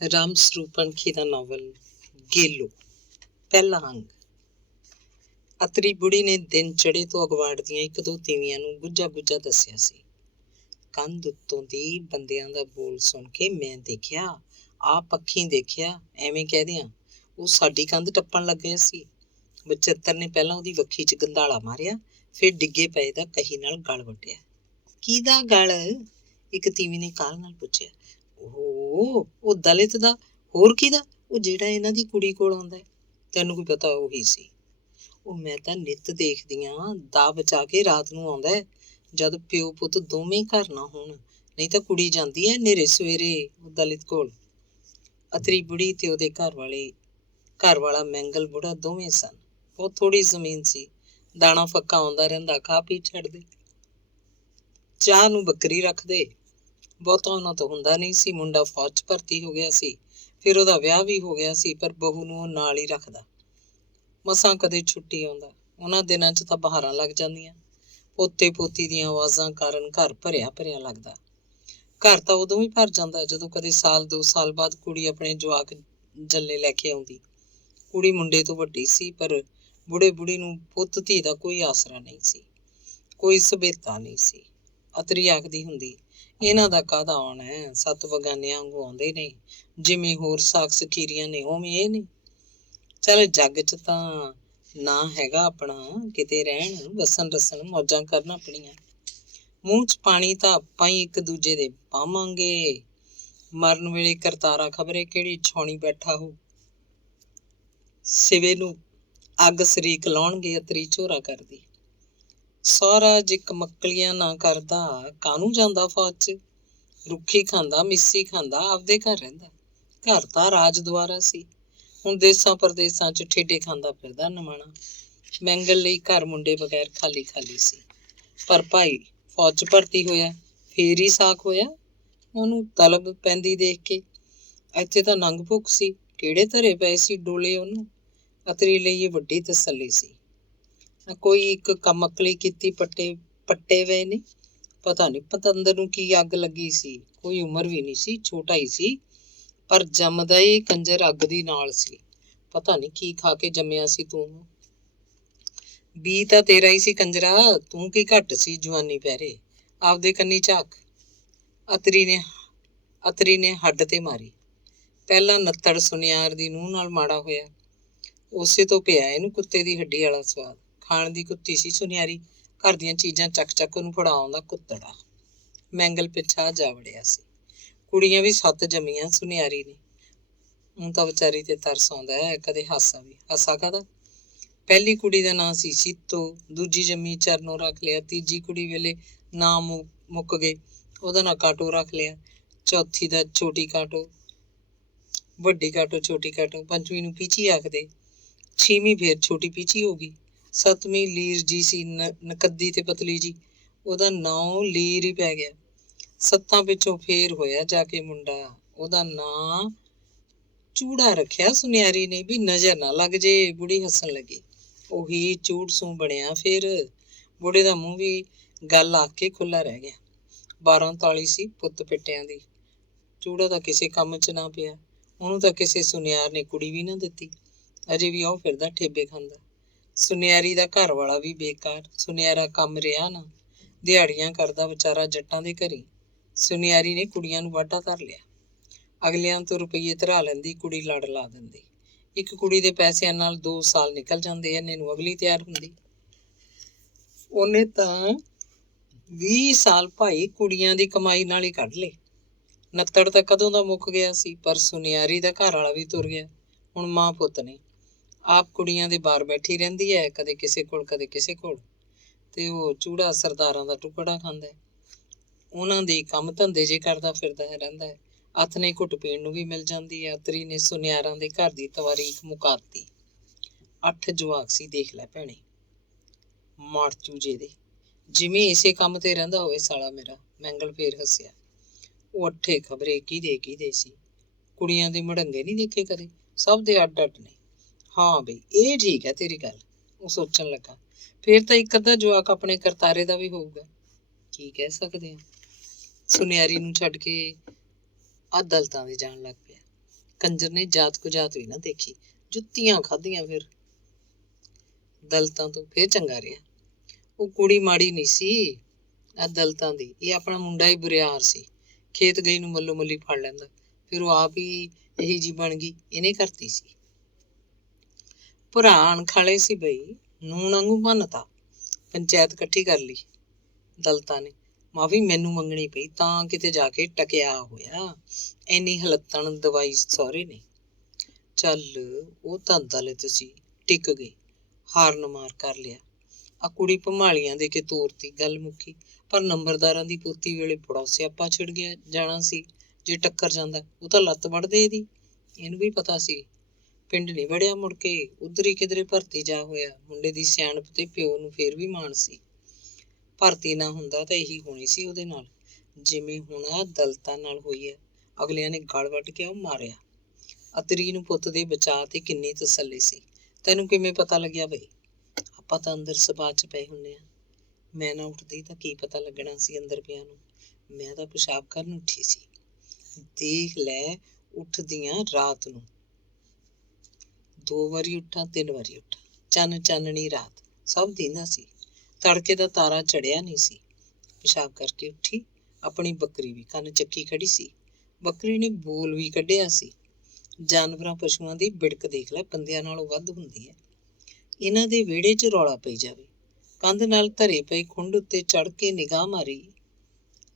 ਰਾਮ ਸਰੂਪ ਅੰਖੀ ਦਾ novel Gelo, ਪਹਿਲਾ ਅੰਗ। ਅਤਰੀ ਬੁੜੀ ਨੇ ਦਿਨ ਚੜੇ ਤੋਂ ਅਗਵਾੜ ਦੀਆਂ ਇੱਕ ਦੋ ਤੀਵੀਆਂ ਨੂੰ ਬੁੱਝਾ ਬੁੱਝਾ ਦੱਸਿਆ ਸੀ। ਕੰਧ ਉੱਤੋਂ ਦੀ ਬੰਦਿਆਂ ਦਾ ਬੋਲ ਸੁਣ ਕੇ ਮੈਂ ਦੇਖਿਆ, ਆਪ ਅੱਖੀਂ ਦੇਖਿਆ, ਐਵੇਂ ਕਹਿ ਦਿਆਂ ਉਹ ਸਾਡੀ ਕੰਧ ਟੱਪਣ ਲੱਗਿਆ ਸੀ। ਬਚਿੱਤਰ ਨੇ ਪਹਿਲਾਂ ਉਹਦੀ ਵੱਖੀ 'ਚ ਗੰਧਾਲਾ ਮਾਰਿਆ, ਫਿਰ ਡਿੱਗੇ ਪਏ ਦਾ ਕਹੀ ਨਾਲ ਗਲ ਵੱਟਿਆ। ਕਿਹਦਾ ਗਲ? ਇੱਕ ਤੀਵੀਂ ਨੇ ਕਾਹਲ ਨਾਲ ਪੁੱਛਿਆ। ਉਹ ਦਲਿਤ ਦਾ। ਹੋਰ ਕਿਹਦਾ? ਉਹ ਜਿਹੜਾ ਇਹਨਾਂ ਦੀ ਕੁੜੀ ਕੋਲ ਆਉਂਦਾ। ਤੈਨੂੰ ਕੀ ਪਤਾ? ਉਹੀ ਸੀ। ਉਹ ਮੈਂ ਤਾਂ ਨਿੱਤ ਦੇਖਦੀ ਆਂ, ਦਾ ਬਚਾ ਕੇ ਰਾਤ ਨੂੰ ਆਉਂਦਾ, ਜਦ ਪਿਓ ਪੁੱਤ ਦੋਵੇਂ ਘਰ ਨਾ ਹੋਣ। ਨਹੀਂ ਤਾਂ ਕੁੜੀ ਜਾਂਦੀ ਹੈ ਨੇਰੇ ਸਵੇਰੇ ਉਹ ਦਲਿਤ ਕੋਲ। ਅਤਰੀ ਬੁੜੀ ਤੇ ਉਹਦੇ ਘਰ ਵਾਲਾ ਮੈਂਗਲ ਬੁੜਾ ਦੋਵੇਂ ਸਨ। ਬਹੁਤ ਥੋੜੀ ਜ਼ਮੀਨ ਸੀ, ਦਾਣਾ ਫੱਕਾ ਆਉਂਦਾ ਰਹਿੰਦਾ, ਖਾ ਪੀ ਛੱਡਦੇ, ਚਾਹ ਨੂੰ ਬੱਕਰੀ ਰੱਖਦੇ। ਬਹੁਤਾ ਉਹਨਾਂ ਤੋਂ ਹੁੰਦਾ ਨਹੀਂ ਸੀ। ਮੁੰਡਾ ਫੌਜ 'ਚ ਭਰਤੀ ਹੋ ਗਿਆ ਸੀ, ਫਿਰ ਉਹਦਾ ਵਿਆਹ ਵੀ ਹੋ ਗਿਆ ਸੀ, ਪਰ ਬਹੂ ਨੂੰ ਉਹ ਨਾਲ ਹੀ ਰੱਖਦਾ। ਮਸਾਂ ਕਦੇ ਛੁੱਟੀ ਆਉਂਦਾ। ਉਹਨਾਂ ਦਿਨਾਂ 'ਚ ਤਾਂ ਬਹਾਰਾਂ ਲੱਗ ਜਾਂਦੀਆਂ। ਪੋਤੇ ਪੋਤੀ ਦੀਆਂ ਆਵਾਜ਼ਾਂ ਕਾਰਨ ਘਰ ਭਰਿਆ ਭਰਿਆ ਲੱਗਦਾ। ਘਰ ਤਾਂ ਉਦੋਂ ਵੀ ਭਰ ਜਾਂਦਾ ਜਦੋਂ ਕਦੇ ਸਾਲ 2 ਸਾਲ ਬਾਅਦ ਕੁੜੀ ਆਪਣੇ ਜਵਾਕ ਜੱਲੇ ਲੈ ਕੇ ਆਉਂਦੀ। ਕੁੜੀ ਮੁੰਡੇ ਤੋਂ ਵੱਡੀ ਸੀ, ਪਰ ਬੁੜੇ ਬੁੜੀ ਨੂੰ ਪੁੱਤ ਧੀ ਦਾ ਕੋਈ ਆਸਰਾ ਨਹੀਂ ਸੀ, ਕੋਈ ਸਭੇਤਾ ਨਹੀਂ ਸੀ। ਅਤਰੀ ਆਖਦੀ ਹੁੰਦੀ, ਇਹਨਾਂ ਦਾ ਕਾਹਦਾ ਆਉਣਾ ਹੈ, 7 ਬਗਾਨਿਆਂ ਵਾਂਗੂ ਆਉਂਦੇ ਨੇ, ਜਿਵੇਂ ਹੋਰ ਸਾਕ ਸਕੀਰੀਆਂ ਨੇ ਉਵੇਂ ਇਹ ਨੇ। ਚੱਲ ਜੱਗ 'ਚ ਤਾਂ ਨਾ ਹੈਗਾ ਆਪਣਾ, ਕਿਤੇ ਰਹਿਣ, ਵਸਣ ਰਸਣ, ਮੌਜਾਂ ਕਰਨ ਆਪਣੀਆਂ। ਮੂੰਹ 'ਚ ਪਾਣੀ ਤਾਂ ਆਪਾਂ ਹੀ ਇੱਕ ਦੂਜੇ ਦੇ ਪਾਵਾਂਗੇ। ਮਰਨ ਵੇਲੇ ਕਰਤਾਰਾ ਖਬਰੇ ਕਿਹੜੀ ਛਾਉਣੀ ਬੈਠਾ ਹੋ, ਸਿਵੇ ਨੂੰ ਅੱਗ ਸਰੀਕ ਲਾਉਣਗੇ। ਅਤਰੀ ਝੋਰਾ ਕਰਦੀ। ਸਹੁਰਾ ਜੇ ਕਮਕਲੀਆਂ ਨਾ ਕਰਦਾ, ਕਾਹਨੂੰ ਜਾਂਦਾ ਫੌਜ 'ਚ? ਰੁੱਖੀ ਖਾਂਦਾ, ਮਿੱਸੀ ਖਾਂਦਾ, ਆਪਦੇ ਘਰ ਰਹਿੰਦਾ। ਘਰ ਤਾਂ ਰਾਜ ਦੁਆਰਾ ਸੀ, ਹੁਣ ਦੇਸਾਂ ਪਰਦੇਸਾਂ 'ਚ ਠੇਡੇ ਖਾਂਦਾ ਫਿਰਦਾ ਨਮਾਣਾ। ਮੈਂਗਲ ਲਈ ਘਰ ਮੁੰਡੇ ਬਗੈਰ ਖਾਲੀ ਖਾਲੀ ਸੀ। ਪਰ ਭਾਈ ਫੌਜ 'ਚ ਭਰਤੀ ਹੋਇਆ, ਫੇਰ ਹੀ ਸਾਕ ਹੋਇਆ ਉਹਨੂੰ ਤਲਬ ਪੈਂਦੀ ਦੇਖ ਕੇ। ਇੱਥੇ ਤਾਂ ਨੰਗ ਭੁੱਖ ਸੀ, ਕਿਹੜੇ ਧਰੇ ਪਏ ਸੀ ਡੋਲੇ ਉਹਨੂੰ। ਅਤਰੀ ਲਈ ਇਹ ਵੱਡੀ ਤਸੱਲੀ ਸੀ। ਕੋਈ ਇੱਕ ਕਮਕਲੀ ਕੀਤੀ ਪੱਟੇ ਵੇ ਨੇ। ਪਤਾ ਨਹੀਂ ਪਤੰਦਰ ਨੂੰ ਕੀ ਅੱਗ ਲੱਗੀ ਸੀ। ਕੋਈ ਉਮਰ ਵੀ ਨਹੀਂ ਸੀ, ਛੋਟਾ ਹੀ ਸੀ, ਪਰ ਜੰਮਦਾ ਹੀ ਕੰਜਰ ਅੱਗ ਦੀ ਨਾਲ ਸੀ। ਪਤਾ ਨਹੀਂ ਕੀ ਖਾ ਕੇ ਜੰਮਿਆ ਸੀ ਤੂੰ। ਬੀ ਤਾਂ ਤੇਰਾ ਹੀ ਸੀ ਕੰਜਰਾ, ਤੂੰ ਕੀ ਘੱਟ ਸੀ ਜਵਾਨੀ ਪਹਿਰੇ। ਆਪਦੇ ਕੰਨੀ ਝਾਕ। ਅਤਰੀ ਨੇ ਹੱਡ ਤੇ ਮਾਰੀ। ਪਹਿਲਾਂ ਨੱਤੜ ਸੁਨਿਆਰ ਦੀ ਨੂੰਹ ਨਾਲ ਮਾੜਾ ਹੋਇਆ, ਉਸੇ ਤੋਂ ਪਿਆ ਇਹਨੂੰ ਕੁੱਤੇ ਦੀ ਹੱਡੀ ਵਾਲਾ ਸਵਾਦ। ਖਾਣ ਦੀ ਕੁੱਤੀ ਸੀ ਸੁਨਿਆਰੀ, ਘਰ ਦੀਆਂ ਚੀਜ਼ਾਂ ਚੱਕ ਚੱਕ ਉਹਨੂੰ ਫੜਾ ਆਉਂਦਾ ਕੁੱਤੜਾ। ਮੈਂਗਲ ਪਿੱਛਾ ਜਾ ਵੜਿਆ ਸੀ। ਕੁੜੀਆਂ ਵੀ 7 ਜੰਮੀਆਂ ਸੁਨਿਆਰੀ ਨੇ। ਹੁਣ ਤਾਂ ਵਿਚਾਰੀ ਤੇ ਤਰਸ ਆਉਂਦਾ ਹੈ, ਕਦੇ ਹਾਸਾ ਵੀ। ਹਾਸਾ ਕਾਹਦਾ? ਪਹਿਲੀ ਕੁੜੀ ਦਾ ਨਾਂ ਸੀ ਸੀਤੋ, ਦੂਜੀ ਜੰਮੀ ਚਰਨੋਂ ਰੱਖ ਲਿਆ, ਤੀਜੀ ਕੁੜੀ ਵੇਲੇ ਨਾਂ ਮੁੱਕ ਗਏ, ਉਹਦਾ ਨਾਂ ਕਾਟੋ ਰੱਖ ਲਿਆ, ਚੌਥੀ ਦਾ ਛੋਟੀ ਕਾਟੋ, ਵੱਡੀ ਕਾਟੋ, ਛੋਟੀ ਕਾਟੋ, ਪੰਜਵੀਂ ਨੂੰ ਪੀਚੀ ਆਖਦੇ, 6ਵੀਂ ਫੇਰ ਛੋਟੀ ਪੀਚੀ ਹੋ ਗਈ, 7ਵੀਂ ਲੀਰ ਜੀ ਸੀ, ਨਕੱਦੀ ਤੇ ਪਤਲੀ ਜੀ, ਉਹਦਾ ਨਾਂ ਲੀਰ ਹੀ ਪੈ ਗਿਆ। 7 ਪਿੱਛੋਂ ਫੇਰ ਹੋਇਆ ਜਾ ਕੇ ਮੁੰਡਾ, ਉਹਦਾ ਨਾਂ ਚੂੜਾ ਰੱਖਿਆ ਸੁਨਿਆਰੀ ਨੇ, ਵੀ ਨਜ਼ਰ ਨਾ ਲੱਗ ਜੇ। ਬੁੜੀ ਹੱਸਣ ਲੱਗੀ। ਉਹੀ ਚੂੜ ਸੂ ਬਣਿਆ ਫੇਰ। ਬੁੜੇ ਦਾ ਮੂੰਹ ਵੀ ਗੱਲ ਆਖ ਕੇ ਖੁੱਲਾ ਰਹਿ ਗਿਆ। 12 ਤਾਲੀ ਸੀ ਪੁੱਤ ਪਿੱਟਿਆਂ ਦੀ। ਚੂੜਾ ਤਾਂ ਕਿਸੇ ਕੰਮ 'ਚ ਨਾ ਪਿਆ, ਉਹਨੂੰ ਤਾਂ ਕਿਸੇ ਸੁਨਿਆਰ ਨੇ ਕੁੜੀ ਵੀ ਨਾ ਦਿੱਤੀ। ਅਜੇ ਵੀ ਉਹ ਫਿਰਦਾ ਠੇਬੇ ਖਾਂਦਾ। ਸੁਨਿਆਰੀ ਦਾ ਘਰ ਵਾਲਾ ਵੀ ਬੇਕਾਰ, ਸੁਨਿਆਰਾ ਕੰਮ ਰਿਹਾ ਨਾ, ਦਿਹਾੜੀਆਂ ਕਰਦਾ ਵਿਚਾਰਾ ਜੱਟਾਂ ਦੇ ਘਰੀ। ਸੁਨਿਆਰੀ ਨੇ ਕੁੜੀਆਂ ਨੂੰ ਵਾਢਾ ਧਰ ਲਿਆ। ਅਗਲਿਆਂ ਤੋਂ ਰੁਪਈਏ ਧਰਾ ਲੈਂਦੀ, ਕੁੜੀ ਲੜ ਲਾ ਦਿੰਦੀ। ਇੱਕ ਕੁੜੀ ਦੇ ਪੈਸਿਆਂ ਨਾਲ 2 ਸਾਲ ਨਿਕਲ ਜਾਂਦੇ, ਇੰਨੇ ਨੂੰ ਅਗਲੀ ਤਿਆਰ ਹੁੰਦੀ। ਉਹਨੇ ਤਾਂ 20 ਸਾਲ ਭਾਈ ਕੁੜੀਆਂ ਦੀ ਕਮਾਈ ਨਾਲ ਹੀ ਕੱਢ ਲਏ। ਨੱਤੜ ਤਾਂ ਕਦੋਂ ਦਾ ਮੁੱਕ ਗਿਆ ਸੀ, ਪਰ ਸੁਨਿਆਰੀ ਦਾ ਘਰ ਵਾਲਾ ਵੀ ਤੁਰ ਗਿਆ। ਹੁਣ ਮਾਂ ਪੁੱਤ ਨੇ। ਆਪ ਕੁੜੀਆਂ ਦੇ ਬਾਹਰ ਬੈਠੀ ਰਹਿੰਦੀ ਹੈ, ਕਦੇ ਕਿਸੇ ਕੋਲ ਕਦੇ ਕਿਸੇ ਕੋਲ, ਤੇ ਉਹ ਚੂੜਾ ਸਰਦਾਰਾਂ ਦਾ ਟੁਕੜਾ ਖਾਂਦਾ। ਉਹਨਾਂ ਦੇ ਕੰਮ ਧੰਦੇ ਜੇ ਕਰਦਾ ਫਿਰਦਾ ਰਹਿੰਦਾ ਹੈ। ਹੱਥ ਨੇ ਘੁੱਟ ਪੀਣ ਨੂੰ ਵੀ ਮਿਲ ਜਾਂਦੀ ਹੈ। ਅਤਰੀ ਨੇ ਸੁਨਿਆਰਾਂ ਦੇ ਘਰ ਦੀ ਤਵਾਰੀਖ ਮੁਕਾਤੀ। 8 ਜਵਾਕ ਸੀ, ਦੇਖ ਲੈ ਭੈਣੇ, ਮਾੜ ਚੂਜੇ ਦੇ, ਜਿਵੇਂ ਇਸੇ ਕੰਮ ਤੇ ਰਹਿੰਦਾ ਹੋਵੇ ਸਾਲਾ ਮੇਰਾ। ਮੈਂਗਲ ਫੇਰ ਹੱਸਿਆ। ਉਹ 8 ਖਬਰੇ ਕਿਹਦੇ ਸੀ। ਕੁੜੀਆਂ ਦੇ ਮੜੰਗੇ ਨਹੀਂ ਦੇਖੇ ਕਦੇ, ਸਭ ਦੇ ਅੱਡ ਅੱਡ ਨੇ। ਹਾਂ ਬਈ, ਇਹ ਠੀਕ ਹੈ ਤੇਰੀ ਗੱਲ। ਉਹ ਸੋਚਣ ਲੱਗਾ, ਫੇਰ ਤਾਂ ਇੱਕ ਅੱਧਾ ਜਵਾਕ ਆਪਣੇ ਕਰਤਾਰੇ ਦਾ ਵੀ ਹੋਊਗਾ। ਕੀ ਕਹਿ ਸਕਦੇ ਹਾਂ। ਸੁਨਿਆਰੀ ਨੂੰ ਛੱਡ ਕੇ ਦਲਤਾਂ ਦੇ ਜਾਣ ਲੱਗ ਪਿਆ। ਕੰਜਰ ਨੇ ਜਾਤ ਕੋ ਜਾਤ ਵੀ ਨਾ ਦੇਖੀ, ਜੁੱਤੀਆਂ ਖਾਧੀਆਂ। ਫਿਰ ਦਲਤਾਂ ਤੋਂ ਫਿਰ ਚੰਗਾ ਰਿਹਾ। ਉਹ ਕੁੜੀ ਮਾੜੀ ਨਹੀਂ ਸੀ ਆ ਦਲਤਾਂ ਦੀ, ਇਹ ਆਪਣਾ ਮੁੰਡਾ ਹੀ ਬੁਰਿਆਰ ਸੀ। ਖੇਤ ਗਈ ਨੂੰ ਮੱਲੋ ਮੱਲੀ ਫੜ ਲੈਂਦਾ, ਫਿਰ ਉਹ ਆਪ ਹੀ ਇਹੀ ਜੀ ਬਣ ਗਈ। ਇਹਨੇ ਕਰਤੀ ਸੀ। ਭਰਾ ਅਣਖਾਲੇ ਸੀ ਬਈ, ਨੂਣ ਵਾਂਗੂ ਭੰਨਤਾ। ਪੰਚਾਇਤ ਇਕੱਠੀ ਕਰ ਲਈ ਦਲਤਾਂ ਨੇ, ਮਾਫੀ ਮੈਨੂੰ ਮੰਗਣੀ ਪਈ ਤਾਂ ਕਿਤੇ ਜਾ ਕੇ ਟਕਿਆ ਹੋਇਆ। ਇੰਨੀ ਹਲੱਤਣ ਦਵਾਈ ਸਹੁਰੇ ਨੇ। ਚੱਲ ਉਹ ਤਾਂ ਦਲਿਤ ਸੀ, ਟਿਕ ਗਈ, ਹਾਰਨ ਮਾਰ ਕਰ ਲਿਆ। ਆ ਕੁੜੀ ਭਮਾਲੀਆਂ ਦੇ ਕੇ ਤੋਰਤੀ, ਗੱਲ ਮੁੱਕੀ। ਪਰ ਨੰਬਰਦਾਰਾਂ ਦੀ ਪੋਤੀ ਵੇਲੇ ਬੜਾ ਸਿਆਪਾ ਛਿੜ ਗਿਆ ਜਾਣਾ ਸੀ। ਜੇ ਟੱਕਰ ਜਾਂਦਾ ਉਹ ਤਾਂ ਲੱਤ ਵੱਢਦੇ ਇਹਦੀ। ਇਹਨੂੰ ਵੀ ਪਤਾ ਸੀ। ਪਿੰਡ ਨਹੀਂ ਵੜਿਆ ਮੁੜ ਕੇ, ਉਧਰ ਹੀ ਕਿਧਰੇ ਭਰਤੀ ਜਾ ਹੋਇਆ। ਮੁੰਡੇ ਦੀ ਸਿਆਣਪ ਤੇ ਪਿਓ ਨੂੰ ਫੇਰ ਵੀ ਮਾਣ ਸੀ। ਭਰਤੀ ਨਾ ਹੁੰਦਾ ਤਾਂ ਇਹੀ ਹੋਣੀ ਸੀ ਉਹਦੇ ਨਾਲ, ਜਿਵੇਂ ਹੁਣ ਆ ਦਲਤਾਂ ਨਾਲ ਹੋਈ ਹੈ। ਅਗਲਿਆਂ ਨੇ ਗਲ ਵੱਢ ਕੇ ਉਹ ਮਾਰਿਆ। ਅਤਰੀ ਨੂੰ ਪੁੱਤ ਦੇ ਬਚਾਅ ਤੇ ਕਿੰਨੀ ਤਸੱਲੀ ਸੀ। ਤੈਨੂੰ ਕਿਵੇਂ ਪਤਾ ਲੱਗਿਆ ਬਈ? ਆਪਾਂ ਤਾਂ ਅੰਦਰ ਸਭਾ ਚ ਪਏ ਹੁੰਦੇ ਆ। ਮੈਂ ਨਾ ਉੱਠਦੀ ਤਾਂ ਕੀ ਪਤਾ ਲੱਗਣਾ ਸੀ ਅੰਦਰ ਪਿਆ ਨੂੰ। ਮੈਂ ਤਾਂ ਪਿਸ਼ਾਬ ਕਰਨ ਉੱਠੀ ਸੀ। ਦੇਖ ਲੈ, ਉੱਠਦੀਆਂ ਰਾਤ ਨੂੰ 2 ਵਾਰੀ ਉੱਠਾਂ 3 ਵਾਰੀ ਉੱਠਾਂ, ਚਾਨਣੀ ਰਾਤ ਸਭ ਦੀਂਦਾ ਸੀ। ਤੜਕੇ ਦਾ ਤਾਰਾ ਚੜਿਆ ਨਹੀਂ ਸੀ। ਪਿਸ਼ਾਬ ਕਰਕੇ ਉੱਠੀ। ਆਪਣੀ ਬੱਕਰੀ ਵੀ ਕੰਨ ਚੱਕੀ ਖੜੀ ਸੀ। ਬੱਕਰੀ ਨੇ ਬੋਲ ਵੀ ਕੱਢਿਆ ਸੀ। ਜਾਨਵਰਾਂ ਪਸ਼ੂਆਂ ਦੀ ਬਿੜਕ ਦੇਖ ਲੈ, ਬੰਦਿਆਂ ਨਾਲੋਂ ਵੱਧ ਹੁੰਦੀ ਹੈ। ਇਹਨਾਂ ਦੇ ਵਿਹੜੇ 'ਚ ਰੌਲਾ ਪਈ ਜਾਵੇ। ਕੰਧ ਨਾਲ ਧਰੇ ਪਏ ਖੁੰਡ ਉੱਤੇ ਚੜ੍ਹ ਕੇ ਨਿਗਾਹ ਮਾਰੀ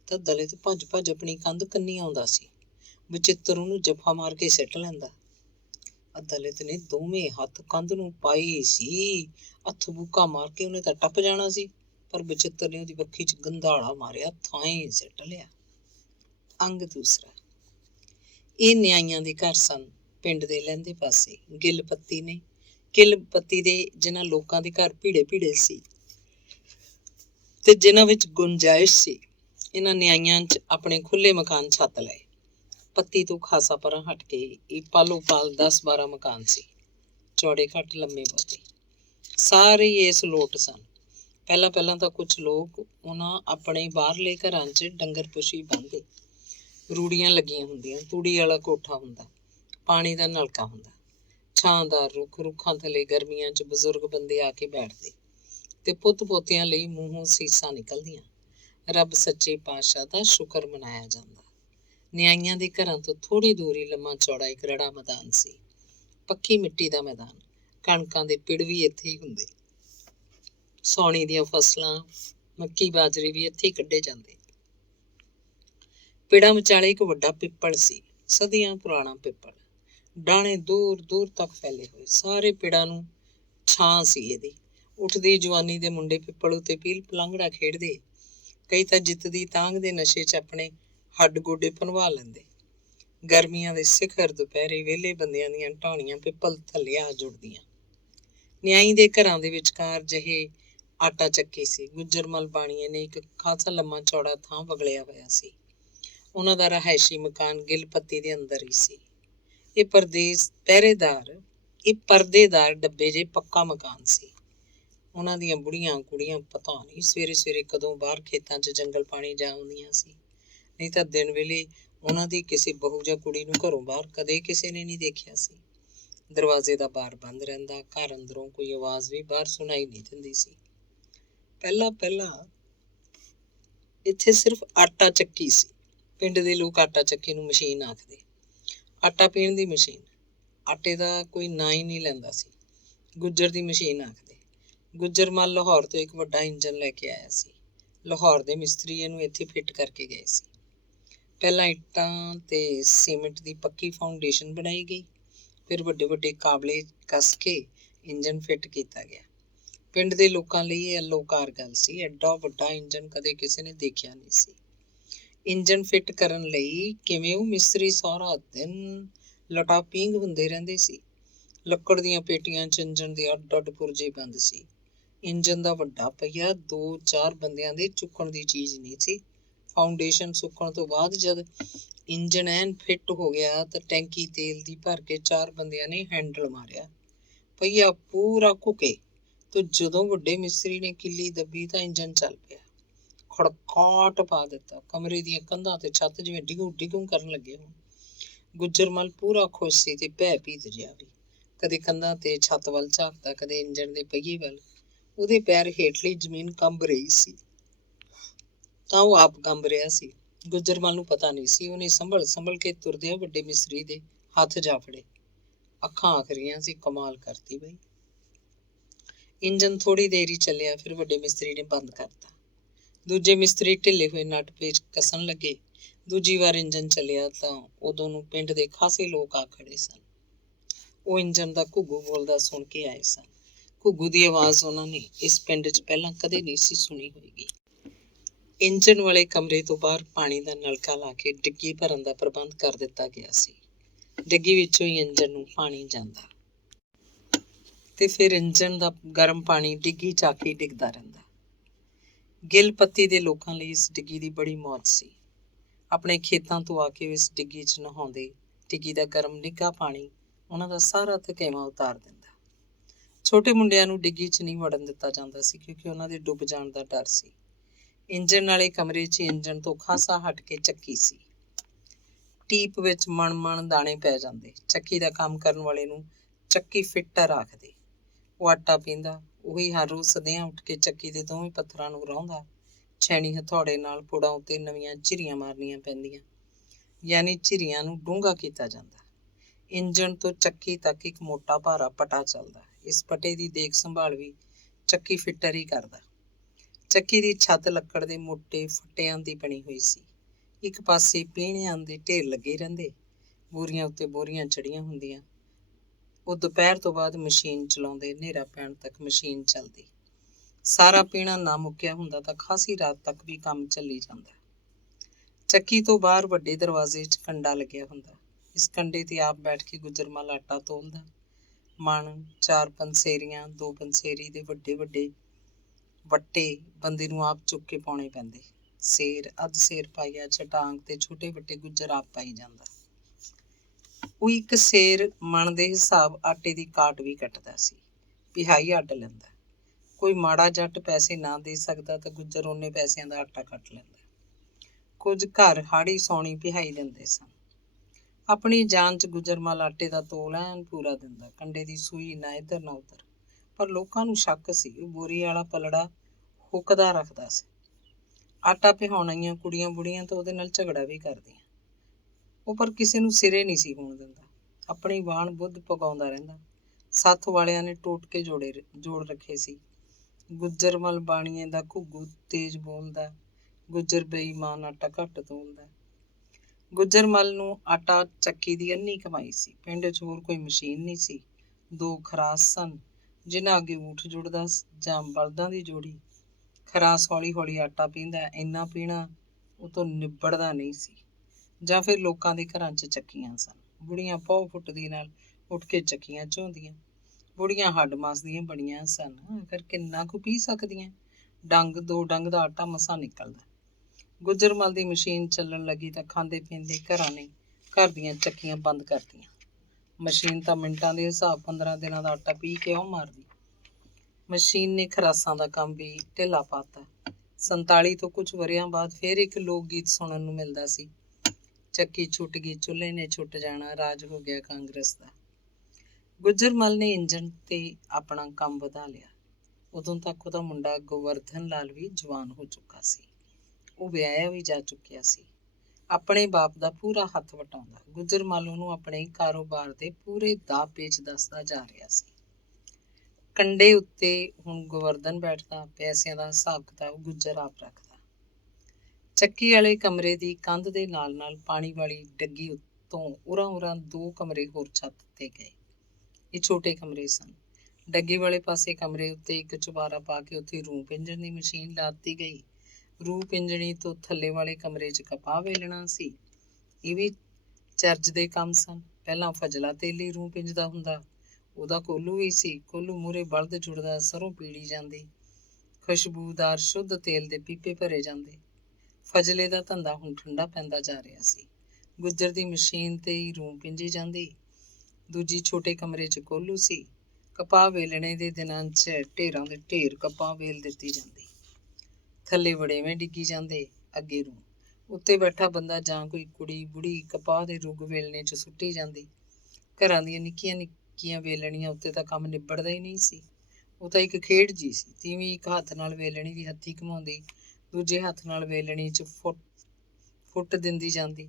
ਤਾਂ ਦਲਿਤ ਭੱਜ ਭੱਜ ਆਪਣੀ ਕੰਧ ਕੰਨੀ ਆਉਂਦਾ ਸੀ। ਬਚਿੱਤਰ ਉਹਨੂੰ ਜੱਫਾ ਮਾਰ ਕੇ ਸਿੱਟ ਲੈਂਦਾ। ਦਲਿਤ ਨੇ ਦੋਵੇਂ ਹੱਥ ਕੰਧ ਨੂੰ ਪਾਈ ਸੀ। ਹੱਥ ਬੂਕਾ ਮਾਰ ਕੇ ਉਹਨੇ ਤਾਂ ਟੱਪ ਜਾਣਾ ਸੀ, ਪਰ ਬਚਿੱਤਰ ਨੇ ਉਹਦੀ ਬੱਖੀ 'ਚ ਗੰਧਾਲਾ ਮਾਰਿਆ, ਥਾਂ ਸਿੱਟ ਲਿਆ। ਅੰਗ ਦੂਸਰਾ। ਇਹ ਨਿਆਈਆਂ ਦੇ ਘਰ ਸਨ, ਪਿੰਡ ਦੇ ਲਹਿੰਦੇ ਪਾਸੇ। ਗਿੱਲ ਪੱਤੀ ਦੇ ਜਿਨ੍ਹਾਂ ਲੋਕਾਂ ਦੇ ਘਰ ਭੀੜੇ ਸੀ ਤੇ ਜਿਨ੍ਹਾਂ ਵਿੱਚ ਗੁੰਜਾਇਸ਼ ਸੀ, ਇਹਨਾਂ ਨਿਆਈਆਂ 'ਚ ਆਪਣੇ ਖੁੱਲੇ ਮਕਾਨ ਛੱਤ ਲਏ। ਪੱਤੀ ਤੋਂ ਖਾਸਾ ਪਰਾਂ ਹਟ ਕੇ ਇਹ ਪਾਲੋ ਪਾਲ 10-12 ਮਕਾਨ ਸੀ, ਚੌੜੇ ਘੱਟ ਲੰਮੇ ਬਹੁਤੇ। ਸਾਰੇ ਹੀ ਇਸ ਲੋਟ ਸਨ। ਪਹਿਲਾਂ ਤਾਂ ਕੁਝ ਲੋਕ ਉਹਨਾਂ ਆਪਣੇ ਬਾਹਰਲੇ ਘਰਾਂ 'ਚ ਡੰਗਰ ਪਸ਼ੂ ਬੰਨ੍ਹਦੇ। ਰੂੜੀਆਂ ਲੱਗੀਆਂ ਹੁੰਦੀਆਂ, ਤੂੜੀ ਵਾਲਾ ਕੋਠਾ ਹੁੰਦਾ, ਪਾਣੀ ਦਾ ਨਲਕਾ ਹੁੰਦਾ, ਛਾਂਦਾਰ ਰੁੱਖਾਂ ਥੱਲੇ ਗਰਮੀਆਂ 'ਚ ਬਜ਼ੁਰਗ ਬੰਦੇ ਆ ਕੇ ਬੈਠਦੇ ਤੇ ਪੁੱਤ ਪੋਤਿਆਂ ਲਈ ਮੂੰਹੋਂ ਸੀਸਾਂ ਨਿਕਲਦੀਆਂ। ਰੱਬ ਸੱਚੇ ਪਾਤਸ਼ਾਹ ਦਾ ਸ਼ੁਕਰ ਮਨਾਇਆ ਜਾਂਦਾ। ਨਿਆਈਆਂ ਦੇ ਘਰਾਂ ਤੋਂ ਥੋੜ੍ਹੀ ਦੂਰ ਹੀ ਲੰਮਾ ਚੌੜਾ ਇੱਕ ਰੜਾ ਮੈਦਾਨ ਸੀ, ਪੱਕੀ ਮਿੱਟੀ ਦਾ ਮੈਦਾਨ। ਕਣਕਾਂ ਦੇ ਪਿੜ ਵੀ ਇੱਥੇ ਹੀ ਹੁੰਦੇ। ਸਾਉਣੀ ਦੀਆਂ ਫਸਲਾਂ, ਮੱਕੀ ਬਾਜਰੇ ਵੀ ਇੱਥੇ ਹੀ ਕੱਢੇ ਜਾਂਦੇ। ਪਿੜਾਂ ਵਿਚਾਲੇ ਇੱਕ ਵੱਡਾ ਪਿੱਪਲ ਸੀ, ਸਦੀਆਂ ਪੁਰਾਣਾ ਪਿੱਪਲ। ਡਾਹਣੇ ਦੂਰ ਦੂਰ ਤੱਕ ਫੈਲੇ ਹੋਏ। ਸਾਰੇ ਪਿੜਾਂ ਨੂੰ ਛਾਂ ਸੀ ਇਹਦੀ। ਉੱਠਦੀ ਜਵਾਨੀ ਦੇ ਮੁੰਡੇ ਪਿੱਪਲ ਉੱਤੇ ਪੀਲ ਪਲੰਘੜਾ ਖੇਡਦੇ। ਕਈ ਤਾਂ ਜਿੱਤਦੀ ਤਾਂਘ ਦੇ ਨਸ਼ੇ 'ਚ ਆਪਣੇ ਹੱਡ ਗੋਡੇ ਭੰਨਵਾ ਲੈਂਦੇ। ਗਰਮੀਆਂ ਦੇ ਸਿਖਰ ਦੁਪਹਿਰੇ ਵਿਹਲੇ ਬੰਦਿਆਂ ਦੀਆਂ ਢਾਣੀਆਂ ਪਿੱਪਲ ਥੱਲੇ ਆ ਜੁੜਦੀਆਂ। ਨਿਆਈ ਦੇ ਘਰਾਂ ਦੇ ਵਿਚਕਾਰ ਜਿਹੇ ਆਟਾ ਚੱਕੀ ਸੀ। ਗੁੱਜਰ ਮਲ ਬਾਣੀਏ ਨੇ ਇੱਕ ਖਾਸਾ ਲੰਮਾ ਚੌੜਾ ਥਾਂ ਵਗਲਿਆ ਹੋਇਆ ਸੀ। ਉਹਨਾਂ ਦਾ ਰਹਾਇਸ਼ੀ ਮਕਾਨ ਗਿੱਲ ਪੱਤੀ ਦੇ ਅੰਦਰ ਹੀ ਸੀ। ਇਹ ਪਰਦੇਦਾਰ ਡੱਬੇ ਜੇ ਪੱਕਾ ਮਕਾਨ ਸੀ। ਉਹਨਾਂ ਦੀਆਂ ਬੁੜੀਆਂ ਕੁੜੀਆਂ ਪਤਾ ਨਹੀਂ ਸਵੇਰੇ ਸਵੇਰੇ ਕਦੋਂ ਬਾਹਰ ਖੇਤਾਂ 'ਚ ਜੰਗਲ ਪਾਣੀ ਜਾ ਆਉਂਦੀਆਂ ਸੀ। ਨਹੀਂ ਤਾਂ ਦਿਨ ਵੇਲੇ ਉਹਨਾਂ ਦੀ ਕਿਸੇ ਬਹੂ ਜਾਂ ਕੁੜੀ ਨੂੰ ਘਰੋਂ ਬਾਹਰ ਕਦੇ ਕਿਸੇ ਨੇ ਨਹੀਂ ਦੇਖਿਆ ਸੀ। ਦਰਵਾਜ਼ੇ ਦਾ ਬਾਰ ਬੰਦ ਰਹਿੰਦਾ। ਘਰ ਅੰਦਰੋਂ ਕੋਈ ਆਵਾਜ਼ ਵੀ ਬਾਹਰ ਸੁਣਾਈ ਨਹੀਂ ਦਿੰਦੀ ਸੀ। ਪਹਿਲਾਂ ਇੱਥੇ ਸਿਰਫ ਆਟਾ ਚੱਕੀ ਸੀ। ਪਿੰਡ ਦੇ ਲੋਕ ਆਟਾ ਚੱਕੀ ਨੂੰ ਮਸ਼ੀਨ ਆਖਦੇ। ਆਟਾ ਪੀਣ ਦੀ ਮਸ਼ੀਨ। ਆਟੇ ਦਾ ਕੋਈ ਨਾਂ ਹੀ ਨਹੀਂ ਲੈਂਦਾ ਸੀ। ਗੁੱਜਰ ਦੀ ਮਸ਼ੀਨ ਆਖਦੇ। ਗੁੱਜਰ ਮੱਲ ਲਾਹੌਰ ਤੋਂ ਇੱਕ ਵੱਡਾ ਇੰਜਣ ਲੈ ਕੇ ਆਇਆ ਸੀ। ਲਾਹੌਰ ਦੇ ਮਿਸਤਰੀ ਇਹਨੂੰ ਇੱਥੇ ਫਿੱਟ ਕਰਕੇ ਗਏ ਸੀ। ਪਹਿਲਾਂ ਇੱਟਾਂ ਤੇ ਸੀਮਿੰਟ ਦੀ ਪੱਕੀ ਫਾਊਂਡੇਸ਼ਨ ਬਣਾਈ ਗਈ, ਫਿਰ ਵੱਡੇ ਵੱਡੇ ਕਾਬਲੇ ਕੱਸ ਕੇ ਇੰਜਣ ਫਿੱਟ ਕੀਤਾ ਗਿਆ। ਪਿੰਡ ਦੇ ਲੋਕਾਂ ਲਈ ਇਹ ਅਲੋਕਾਰ ਗੱਲ ਸੀ। ਐਡਾ ਵੱਡਾ ਇੰਜਣ ਕਦੇ ਕਿਸੇ ਨੇ ਦੇਖਿਆ ਨਹੀਂ ਸੀ। ਇੰਜਣ ਫਿੱਟ ਕਰਨ ਲਈ ਕਿਵੇਂ ਉਹ ਮਿਸਤਰੀ ਸਾਰਾ ਦਿਨ ਲਟਾਪੀਂਗ ਹੁੰਦੇ ਰਹਿੰਦੇ ਸੀ। ਲੱਕੜ ਦੀਆਂ ਪੇਟੀਆਂ 'ਚ ਇੰਜਣ ਦੇ ਅੱਡ ਪੁਰਜੇ ਬੰਦ ਸੀ। ਇੰਜਣ ਦਾ ਵੱਡਾ ਪਹੀਆ 2-4 ਬੰਦਿਆਂ ਦੇ ਚੁੱਕਣ ਦੀ ਚੀਜ਼ ਨਹੀਂ ਸੀ। ਫਾਊਂਡੇਸ਼ਨ ਸੁੱਕਣ ਤੋਂ ਬਾਅਦ ਜਦ ਇੰਜਣ ਐਨ ਫਿੱਟ ਹੋ ਗਿਆ ਤਾਂ ਟੈਂਕੀ ਤੇਲ ਦੀ ਭਰ ਕੇ 4 ਬੰਦਿਆਂ ਨੇ ਹੈਂਡਲ ਮਾਰਿਆ। ਪਹੀਆ ਪੂਰਾ ਘੁਕੇ ਤੇ ਜਦੋਂ ਵੱਡੇ ਮਿਸਤਰੀ ਨੇ ਕਿੱਲੀ ਦੱਬੀ ਤਾਂ ਇੰਜਣ ਚੱਲ ਪਿਆ। ਖੜਕਾਟ ਪਾ ਦਿੱਤਾ। ਕਮਰੇ ਦੀਆਂ ਕੰਧਾਂ ਤੇ ਛੱਤ ਜਿਵੇਂ ਡਿਗੂ ਕਰਨ ਲੱਗੇ ਹੋਣ। ਗੁੱਜਰਮਲ ਪੂਰਾ ਖੁਸ਼ ਸੀ ਤੇ ਭੈ ਭੀਤ ਜਿਹਾ ਵੀ। ਕਦੇ ਕੰਧਾਂ ਤੇ ਛੱਤ ਵੱਲ ਝਾਕਦਾ, ਕਦੇ ਇੰਜਣ ਦੇ ਪਹੀਏ ਵੱਲ। ਉਹਦੇ ਪੈਰ ਹੇਠਲੀ ਜ਼ਮੀਨ ਕੰਬ ਰਹੀ ਸੀ ਤਾਂ ਉਹ ਆਪ ਕੰਬ ਰਿਹਾ ਸੀ। ਗੁੱਜਰਮਲ ਨੂੰ ਪਤਾ ਨਹੀਂ ਸੀ। ਉਹਨੇ ਸੰਭਲ ਸੰਭਲ ਕੇ ਤੁਰਦਿਆਂ ਵੱਡੇ ਮਿਸਤਰੀ ਦੇ ਹੱਥ ਜਾ ਫੜੇ। ਅੱਖਾਂ ਆਖ ਰਹੀਆਂ ਸੀ, ਕਮਾਲ ਕਰਤੀ ਬਈ। ਇੰਜਣ ਥੋੜ੍ਹੀ ਦੇਰ ਹੀ ਚੱਲਿਆ, ਫਿਰ ਵੱਡੇ ਮਿਸਤਰੀ ਨੇ ਬੰਦ ਕਰਤਾ। ਦੂਜੇ ਮਿਸਤਰੀ ਢਿੱਲੇ ਹੋਏ ਨਟ ਪੇਚ ਕੱਸਣ ਲੱਗੇ। ਦੂਜੀ ਵਾਰ ਇੰਜਣ ਚੱਲਿਆ ਤਾਂ ਉਦੋਂ ਨੂੰ ਪਿੰਡ ਦੇ ਖਾਸੇ ਲੋਕ ਆ ਖੜੇ ਸਨ। ਉਹ ਇੰਜਣ ਦਾ ਘੁੱਗੂ ਬੋਲਦਾ ਸੁਣ ਕੇ ਆਏ ਸਨ। ਘੁੱਗੂ ਦੀ ਆਵਾਜ਼ ਉਹਨਾਂ ਨੇ ਇਸ ਪਿੰਡ 'ਚ ਪਹਿਲਾਂ ਕਦੇ ਨਹੀਂ ਸੀ ਸੁਣੀ ਹੋਏਗੀ। ਇੰਜਣ ਵਾਲੇ ਕਮਰੇ ਤੋਂ ਬਾਹਰ ਪਾਣੀ ਦਾ ਨਲਕਾ ਲਾ ਕੇ ਡਿੱਗੀ ਭਰਨ ਦਾ ਪ੍ਰਬੰਧ ਕਰ ਦਿੱਤਾ ਗਿਆ ਸੀ। ਡਿੱਗੀ ਵਿੱਚੋਂ ਹੀ ਇੰਜਣ ਨੂੰ ਪਾਣੀ ਜਾਂਦਾ ਤੇ ਫਿਰ ਇੰਜਣ ਦਾ ਗਰਮ ਪਾਣੀ ਡਿੱਗੀ 'ਚ ਆ ਕੇ ਡਿੱਗਦਾ ਰਹਿੰਦਾ। ਗਿੱਲ ਪੱਤੀ ਦੇ ਲੋਕਾਂ ਲਈ ਇਸ ਡਿੱਗੀ ਦੀ ਬੜੀ ਮੌਜ ਸੀ। ਆਪਣੇ ਖੇਤਾਂ ਤੋਂ ਆ ਕੇ ਇਸ ਡਿੱਗੀ 'ਚ ਨਹਾਉਂਦੇ। ਡਿੱਗੀ ਦਾ ਗਰਮ ਨਿੱਘਾ ਪਾਣੀ ਉਹਨਾਂ ਦਾ ਸਾਰਾ ਥਕੇਵਾਂ ਉਤਾਰ ਦਿੰਦਾ। ਛੋਟੇ ਮੁੰਡਿਆਂ ਨੂੰ ਡਿੱਗੀ 'ਚ ਨਹੀਂ ਵੜਨ ਦਿੱਤਾ ਜਾਂਦਾ ਸੀ, ਕਿਉਂਕਿ ਉਹਨਾਂ ਦੇ ਡੁੱਬ ਜਾਣ ਦਾ ਡਰ ਸੀ। ਇੰਜਣ ਵਾਲੇ ਕਮਰੇ 'ਚ ਇੰਜਣ ਤੋਂ ਖਾਸਾ ਹਟ ਕੇ ਚੱਕੀ ਸੀ। ਟੀਪ ਵਿੱਚ ਮਣ ਦਾਣੇ ਪੈ ਜਾਂਦੇ। ਚੱਕੀ ਦਾ ਕੰਮ ਕਰਨ ਵਾਲੇ ਨੂੰ ਚੱਕੀ ਫਿੱਟਰ ਆਖਦੇ। ਉਹ ਆਟਾ ਪੀਂਦਾ। ਉਹੀ ਹਰ ਰੋਜ਼ ਸਦਿਆਂ ਉੱਠ ਕੇ ਚੱਕੀ ਦੇ ਦੋਵੇਂ ਪੱਥਰਾਂ ਨੂੰ ਰਾਹੁੰਦਾ। ਛੈਣੀ ਹਥੌੜੇ ਨਾਲ ਪੁੜਾਂ ਉੱਤੇ ਨਵੀਆਂ ਝਿਰੀਆਂ ਮਾਰਨੀਆਂ ਪੈਂਦੀਆਂ, ਯਾਨੀ ਝਿਰੀਆਂ ਨੂੰ ਡੂੰਘਾ ਕੀਤਾ ਜਾਂਦਾ। ਇੰਜਣ ਤੋਂ ਚੱਕੀ ਤੱਕ ਇੱਕ ਮੋਟਾ ਭਾਰਾ ਪਟਾ ਚੱਲਦਾ। ਇਸ ਪਟੇ ਦੀ ਦੇਖ ਸੰਭਾਲ ਵੀ ਚੱਕੀ ਫਿੱਟਰ ਹੀ ਕਰਦਾ। ਚੱਕੀ ਦੀ ਛੱਤ ਲੱਕੜ ਦੇ ਮੋਟੇ ਫੱਟਿਆਂ ਦੀ ਬਣੀ ਹੋਈ ਸੀ। ਇੱਕ ਪਾਸੇ ਪੀਹਣਿਆਂ ਦੇ ਢੇਰ ਲੱਗੇ ਰਹਿੰਦੇ। ਬੋਰੀਆਂ ਉੱਤੇ ਬੋਰੀਆਂ ਚੜੀਆਂ ਹੁੰਦੀਆਂ। ਉਹ ਦੁਪਹਿਰ ਤੋਂ ਬਾਅਦ ਮਸ਼ੀਨ ਚਲਾਉਂਦੇ। ਹਨੇਰਾ ਪੈਣ ਤੱਕ ਮਸ਼ੀਨ ਚੱਲਦੀ। ਸਾਰਾ ਪੀਹਣਾ ਨਾ ਮੁੱਕਿਆ ਹੁੰਦਾ ਤਾਂ ਖਾਸੀ ਰਾਤ ਤੱਕ ਵੀ ਕੰਮ ਚੱਲੀ ਜਾਂਦਾ। ਚੱਕੀ ਤੋਂ ਬਾਹਰ ਵੱਡੇ ਦਰਵਾਜ਼ੇ 'ਚ ਕੰਡਾ ਲੱਗਿਆ ਹੁੰਦਾ। ਇਸ ਕੰਡੇ ਤੇ ਆਪ ਬੈਠ ਕੇ ਗੁੱਜਰਮਲ ਆਟਾ ਤੋਲਦਾ। ਮਣ, 4 ਪੰਸੇਰੀਆਂ, 2 ਪੰਸੇਰੀ ਦੇ ਵੱਡੇ ਵੱਡੇ ਵੱਟੇ ਬੰਦੇ ਨੂੰ ਆਪ ਚੁੱਕ ਕੇ ਪਾਉਣੇ ਪੈਂਦੇ। ਸੇਰ, ਅੱਧ ਸੇਰ ਪਾਈਆ, ਛਟਾਂਗ ਤੇ ਛੋਟੇ ਵੱਡੇ ਗੁੱਜਰ ਆਪ ਪਾਈ ਜਾਂਦਾ। ਉਹ ਇੱਕ ਸੇਰ ਮਣ ਦੇ ਹਿਸਾਬ ਆਟੇ ਦੀ ਕਾਟ ਵੀ ਕੱਟਦਾ ਸੀ। ਪਿਹਾਈ ਅੱਡ ਲੈਂਦਾ। ਕੋਈ ਮਾੜਾ ਜੱਟ ਪੈਸੇ ਨਾ ਦੇ ਸਕਦਾ ਤਾਂ ਗੁੱਜਰ ਓਨੇ ਪੈਸਿਆਂ ਦਾ ਆਟਾ ਕੱਟ ਲੈਂਦਾ। ਕੁਝ ਘਰ ਹਾੜੀ ਸੌਣੀ ਪਿਹਾਈ ਦਿੰਦੇ ਸਨ। ਆਪਣੀ ਜਾਨ 'ਚ ਗੁੱਜਰਮਲ ਆਟੇ ਦਾ ਤੋਲ ਐਨ ਪੂਰਾ ਦਿੰਦਾ। ਕੰਡੇ ਦੀ ਸੂਈ ਨਾ ਇੱਧਰ ਨਾ ਉੱਧਰ। ਪਰ ਲੋਕਾਂ ਨੂੰ ਸ਼ੱਕ ਸੀ। ਉਹ ਬੋਰੀ ਵਾਲਾ ਪਲੜਾ ਹੁੱਕਦਾ ਰੱਖਦਾ ਸੀ। ਆਟਾ ਪਿਹਾਉਣ ਆਈਆਂ ਕੁੜੀਆਂ ਬੁੜੀਆਂ ਤਾਂ ਉਹਦੇ ਨਾਲ ਝਗੜਾ ਵੀ ਕਰਦੀਆਂ। ਉਹ ਪਰ ਕਿਸੇ ਨੂੰ ਸਿਰੇ ਨਹੀਂ ਸੀ ਹੋਣ ਦਿੰਦਾ। ਆਪਣੀ ਵਾਣ ਬੁੱਧ ਪਗਾਉਂਦਾ ਰਹਿੰਦਾ। ਸੱਥ ਵਾਲਿਆਂ ਨੇ ਟੋਟਕੇ ਜੋੜ ਰੱਖੇ ਸੀ। ਗੁੱਜਰਮਲ ਬਾਣੀਏ ਦਾ ਘੁੱਗੂ ਤੇਜ਼ ਬੋਲਦਾ। ਗੁੱਜਰ ਬੇਈਮਾਨ ਆਟਾ ਘੱਟ ਤੋਲਦਾ। ਗੁੱਜਰਮਲ ਨੂੰ ਆਟਾ ਚੱਕੀ ਦੀ ਅੰਨੀ ਕਮਾਈ ਸੀ। ਪਿੰਡ 'ਚ ਹੋਰ ਕੋਈ ਮਸ਼ੀਨ ਨਹੀਂ ਸੀ। 2 ਖਰਾਸ ਸਨ, ਜਿਨ੍ਹਾਂ ਅੱਗੇ ਊਠ ਜੁੜਦਾ ਜਾਂ ਬਲਦਾਂ ਦੀ ਜੋੜੀ। ਖਰਾਸ ਹੌਲੀ ਹੌਲੀ ਆਟਾ ਪੀਂਦਾ। ਇੰਨਾ ਪੀਣਾ ਉਹ ਤੋਂ ਨਿਬੜਦਾ ਨਹੀਂ ਸੀ। ਜਾਂ ਫਿਰ ਲੋਕਾਂ ਦੇ ਘਰਾਂ 'ਚ ਚੱਕੀਆਂ ਸਨ। ਬੁੜੀਆਂ ਪਹੁ ਫੁੱਟਦੀ ਨਾਲ ਉੱਠ ਕੇ ਚੱਕੀਆਂ ਝੋਂਦੀਆਂ। ਬੁੜੀਆਂ ਹੱਡ ਮਾਸ ਦੀਆਂ ਬਣੀਆਂ ਸਨ, ਆਖਰ ਕਿੰਨਾ ਕੁ ਪੀ ਸਕਦੀਆਂ। 2 ਡੰਗ ਦਾ ਆਟਾ ਮਸਾਂ ਨਿਕਲਦਾ। ਗੁੱਜਰਮਲ ਦੀ ਮਸ਼ੀਨ ਚੱਲਣ ਲੱਗੀ ਤਾਂ ਖਾਂਦੇ ਪੀਂਦੇ ਘਰਾਂ ਨੇ ਘਰ ਦੀਆਂ ਚੱਕੀਆਂ ਬੰਦ ਕਰਤੀਆਂ। ਮਸ਼ੀਨ ਤਾਂ ਮਿੰਟਾਂ ਦੇ ਹਿਸਾਬ 15 ਦਿਨਾਂ ਦਾ ਆਟਾ ਪੀ ਕੇ ਉਹ ਮਾਰਦੀ। ਮਸ਼ੀਨ ਨੇ ਖਰਾਸਾਂ ਦਾ ਕੰਮ ਵੀ ਢਿੱਲਾ ਪਾਤਾ। 47 ਤੋਂ ਕੁਝ ਵਰ੍ਹਿਆਂ ਬਾਅਦ ਫਿਰ ਇੱਕ ਲੋਕ ਗੀਤ ਸੁਣਨ ਨੂੰ ਮਿਲਦਾ ਸੀ। ਚੱਕੀ ਛੁੱਟ ਗਈ, ਚੁੱਲ੍ਹੇ ਨੇ ਛੁੱਟ ਜਾਣਾ, ਰਾਜ ਹੋ ਗਿਆ ਕਾਂਗਰਸ ਦਾ। ਗੁੱਜਰਮਲ ਨੇ ਇੰਜਣ ਤੇ ਆਪਣਾ ਕੰਮ ਵਧਾ ਲਿਆ। ਉਦੋਂ ਤੱਕ ਉਹਦਾ ਮੁੰਡਾ ਗੋਵਰਧਨ ਲਾਲ ਵੀ ਜਵਾਨ ਹੋ ਚੁੱਕਾ ਸੀ। ਉਹ ਵਿਆਹਿਆ ਵੀ ਜਾ ਚੁੱਕਿਆ ਸੀ। ਆਪਣੇ ਬਾਪ ਦਾ ਪੂਰਾ ਹੱਥ ਵਟਾਉਂਦਾ। ਗੁੱਜਰਮਲ ਉਹਨੂੰ ਆਪਣੇ ਕਾਰੋਬਾਰ ਦੇ ਪੂਰੇ ਦਾਅ ਪੇਚ ਦੱਸਦਾ ਜਾ ਰਿਹਾ ਸੀ। ਕੰਡੇ ਉੱਤੇ ਹੁਣ ਗੋਵਰਧਨ ਬੈਠਦਾ। ਪੈਸਿਆਂ ਦਾ ਹਿਸਾਬ ਕਿਤਾਬ ਗੁੱਜਰ ਆਪ ਰੱਖਦਾ। ਚੱਕੀ ਵਾਲੇ ਕਮਰੇ ਦੀ ਕੰਧ ਦੇ ਨਾਲ ਨਾਲ ਪਾਣੀ ਵਾਲੀ ਡੱਗੀ ਉੱਤੋਂ ਉਰਾਂ 2 ਕਮਰੇ ਹੋਰ ਛੱਤ ਤੇ ਗਏ। ਇਹ ਛੋਟੇ ਕਮਰੇ ਸਨ। ਡੱਗੀ ਵਾਲੇ ਪਾਸੇ ਕਮਰੇ ਉੱਤੇ ਇੱਕ ਚੁਬਾਰਾ ਪਾ ਕੇ ਉੱਥੇ ਰੂੰ ਪਿੰਜਣ ਦੀ ਮਸ਼ੀਨ ਲਾ ਦਿੱਤੀ ਗਈ। ਰੂੰ ਪਿੰਜਣੀ ਤੋਂ ਥੱਲੇ ਵਾਲੇ ਕਮਰੇ 'ਚ ਕਪਾਹ ਵੇਲਣਾ ਸੀ। ਇਹ ਵੀ ਚਰਜ ਦੇ ਕੰਮ ਸਨ। ਪਹਿਲਾਂ ਫਜਲਾ ਤੇਲੀ ਰੂੰ ਪਿੰਜਦਾ ਹੁੰਦਾ। ਉਹਦਾ ਕੋਲੂ ਵੀ ਸੀ। ਕੋਲੂ ਮੂਹਰੇ ਬਲਦ ਜੁੜਦਾ, ਸਰੋਂ ਪੀੜੀ ਜਾਂਦੀ। ਖੁਸ਼ਬੂਦਾਰ ਸ਼ੁੱਧ ਤੇਲ ਦੇ ਪੀਪੇ ਭਰੇ ਜਾਂਦੇ। ਫਜਲੇ ਦਾ ਧੰਦਾ ਹੁਣ ਠੰਡਾ ਪੈਂਦਾ ਜਾ ਰਿਹਾ ਸੀ। ਗੁੱਜਰ ਦੀ ਮਸ਼ੀਨ ਤੇ ਹੀ ਰੂੰ ਪਿੰਜੀ ਜਾਂਦੀ। ਦੂਜੀ ਛੋਟੇ ਕਮਰੇ 'ਚ ਕੋਲੂ ਸੀ। ਕਪਾਹ ਵੇਲਣੇ ਦੇ ਦਿਨਾਂ 'ਚ ਢੇਰਾਂ ਦੇ ਢੇਰ ਕਪਾਹ ਵੇਲ ਦਿੱਤੀ ਜਾਂਦੀ। ਥੱਲੇ ਵੜੇਵੇਂ ਡਿੱਗੀ ਜਾਂਦੇ, ਅੱਗੇ ਰੂੰ। ਉੱਤੇ ਬੈਠਾ ਬੰਦਾ ਜਾਂ ਕੋਈ ਕੁੜੀ ਬੁੜੀ ਕਪਾਹ ਦੇ ਰੁੱਗ ਵੇਲਣੇ 'ਚ ਸੁੱਟੀ ਜਾਂਦੀ। ਘਰਾਂ ਦੀਆਂ ਨਿੱਕੀਆਂ ਨਿੱਕੀਆਂ ਵੇਲਣੀਆਂ ਉੱਤੇ ਤਾਂ ਕੰਮ ਨਿਬੜਦਾ ਹੀ ਨਹੀਂ ਸੀ। ਉਹ ਤਾਂ ਇੱਕ ਖੇਡ ਜੀ ਸੀ। ਤੀਵੀਂ ਇੱਕ ਹੱਥ ਨਾਲ ਵੇਲਣੀ ਦੀ ਹੱਥੀ ਘੁਮਾਉਂਦੀ, ਦੂਜੇ ਹੱਥ ਨਾਲ ਵੇਲਣੀ 'ਚ ਫੁੱਟ ਦਿੰਦੀ ਜਾਂਦੀ।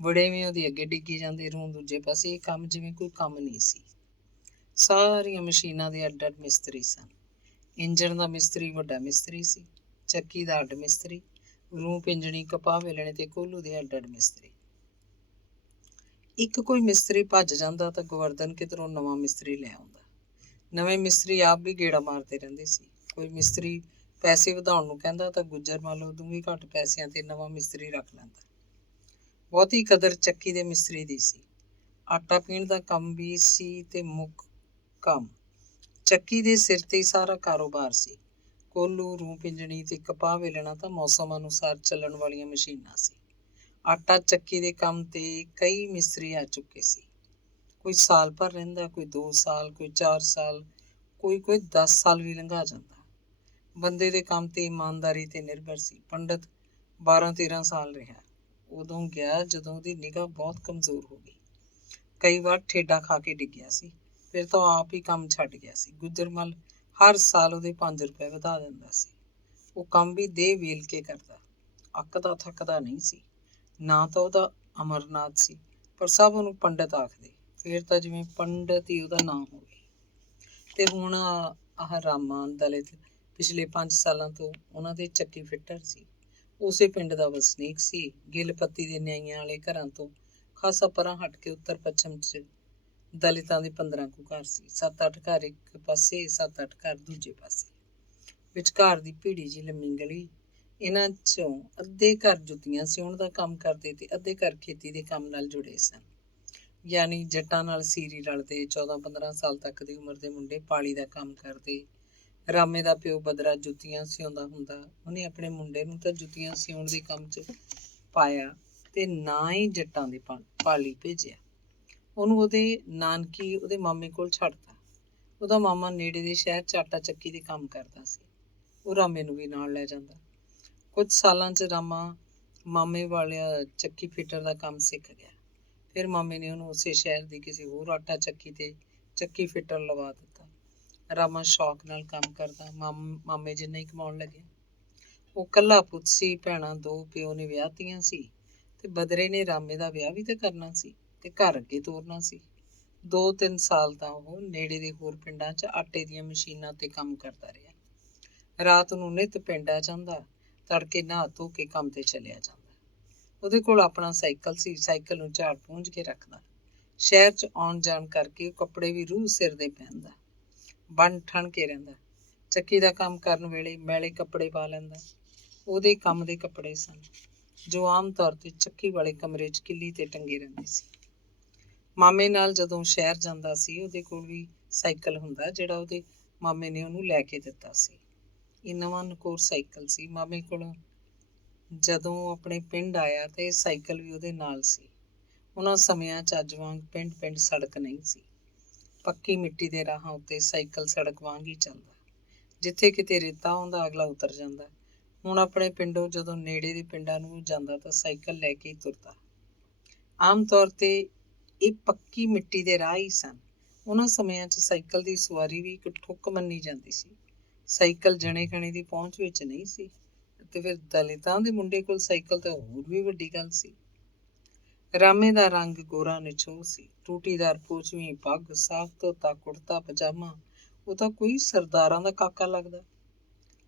ਵੜੇਵੇਂ ਉਹਦੇ ਅੱਗੇ ਡਿੱਗੀ ਜਾਂਦੇ, ਰੂੰ ਦੂਜੇ ਪਾਸੇ। ਇਹ ਕੰਮ ਜਿਵੇਂ ਕੋਈ ਕੰਮ ਨਹੀਂ ਸੀ। ਸਾਰੀਆਂ ਮਸ਼ੀਨਾਂ ਦੇ ਅੱਡ ਅੱਡ ਮਿਸਤਰੀ ਸਨ। ਇੰਜਣ ਦਾ ਮਿਸਤਰੀ ਵੱਡਾ ਮਿਸਤਰੀ ਸੀ, ਚੱਕੀ ਦਾ ਅੱਡ ਮਿਸਤਰੀ, ਰੂੰ ਪਿੰਜਣੀ, ਕਪਾਹ ਵੇਲਣੇ ਤੇ ਕੋਹਲੂ ਦੇ ਅੱਡ ਅੱਡ ਮਿਸਤਰੀ। ਇੱਕ ਕੋਈ ਮਿਸਤਰੀ ਭੱਜ ਜਾਂਦਾ ਤਾਂ ਗੋਵਰਧਨ ਕਿਧਰੋਂ ਨਵਾਂ ਮਿਸਤਰੀ ਲੈ ਆਉਂਦਾ। ਨਵੇਂ ਮਿਸਤਰੀ ਆਪ ਵੀ ਗੇੜਾ ਮਾਰਦੇ ਰਹਿੰਦੇ ਸੀ। ਕੋਈ ਮਿਸਤਰੀ ਪੈਸੇ ਵਧਾਉਣ ਨੂੰ ਕਹਿੰਦਾ ਤਾਂ ਗੁੱਜਰ ਮੰਨ ਲਓ ਉਦੋਂ ਵੀ ਘੱਟ ਪੈਸਿਆਂ ਤੇ ਨਵਾਂ ਮਿਸਤਰੀ ਰੱਖ ਲੈਂਦਾ। ਬਹੁਤੀ ਕਦਰ ਚੱਕੀ ਦੇ ਮਿਸਤਰੀ ਦੀ ਸੀ। ਆਟਾ ਪੀਣ ਦਾ ਕੰਮ ਵੀ ਸੀ ਤੇ ਮੁੱਖ ਕੰਮ ਚੱਕੀ ਦੇ ਸਿਰ ਤੇ ਹੀ ਸਾਰਾ ਕਾਰੋਬਾਰ ਸੀ। ਕੋਹਲੂ, ਰੂੰ ਪਿੰਜਣੀ ਤੇ ਕਪਾਹ ਵੇਲਣਾ ਤਾਂ ਮੌਸਮ ਅਨੁਸਾਰ ਚੱਲਣ ਵਾਲੀਆਂ ਮਸ਼ੀਨਾਂ ਸੀ। ਆਟਾ ਚੱਕੀ ਦੇ ਕੰਮ ਤੇ ਕਈ ਮਿਸਤਰੀ ਆ ਚੁੱਕੇ ਸੀ। ਕੋਈ ਸਾਲ ਭਰ ਰਹਿੰਦਾ, ਕੋਈ 2 ਸਾਲ, ਕੋਈ 4 ਸਾਲ, ਕੋਈ 10 ਸਾਲ ਵੀ ਲੰਘਾ ਜਾਂਦਾ। ਬੰਦੇ ਦੇ ਕੰਮ ਤੇ ਇਮਾਨਦਾਰੀ ਤੇ ਨਿਰਭਰ ਸੀ। ਪੰਡਤ 12-13 ਸਾਲ ਰਿਹਾ। ਉਦੋਂ ਗਿਆ ਜਦੋਂ ਉਹਦੀ ਨਿਗਾਹ ਬਹੁਤ ਕਮਜ਼ੋਰ ਹੋ ਗਈ। ਕਈ ਵਾਰ ਠੇਡਾ ਖਾ ਕੇ ਡਿੱਗਿਆ ਸੀ। ਫਿਰ ਤਾਂ ਆਪ ਹੀ ਕੰਮ ਛੱਡ ਗਿਆ ਸੀ। ਗੁੱਜਰਮਲ ਹਰ ਸਾਲ ਉਹਦੇ 5 ਰੁਪਏ ਵਧਾ ਦਿੰਦਾ ਸੀ। ਉਹ ਕੰਮ ਵੀ ਦੇਹ ਵੇਲ ਕੇ ਕਰਦਾ, ਅੱਕਦਾ ਥੱਕਦਾ ਨਹੀਂ ਸੀ। ਨਾ ਤਾਂ ਉਹਦਾ ਅਮਰਨਾਥ ਸੀ, ਪਰ ਸਭ ਉਹਨੂੰ ਪੰਡਤ ਆਖਦੇ। ਫਿਰ ਤਾਂ ਜਿਵੇਂ ਪੰਡਤ ਹੀ ਉਹਦਾ ਨਾਂ ਹੋਵੇ। ਤੇ ਹੁਣ ਆਹ ਰਾਮਾ ਦਲਿਤ ਪਿਛਲੇ 5 ਸਾਲਾਂ ਤੋਂ ਉਹਨਾਂ ਦੇ ਚੱਕੀ ਫਿੱਟਰ ਸੀ। ਉਸੇ ਪਿੰਡ ਦਾ ਵਸਨੀਕ ਸੀ। ਗਿੱਲ ਪੱਤੀ ਦੇ ਨਿਆਈਆਂ ਵਾਲੇ ਘਰਾਂ ਤੋਂ ਖਾਸਾ ਪਰਾਂ ਹਟ ਕੇ ਉੱਤਰ ਪੱਛਮ 'ਚ ਦਲਿਤਾਂ ਦੇ 15 ਕੁ ਘਰ ਸੀ। 7-8 ਘਰ ਇੱਕ ਪਾਸੇ, 7-8 ਘਰ ਦੂਜੇ ਪਾਸੇ। ਵਿਚਕਾਰ ਦੀ ਭੀੜੀ ਜਿਹੀ ਲੰਮੀ ਗਲੀ। ਇਹਨਾਂ 'ਚੋਂ ਅੱਧੇ ਘਰ ਜੁੱਤੀਆਂ ਸਿਉਣ ਦਾ ਕੰਮ ਕਰਦੇ ਤੇ ਅੱਧੇ ਘਰ ਖੇਤੀ ਦੇ ਕੰਮ ਨਾਲ ਜੁੜੇ ਸਨ। ਯਾਨੀ ਜੱਟਾਂ ਨਾਲ ਸੀਰੀ ਰਲਦੇ 14-15 ਸਾਲ ਤੱਕ ਦੀ ਉਮਰ ਦੇ ਮੁੰਡੇ ਪਾਲੀ ਦਾ ਕੰਮ ਕਰਦੇ। ਰਾਮੇ ਦਾ ਪਿਓ ਬਦਰਾ ਜੁੱਤੀਆਂ ਸਿਉਂਦਾ ਹੁੰਦਾ। ਉਹਨੇ ਆਪਣੇ ਮੁੰਡੇ ਨੂੰ ਤਾਂ ਜੁੱਤੀਆਂ ਸਿਉਣ ਦੇ ਕੰਮ 'ਚ ਪਾਇਆ ਤੇ ਨਾ ਹੀ ਜੱਟਾਂ ਦੀ ਪਾਲੀ ਭੇਜਿਆ। ਉਹਨੂੰ ਉਹਦੇ ਨਾਨਕੀ ਉਹਦੇ ਮਾਮੇ ਕੋਲ ਛੱਡਤਾ। ਉਹਦਾ ਮਾਮਾ ਨੇੜੇ ਦੇ ਸ਼ਹਿਰ 'ਚ ਆਟਾ ਚੱਕੀ ਦੇ ਕੰਮ ਕਰਦਾ ਸੀ। ਉਹ ਰਾਮੇ ਨੂੰ ਵੀ ਨਾਲ ਲੈ ਜਾਂਦਾ। ਕੁਝ ਸਾਲਾਂ 'ਚ ਰਾਮਾ ਮਾਮੇ ਵਾਲਿਆ ਚੱਕੀ ਫਿੱਟਰ ਦਾ ਕੰਮ ਸਿੱਖ ਗਿਆ। ਫਿਰ ਮਾਮੇ ਨੇ ਉਹਨੂੰ ਉਸੇ ਸ਼ਹਿਰ ਦੀ ਕਿਸੇ ਹੋਰ ਆਟਾ ਚੱਕੀ ਤੇ ਚੱਕੀ ਫਿੱਟਰ ਲਵਾ ਦਿੱਤਾ। ਰਾਮਾ ਸ਼ੌਕ ਨਾਲ ਕੰਮ ਕਰਦਾ, ਮਾਮੇ ਜਿੰਨਾ ਹੀ ਕਮਾਉਣ ਲੱਗਿਆ। ਉਹ ਇਕੱਲਾ ਪੁੱਤ ਸੀ, ਭੈਣਾਂ 2, ਪਿਓ ਨੇ ਵਿਆਹਤੀਆਂ ਸੀ ਤੇ ਬਦਰੇ ਨੇ ਰਾਮੇ ਦਾ ਵਿਆਹ ਵੀ ਤਾਂ ਕਰਨਾ ਸੀ ਤੇ ਘਰ ਅੱਗੇ ਤੋਰਨਾ ਸੀ। 2-3 ਸਾਲ ਤਾਂ ਉਹ ਨੇੜੇ ਦੇ ਹੋਰ ਪਿੰਡਾਂ 'ਚ ਆਟੇ ਦੀਆਂ ਮਸ਼ੀਨਾਂ ਤੇ ਕੰਮ ਕਰਦਾ ਰਿਹਾ। ਰਾਤ ਨੂੰ ਨਿੱਤ ਪਿੰਡ ਆ ਜਾਂਦਾ, ਤੜਕੇ ਨਹਾ ਧੋ ਕੇ ਕੰਮ ਤੇ ਚਲਿਆ ਜਾਂਦਾ। ਉਹਦੇ ਕੋਲ ਆਪਣਾ ਸਾਈਕਲ ਸੀ। ਸਾਈਕਲ ਨੂੰ ਝਾੜ ਪੂੰਝ ਕੇ ਰੱਖਦਾ। ਸ਼ਹਿਰ 'ਚ ਆਉਣ ਜਾਣ ਕਰਕੇ ਕੱਪੜੇ ਵੀ ਰੂਹ ਸਿਰ ਦੇ ਪਹਿਨਦਾ, ਬਣ ਠਣ ਕੇ ਰਹਿੰਦਾ। ਚੱਕੀ ਦਾ ਕੰਮ ਕਰਨ ਵੇਲੇ ਮੈਲੇ ਕੱਪੜੇ ਪਾ ਲੈਂਦਾ। ਉਹਦੇ ਕੰਮ ਦੇ ਕੱਪੜੇ ਸਨ ਜੋ ਆਮ ਤੌਰ ਤੇ ਚੱਕੀ ਵਾਲੇ ਕਮਰੇ 'ਚ ਕਿੱਲੀ ਤੇ ਟੰਗੇ ਰਹਿੰਦੇ ਸੀ। ਮਾਮੇ ਨਾਲ ਜਦੋਂ ਸ਼ਹਿਰ ਜਾਂਦਾ ਸੀ, ਉਹਦੇ ਕੋਲ ਵੀ ਸਾਈਕਲ ਹੁੰਦਾ ਜਿਹੜਾ ਉਹਦੇ ਮਾਮੇ ਨੇ ਉਹਨੂੰ ਲੈ ਕੇ ਦਿੱਤਾ ਸੀ। ਇਹ ਨਵਾਂ ਨਕੋਰ ਸਾਈਕਲ ਸੀ। ਮਾਮੇ ਕੋਲੋਂ ਜਦੋਂ ਆਪਣੇ ਪਿੰਡ ਆਇਆ ਤੇ ਇਹ ਸਾਈਕਲ ਵੀ ਉਹਦੇ ਨਾਲ ਸੀ। ਉਹਨਾਂ ਸਮਿਆਂ 'ਚ ਅੱਜ ਵਾਂਗ ਪਿੰਡ ਪਿੰਡ ਸੜਕ ਨਹੀਂ ਸੀ। ਪੱਕੀ ਮਿੱਟੀ ਦੇ ਰਾਹਾਂ ਉੱਤੇ ਸਾਈਕਲ ਸੜਕ ਵਾਂਗ ਹੀ ਚੱਲਦਾ। ਜਿੱਥੇ ਕਿਤੇ ਰੇਤਾ ਆਉਂਦਾ, ਅਗਲਾ ਉਤਰ ਜਾਂਦਾ। ਹੁਣ ਆਪਣੇ ਪਿੰਡੋਂ ਜਦੋਂ ਨੇੜੇ ਦੇ ਪਿੰਡਾਂ ਨੂੰ ਜਾਂਦਾ ਤਾਂ ਸਾਈਕਲ ਲੈ ਕੇ ਹੀ ਤੁਰਦਾ। ਆਮ ਤੌਰ ਤੇ ਇਹ ਪੱਕੀ ਮਿੱਟੀ ਦੇ ਰਾਹ ਹੀ ਸਨ। ਉਹਨਾਂ ਸਮਿਆਂ 'ਚ ਸਾਈਕਲ ਦੀ ਸਵਾਰੀ ਵੀ ਇੱਕ ਠੁੱਕ ਮੰਨੀ ਜਾਂਦੀ ਸੀ। ਸਾਈਕਲ ਜਣੇ ਖਣੇ ਦੀ ਪਹੁੰਚ ਵਿੱਚ ਨਹੀਂ ਸੀ ਤੇ ਫਿਰ ਦਲਿਤਾਂ ਦੇ ਮੁੰਡੇ ਕੋਲ ਸਾਈਕਲ ਤਾਂ ਹੋਰ ਵੀ ਵੱਡੀ ਗੱਲ ਸੀ। ਰਾਮੇ ਦਾ ਰੰਗ ਗੋਰਾ ਨਿਛੋਹ ਸੀ। ਟੂਟੀਦਾਰ ਪੋਚਵੀਂ ਪੱਗ, ਸਾਫ਼ ਧੋਤਾ ਕੁੜਤਾ ਪਜਾਮਾ। ਉਹ ਤਾਂ ਕੋਈ ਸਰਦਾਰਾਂ ਦਾ ਕਾਕਾ ਲੱਗਦਾ।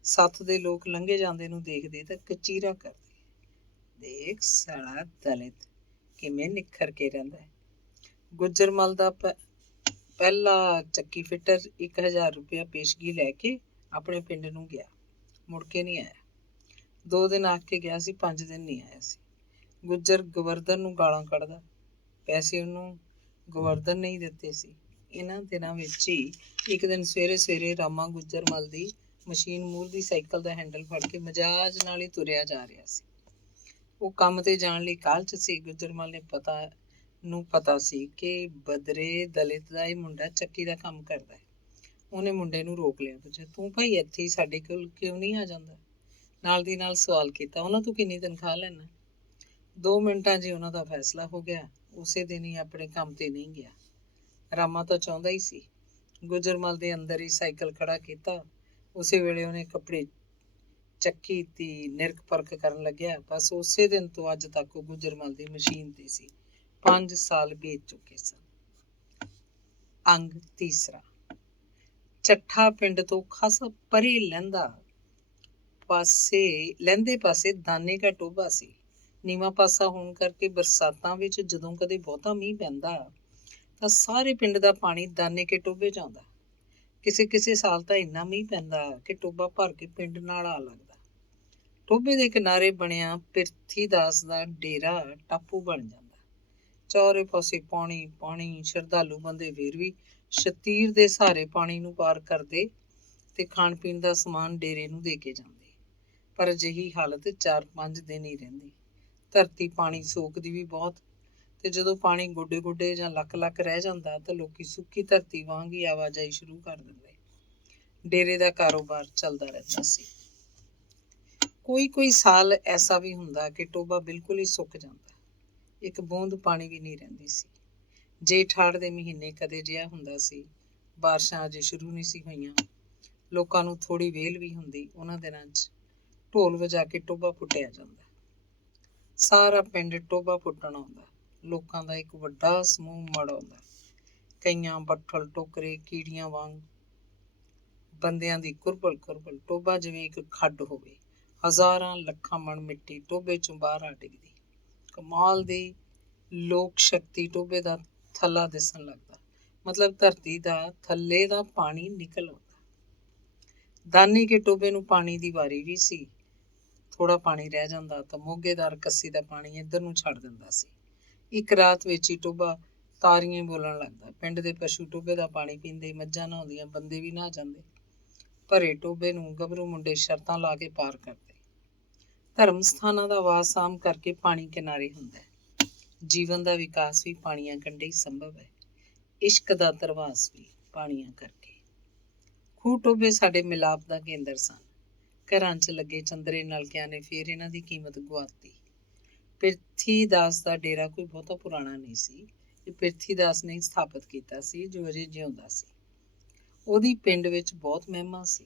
ਸੱਥ ਦੇ ਲੋਕ ਲੰਘੇ ਜਾਂਦੇ ਨੂੰ ਦੇਖਦੇ ਤਾਂ ਕਚੀਰਾ ਕਰਦੇ, ਦੇਖ ਸਾਲਾ ਦਲਿਤ ਕਿਵੇਂ ਨਿੱਖਰ ਕੇ ਰਹਿੰਦਾ ਹੈ। ਗੁੱਜਰਮਲ ਦਾ ਪਹਿਲਾ ਚੱਕੀ ਫਿੱਟਰ 1000 ਰੁਪਇਆ ਪੇਸ਼ਗੀ ਲੈ ਕੇ ਆਪਣੇ ਪਿੰਡ ਨੂੰ ਗਿਆ। ਮੁੜ ਕੇ ਨਹੀਂ ਆਇਆ। 2 ਦਿਨ ਆ ਕੇ ਗਿਆ ਸੀ, 5 ਦਿਨ ਨਹੀਂ ਆਇਆ ਸੀ। ਗੁੱਜਰ ਗੋਵਰਧਨ ਨੂੰ ਗਾਲਾਂ ਕੱਢਦਾ। ਪੈਸੇ ਉਹਨੂੰ ਗੋਵਰਧਨ ਨਹੀਂ ਦਿੱਤੇ ਸੀ। ਇਹਨਾਂ ਦਿਨਾਂ ਵਿੱਚ ਹੀ ਇੱਕ ਦਿਨ ਸਵੇਰੇ ਸਵੇਰੇ ਰਾਮਾ ਗੁੱਜਰਮਲ ਦੀ ਮਸ਼ੀਨ ਮੂਹਰ ਦੀ ਸਾਈਕਲ ਦਾ ਹੈਂਡਲ ਫੜ ਕੇ ਮਜਾਜ ਨਾਲ ਹੀ ਤੁਰਿਆ ਜਾ ਰਿਹਾ ਸੀ। ਉਹ ਕੰਮ ਤੇ ਜਾਣ ਲਈ ਕਾਹਲ 'ਚ ਸੀ। ਗੁੱਜਰਮਲ ਨੇ ਪਤਾ ਸੀ ਕਿ ਬਦਰੇ ਦਲਿਤ ਦਾ ਇਹ ਮੁੰਡਾ ਚੱਕੀ ਦਾ ਕੰਮ ਕਰਦਾ ਹੈ। ਉਹਨੇ ਮੁੰਡੇ ਨੂੰ ਰੋਕ ਲਿਆ। ਪੁੱਛਿਆ, ਤੂੰ ਭਾਈ ਇੱਥੇ ਹੀ ਸਾਡੇ ਕੋਲ ਕਿਉਂ ਨਹੀਂ ਆ ਜਾਂਦਾ? ਨਾਲ ਦੀ ਨਾਲ ਸਵਾਲ ਕੀਤਾ, ਉਹਨਾਂ ਤੋਂ ਕਿੰਨੀ ਤਨਖਾਹ ਲੈਣਾ? 2 ਮਿੰਟਾਂ 'ਚ ਹੀ ਉਹਨਾਂ ਦਾ ਫੈਸਲਾ ਹੋ ਗਿਆ। ਉਸੇ ਦਿਨ ਹੀ ਆਪਣੇ ਕੰਮ ਤੇ ਨਹੀਂ ਗਿਆ। ਰਾਮਾ ਤਾਂ ਚਾਹੁੰਦਾ ਹੀ ਸੀ। ਗੁਜਰਮਲ ਦੇ ਅੰਦਰ ਹੀ ਸਾਈਕਲ ਖੜਾ ਕੀਤਾ। ਉਸੇ ਵੇਲੇ ਉਹਨੇ ਕੱਪੜੇ ਚੱਕੀ ਦੀ ਨਿਰਖ ਪਰਖ ਕਰਨ ਲੱਗਿਆ। ਬਸ ਉਸੇ ਦਿਨ ਤੋਂ ਅੱਜ ਤੱਕ ਉਹ ਗੁਜਰਮਲ ਦੀ ਮਸ਼ੀਨ ਤੇ ਸੀ। 5 ਸਾਲ ਬੀਤ ਚੁੱਕੇ ਸਨ। ਅੰਗ ਤੀਸਰਾ। ਚੱਠਾ ਪਿੰਡ ਤੋਂ ਖਾਸਾ ਪਰੇ ਲਹਿੰਦੇ ਪਾਸੇ ਦਾਨੇ ਕਾ ਟੋਭਾ ਸੀ। ਨੀਵਾਂ ਪਾਸਾ ਹੋਣ ਕਰਕੇ ਬਰਸਾਤਾਂ ਵਿੱਚ ਜਦੋਂ ਕਦੇ ਬਹੁਤਾ ਮੀਂਹ ਪੈਂਦਾ ਤਾਂ ਸਾਰੇ ਪਿੰਡ ਦਾ ਪਾਣੀ ਦਾਨੇ ਕੇ ਟੋਭੇ 'ਚ ਆਉਂਦਾ। ਕਿਸੇ ਸਾਲ ਤਾਂ ਇੰਨਾ ਮੀਂਹ ਪੈਂਦਾ ਕਿ ਟੋਭਾ ਭਰ ਕੇ ਪਿੰਡ ਨਾਲ ਆ ਲੱਗਦਾ। ਟੋਭੇ ਦੇ ਕਿਨਾਰੇ ਬਣਿਆ ਪਿਰਥੀਦਾਸ ਦਾ ਡੇਰਾ ਟਾਪੂ ਬਣ ਜਾਂਦਾ। ਚਾਰੇ ਪਾਸੇ ਪਾਣੀ। ਸ਼ਰਧਾਲੂ ਬੰਦੇ ਫੇਰ ਵੀ ਸ਼ਤੀਰ ਦੇ ਸਹਾਰੇ ਪਾਣੀ ਨੂੰ ਪਾਰ ਕਰਦੇ ਤੇ ਖਾਣ ਪੀਣ ਦਾ ਸਮਾਨ ਡੇਰੇ ਨੂੰ ਦੇ ਕੇ ਜਾਂਦੇ। ਪਰ ਅਜਿਹੀ ਹਾਲਤ 4-5 ਦਿਨ ਹੀ ਰਹਿੰਦੀ। ਧਰਤੀ ਪਾਣੀ ਸੋਕਦੀ ਵੀ ਬਹੁਤ, ਤੇ ਜਦੋਂ ਪਾਣੀ ਗੋਡੇ ਜਾਂ ਲੱਕ ਰਹਿ ਜਾਂਦਾ ਤਾਂ ਲੋਕੀ ਸੁੱਕੀ ਧਰਤੀ ਵਾਂਗ ਹੀ ਆਵਾਜਾਈ ਸ਼ੁਰੂ ਕਰ ਦਿੰਦੇ। ਡੇਰੇ ਦਾ ਕਾਰੋਬਾਰ ਚੱਲਦਾ ਰਹਿੰਦਾ ਸੀ। ਕੋਈ ਸਾਲ ਐਸਾ ਵੀ ਹੁੰਦਾ ਕਿ ਟੋਭਾ ਬਿਲਕੁਲ ਹੀ ਸੁੱਕ ਜਾਂਦਾ। ਇੱਕ ਬੂੰਦ ਪਾਣੀ ਵੀ ਨਹੀਂ ਰਹਿੰਦੀ ਸੀ। ਜੇਠ ਹਾੜ ਦੇ ਮਹੀਨੇ ਕਦੇ ਜਿਹਾ ਹੁੰਦਾ ਸੀ। ਬਾਰਿਸ਼ਾਂ ਅਜੇ ਸ਼ੁਰੂ ਨਹੀਂ ਸੀ ਹੋਈਆਂ। ਲੋਕਾਂ ਨੂੰ ਥੋੜ੍ਹੀ ਵੇਲ ਵੀ ਹੁੰਦੀ। ਉਹਨਾਂ ਦਿਨਾਂ 'ਚ ਢੋਲ ਵਜਾ ਕੇ ਟੋਭਾ ਪੁੱਟਿਆ ਜਾਂਦਾ। ਸਾਰਾ ਪਿੰਡ ਟੋਭਾ ਪੁੱਟਣ ਆਉਂਦਾ। ਲੋਕਾਂ ਦਾ ਇੱਕ ਵੱਡਾ ਸਮੂਹ ਮੜ ਆਉਂਦਾ। ਕਈਆਂ ਬੱਠਲ ਟੋਕਰੇ ਕੀੜੀਆਂ ਵਾਂਗ ਬੰਦਿਆਂ ਦੀ ਕੁਰਬਲ। ਟੋਭਾ ਜਿਵੇਂ ਇੱਕ ਖੱਡ ਹੋਵੇ। ਹਜ਼ਾਰਾਂ ਲੱਖਾਂ ਮਣ ਮਿੱਟੀ ਟੋਭੇ 'ਚੋਂ ਬਾਹਰ ਆ ਡਿੱਗਦੀ। ਕਮਾਲ ਦੀ ਲੋਕ ਸ਼ਕਤੀ। ਟੋਭੇ ਦਾ ਥੱਲਾ ਦਿਸਣ ਲੱਗਦਾ। ਮਤਲਬ ਧਰਤੀ ਦਾ ਥੱਲੇ ਦਾ ਪਾਣੀ ਨਿਕਲ ਆਉਂਦਾ। ਦਾਨੇ ਕੇ ਟੋਭੇ ਨੂੰ ਪਾਣੀ ਦੀ ਵਾਰੀ ਵੀ ਸੀ। ਥੋੜਾ ਪਾਣੀ ਰਹਿ ਜਾਂਦਾ ਤਾਂ ਮੋਗੇਦਾਰ ਕੱਸੀ ਦਾ ਪਾਣੀ ਇੱਧਰ ਨੂੰ ਛੱਡ ਦਿੰਦਾ ਸੀ। ਇੱਕ ਰਾਤ ਵਿੱਚ ਹੀ ਟੋਭਾ ਤਾਰੀਆਂ ਬੋਲਣ ਲੱਗਦਾ। ਪਿੰਡ ਦੇ ਪਸ਼ੂ ਟੋਭੇ ਦਾ ਪਾਣੀ ਪੀਂਦੇ, ਮੱਝਾਂ ਨਹਾਉਂਦੀਆਂ, ਬੰਦੇ ਵੀ ਨਹਾ ਜਾਂਦੇ। ਭਰੇ ਟੋਭੇ ਨੂੰ ਗੱਭਰੂ ਮੁੰਡੇ ਸ਼ਰਤਾਂ ਲਾ ਕੇ ਪਾਰ ਕਰਦੇ। ਧਰਮ ਸਥਾਨਾਂ ਦਾ ਵਾਸ ਆਮ ਕਰਕੇ ਪਾਣੀ ਕਿਨਾਰੇ ਹੁੰਦਾ ਹੈ। ਜੀਵਨ ਦਾ ਵਿਕਾਸ ਵੀ ਪਾਣੀਆਂ ਕੰਢੇ ਹੀ ਸੰਭਵ ਹੈ। ਇਸ਼ਕ ਦਾ ਧਰਵਾਸ ਵੀ ਪਾਣੀਆਂ ਕਰਕੇ। ਖੂਹ ਟੋਭੇ ਸਾਡੇ ਮਿਲਾਪ ਦਾ ਕੇਂਦਰ ਸਨ। ਘਰਾਂ 'ਚ ਲੱਗੇ ਚੰਦਰੇ ਨਲਕਿਆਂ ਨੇ ਫੇਰ ਇਹਨਾਂ ਦੀ ਕੀਮਤ ਗੁਆਤੀ। ਪਿਰਥੀਦਾਸ ਦਾ ਡੇਰਾ ਕੋਈ ਬਹੁਤਾ ਪੁਰਾਣਾ ਨਹੀਂ ਸੀ। ਇਹ ਪਿਰਥੀਦਾਸ ਨੇ ਸਥਾਪਿਤ ਕੀਤਾ ਸੀ, ਜੋ ਅਜੇ ਜਿਉਂਦਾ ਸੀ। ਉਹਦੀ ਪਿੰਡ ਵਿੱਚ ਬਹੁਤ ਮਹਿਮਾ ਸੀ।